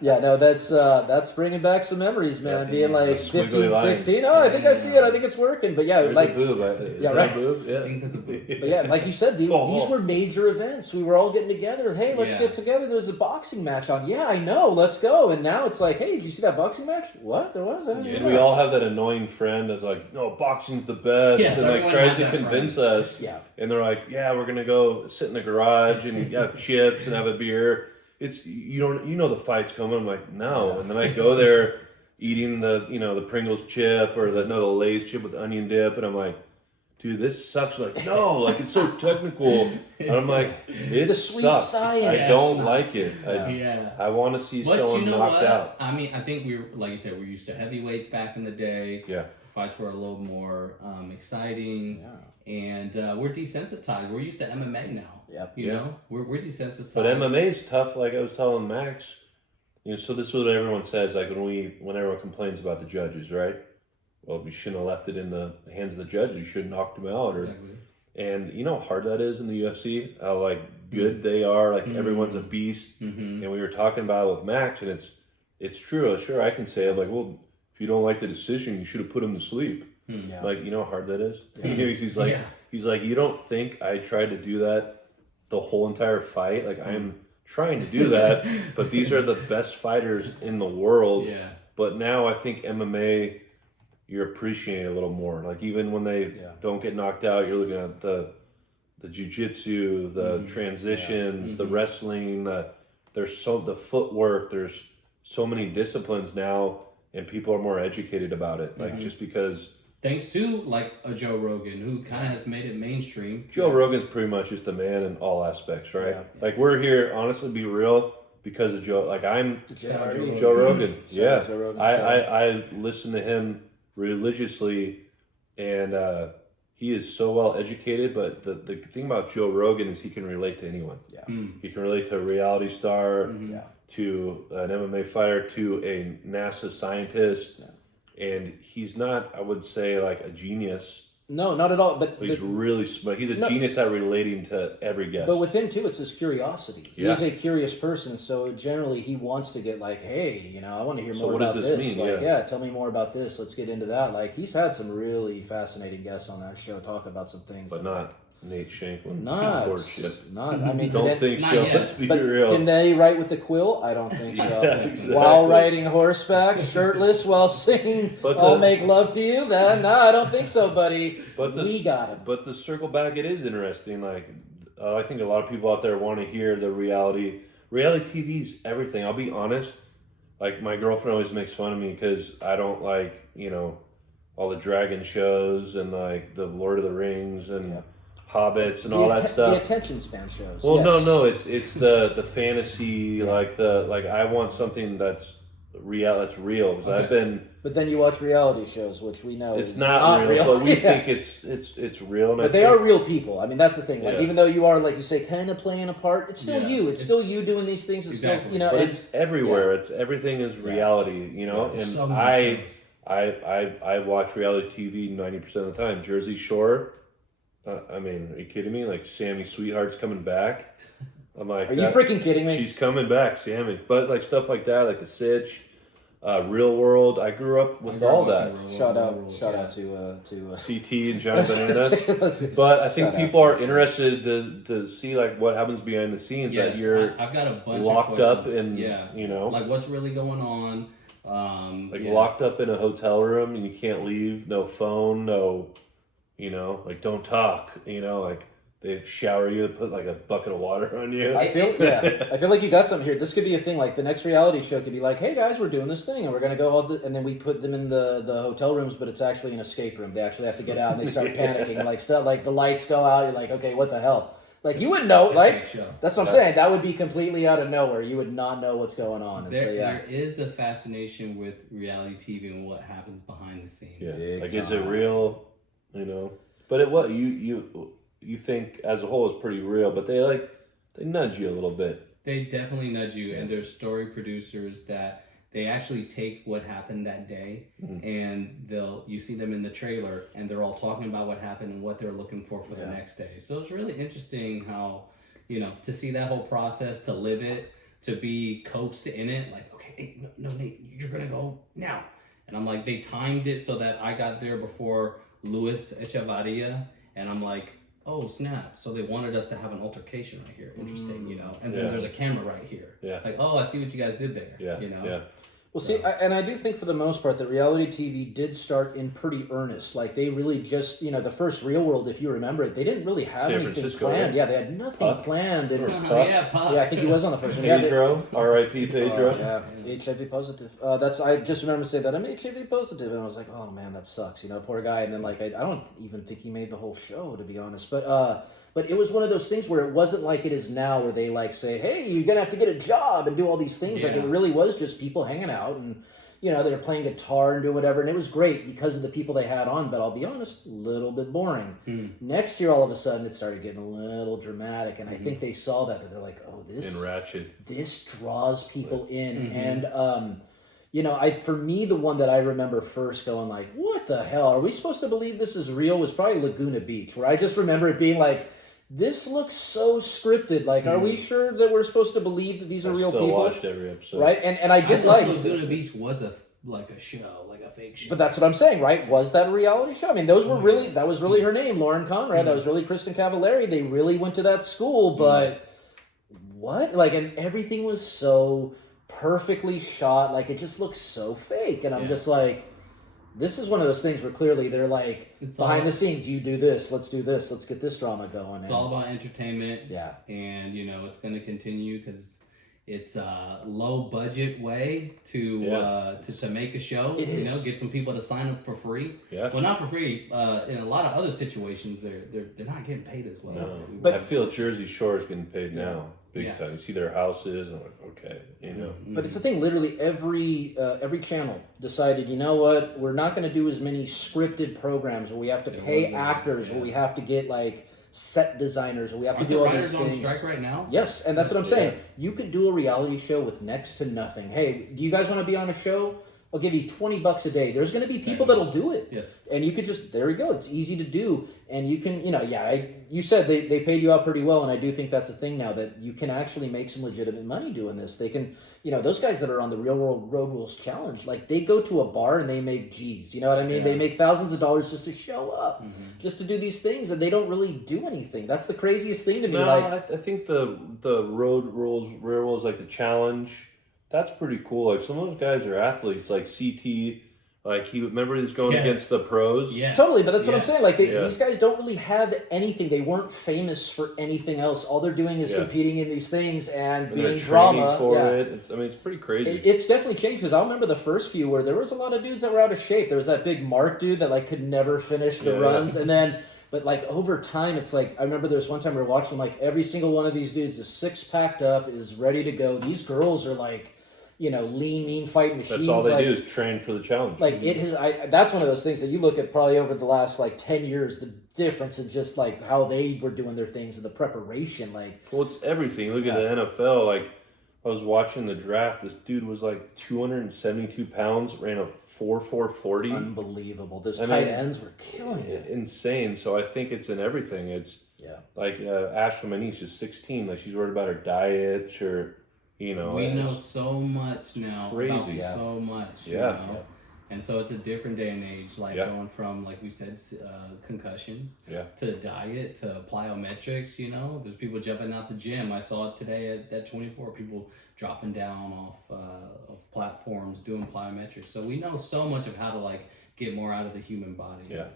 No, that's bringing back some memories, man. Yeah, Being like the 15, squiggly lines. 16. Oh, I think I see it. I think it's working. But yeah, There's like a boob. Is Yeah, that right. a boob? I Yeah. think that's a boob. But yeah, like you said, these were major events. We were all getting together. Hey, let's Yeah. get together. There's a boxing match on. Yeah, I know. Let's go. And now it's like, hey, did you see that boxing match? What? There was? I didn't even We know. all have that annoying friend that's like, no, boxing's the best, Yes, and like everyone tries has to that convince us. Yeah. And they're like, yeah, we're gonna go sit in the garage and have chips and have a beer. It's you know the fight's coming. I'm like, no, and then I go there eating the Pringles chip or the Lay's chip with onion dip, and I'm like, dude, this sucks. Like, no, like it's so technical, and I'm like, it The sweet sucks. science. I don't like it. Yeah. I want to see But someone you know knocked what? out. I mean, I think like you said, we're used to heavyweights back in the day. Yeah. Fights were a little more exciting. Yeah. And we're desensitized. We're used to MMA now. Yep. You know, we're desensitized. But MMA is tough. Like I was telling Max, so this is what everyone says. Like when everyone complains about the judges, right? Well, we shouldn't have left it in the hands of the judges. You should have knocked them out. Exactly. And you know how hard that is in the UFC. How like good they are. Like everyone's a beast. Mm-hmm. And we were talking about it with Max, and it's true. Sure, I can say it. Like, well, if you don't like the decision, you should have put him to sleep. Yeah. Like, you know how hard that is. Yeah. He's like, you don't think I tried to do that the whole entire fight? Like, I'm trying to do that, but these are the best fighters in the world. Yeah. But now I think MMA, you're appreciating it a little more. Like, even when they don't get knocked out, you're looking at the jiu-jitsu, the transitions, the wrestling, the footwork. There's so many disciplines now, and people are more educated about it. Like, just because Thanks to like a Joe Rogan who kind of has made it mainstream. Joe Rogan's pretty much just the man in all aspects, right? Yeah. Like, we're here, honestly, be real, because of Joe. Like, I'm JRE. Joe Rogan. Yeah. Joe Rogan. I listen to him religiously, and he is so well educated. But the thing about Joe Rogan is he can relate to anyone. Yeah. He can relate to a reality star, Yeah. to an MMA fighter, to a NASA scientist. And he's not, I would say, like a genius, No, not at all. But but he's really smart. He's a genius at relating to every guest. But with him too, it's his curiosity. Yeah. He's a curious person, so generally he wants to get like, hey, I want to hear more what about does this this. mean? Like, Yeah. tell me more about this. Let's get into that. Like, he's had some really fascinating guests on that show talk about some things. But not Nate Shanklin. not, Bullshit. not. I mean, Don't think not so. yet. Let's be But real. can they write with the quill? I don't think so. Yeah, exactly. While riding horseback, shirtless, while singing But "I'll the- make love to you." No, I don't think so, buddy. But We got him. But to circle back, it is interesting. Like, I think a lot of people out there want to hear the reality. Reality TV's everything. I'll be honest. Like, my girlfriend always makes fun of me because I don't like, all the dragon shows and like the Lord of the Rings and Hobbits and all that The stuff. attention span shows. Well, yes. no, it's the fantasy, like I want something that's real. That's real because I've been. But then you watch reality shows, which we know It's is not real, but we Yeah. think it's real. And But they are real people. I mean, that's the thing. Like, Yeah. even though you are, like you say, kind of playing a part, it's still Yeah. you. It's still you doing these things. It's Exactly. still, But and- it's everywhere. It's everything is reality, There's And so many shows. I watch reality TV 90% of the time. Jersey Shore. I mean, are you kidding me? Like, Sammy Sweetheart's coming back. I'm like, are you freaking kidding me? She's coming back, Sammy. But like stuff like that, like the Sitch, Real World. I grew up with all that. Shout out to CT and Johnny Bananas. Let's see. But I think Shout out people to are the interested to see like what happens behind the scenes. Yes, that you're I've got a bunch locked of up questions. in, like what's really going on. locked up in a hotel room and you can't leave. No phone. No, like don't talk. Like they shower you, put like a bucket of water on you. I feel like you got something here. This could be a thing. Like the next reality show could be like, hey guys, we're doing this thing and we're gonna go and then we put them in the hotel rooms, but it's actually an escape room. They actually have to get out and they start panicking. Like stuff like the lights go out. You're like, okay, what the hell? Like you wouldn't know. Like that's what I'm saying. That would be completely out of nowhere. You would not know what's going on. And There is a fascination with reality TV and what happens behind the scenes. Yeah. Big Like, is it time. real? But you think as a whole it's pretty real, but they nudge you a little bit. They definitely nudge you, and there's story producers that they actually take what happened that day, and you see them in the trailer, and they're all talking about what happened and what they're looking for the next day. So it's really interesting how, to see that whole process, to live it, to be coaxed in it, like, okay, hey, no, Nate, you're gonna go now. And I'm like, they timed it so that I got there before Luis Echevarria, and I'm like, oh snap! So they wanted us to have an altercation right here. Interesting, And then there's a camera right here. Yeah. Like, oh, I see what you guys did there. Yeah. Yeah. Well, see, I do think for the most part that reality TV did start in pretty earnest. Like they really just, the first Real World, if you remember it, they didn't really have San anything Francisco, planned. right? Yeah, they had nothing planned. And Puck. Yeah, I think he was on the first one. Pedro, R.I.P. Pedro. Yeah, HIV positive. I just remember saying that I'm HIV positive, and I was like, oh man, that sucks. Poor guy. And then like I don't even think he made the whole show, to be honest. But it was one of those things where it wasn't like it is now, where they like say, hey, you're gonna have to get a job and do all these things. Like it really was just people hanging out and. They're playing guitar and doing whatever, and it was great because of the people they had on, but I'll be honest, a little bit boring. Next year, all of a sudden, it started getting a little dramatic, and I think they saw that they're like, oh, this draws people in, and, for me, the one that I remember first going like, what the hell, are we supposed to believe this is real, was probably Laguna Beach, where I just remember it being like, this looks so scripted. Like, are we sure that we're supposed to believe that these are real people? I watched every episode. Right? And I did like Laguna Beach was a show, like a fake show. But that's what I'm saying, right? Was that a reality show? I mean, those were really, that was really her name, Lauren Conrad. That was really Kristen Cavallari. They really went to that school, but what? Like, and everything was so perfectly shot. Like, it just looks so fake. And I'm just like, this is one of those things where clearly they're like, it's behind the scenes, you do this, let's do this, let's get this drama going. It's all about entertainment. Yeah. And, it's going to continue because it's a low budget way to make a show. It is. Get some people to sign up for free. Yeah. Well, not for free. In a lot of other situations, they're not getting paid as well. No. But I feel Jersey Shore is getting paid now. Big time. You see their houses, and I'm like, okay, But it's the thing. Literally, every channel decided, you know what? We're not going to do as many scripted programs where we have to pay actors, where we have to get like set designers, or we have to do all these things. Aren't the writers on strike right now? Yes, and that's what I'm saying. You could do a reality show with next to nothing. Hey, do you guys want to be on a show? I'll give you $20 a day. There's going to be people that'll do it. Yes. And you could just, there we go. It's easy to do. And you can, you said they paid you out pretty well. And I do think that's a thing now, that you can actually make some legitimate money doing this. They can, those guys that are on the Real World Road Rules Challenge, like they go to a bar and they make G's. You know what I mean? Yeah. They make thousands of dollars just to show up, just to do these things. And they don't really do anything. That's the craziest thing to me. I think the road rules, Real Rules, like the challenge, that's pretty cool. Like some of those guys are athletes, like CT. Like remember he's going against the pros. Yes. Totally, but that's what I'm saying. Like these guys don't really have anything. They weren't famous for anything else. All they're doing is competing in these things and being drama for it. It's pretty crazy. It's definitely changed, because I remember the first few where there was a lot of dudes that were out of shape. There was that big Mark dude that like could never finish the runs, and then. But like over time, it's like, I remember there was one time we were watching, like every single one of these dudes is six packed up, is ready to go. These girls are like, lean, mean fight machines. That's all they do is train for the challenge. Like it has. That's one of those things that you look at probably over the last like 10 years, the difference in just like how they were doing their things and the preparation. Like, well, it's everything. Look at the NFL. Like, I was watching the draft. This dude was like 272 pounds, ran a 4.40. Unbelievable. Those tight ends were killing it. Insane. So I think it's in everything. It's like Ashley Manise is 16. Like she's worried about her diet, we know so much now about so much. Yeah. And so it's a different day and age, like going from, like we said, concussions to diet to plyometrics. There's people jumping out the gym. I saw it today at 24. People dropping down off platforms doing plyometrics. So we know so much of how to like get more out of the human body. Yeah.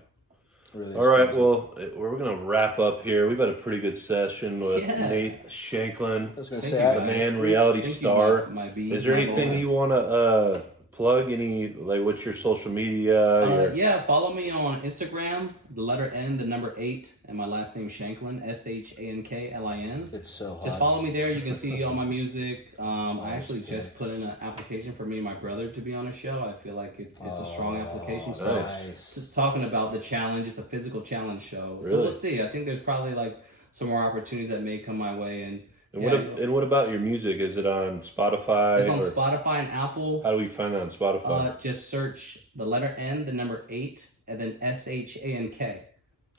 Really all right, well, we're going to wrap up here. We've had a pretty good session with Nate Shanklin, I was going to say, the man, reality star. Is there anything you want to plug? What's your social media? Follow me on Instagram, the letter N, the number 8, and my last name Shanklin, Shanklin. It's so hot. Just follow me there. You can see all my music. I actually just put in an application for me and my brother to be on a show. I feel like it's a strong application. So talking about the challenge, it's a physical challenge show. Really? So let's see. I think there's probably like some more opportunities that may come my way, and And Yeah. what about your music? Is it on Spotify? It's on or Spotify and Apple. how do we find that on Spotify? Just search the letter N, the number 8, and then SHANK.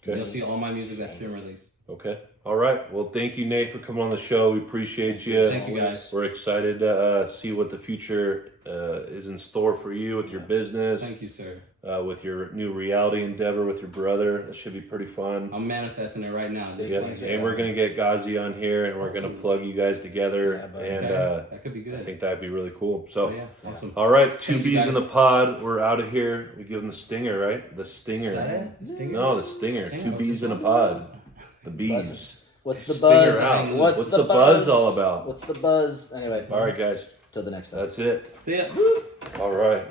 Okay. You'll see all my music that's been released. Okay. All right. Well, thank you, Nate, for coming on the show. We appreciate you. Thank you, guys. We're excited to see what the future is in store for you with your business, Thank you, sir. with your new reality endeavor with your brother. That should be pretty fun. I'm manifesting it right now. Yeah, Thanks, and we're gonna get Ghazi on here, and we're gonna plug you guys together, Yeah, buddy. and that could be I good. think that'd be really cool. So, Oh, yeah, awesome. all right, two Thank you, bees in guys. the pod. We're out of here. We give them the stinger, right? The Is stinger. that it? Stinger? No, the stinger. Stinger. Two bees in a pod. The bees. Blessings. What's the Stinger buzz? out. What's the buzz all about? What's the buzz? Anyway. All right, guys. Till the next time. That's it. See ya. All right.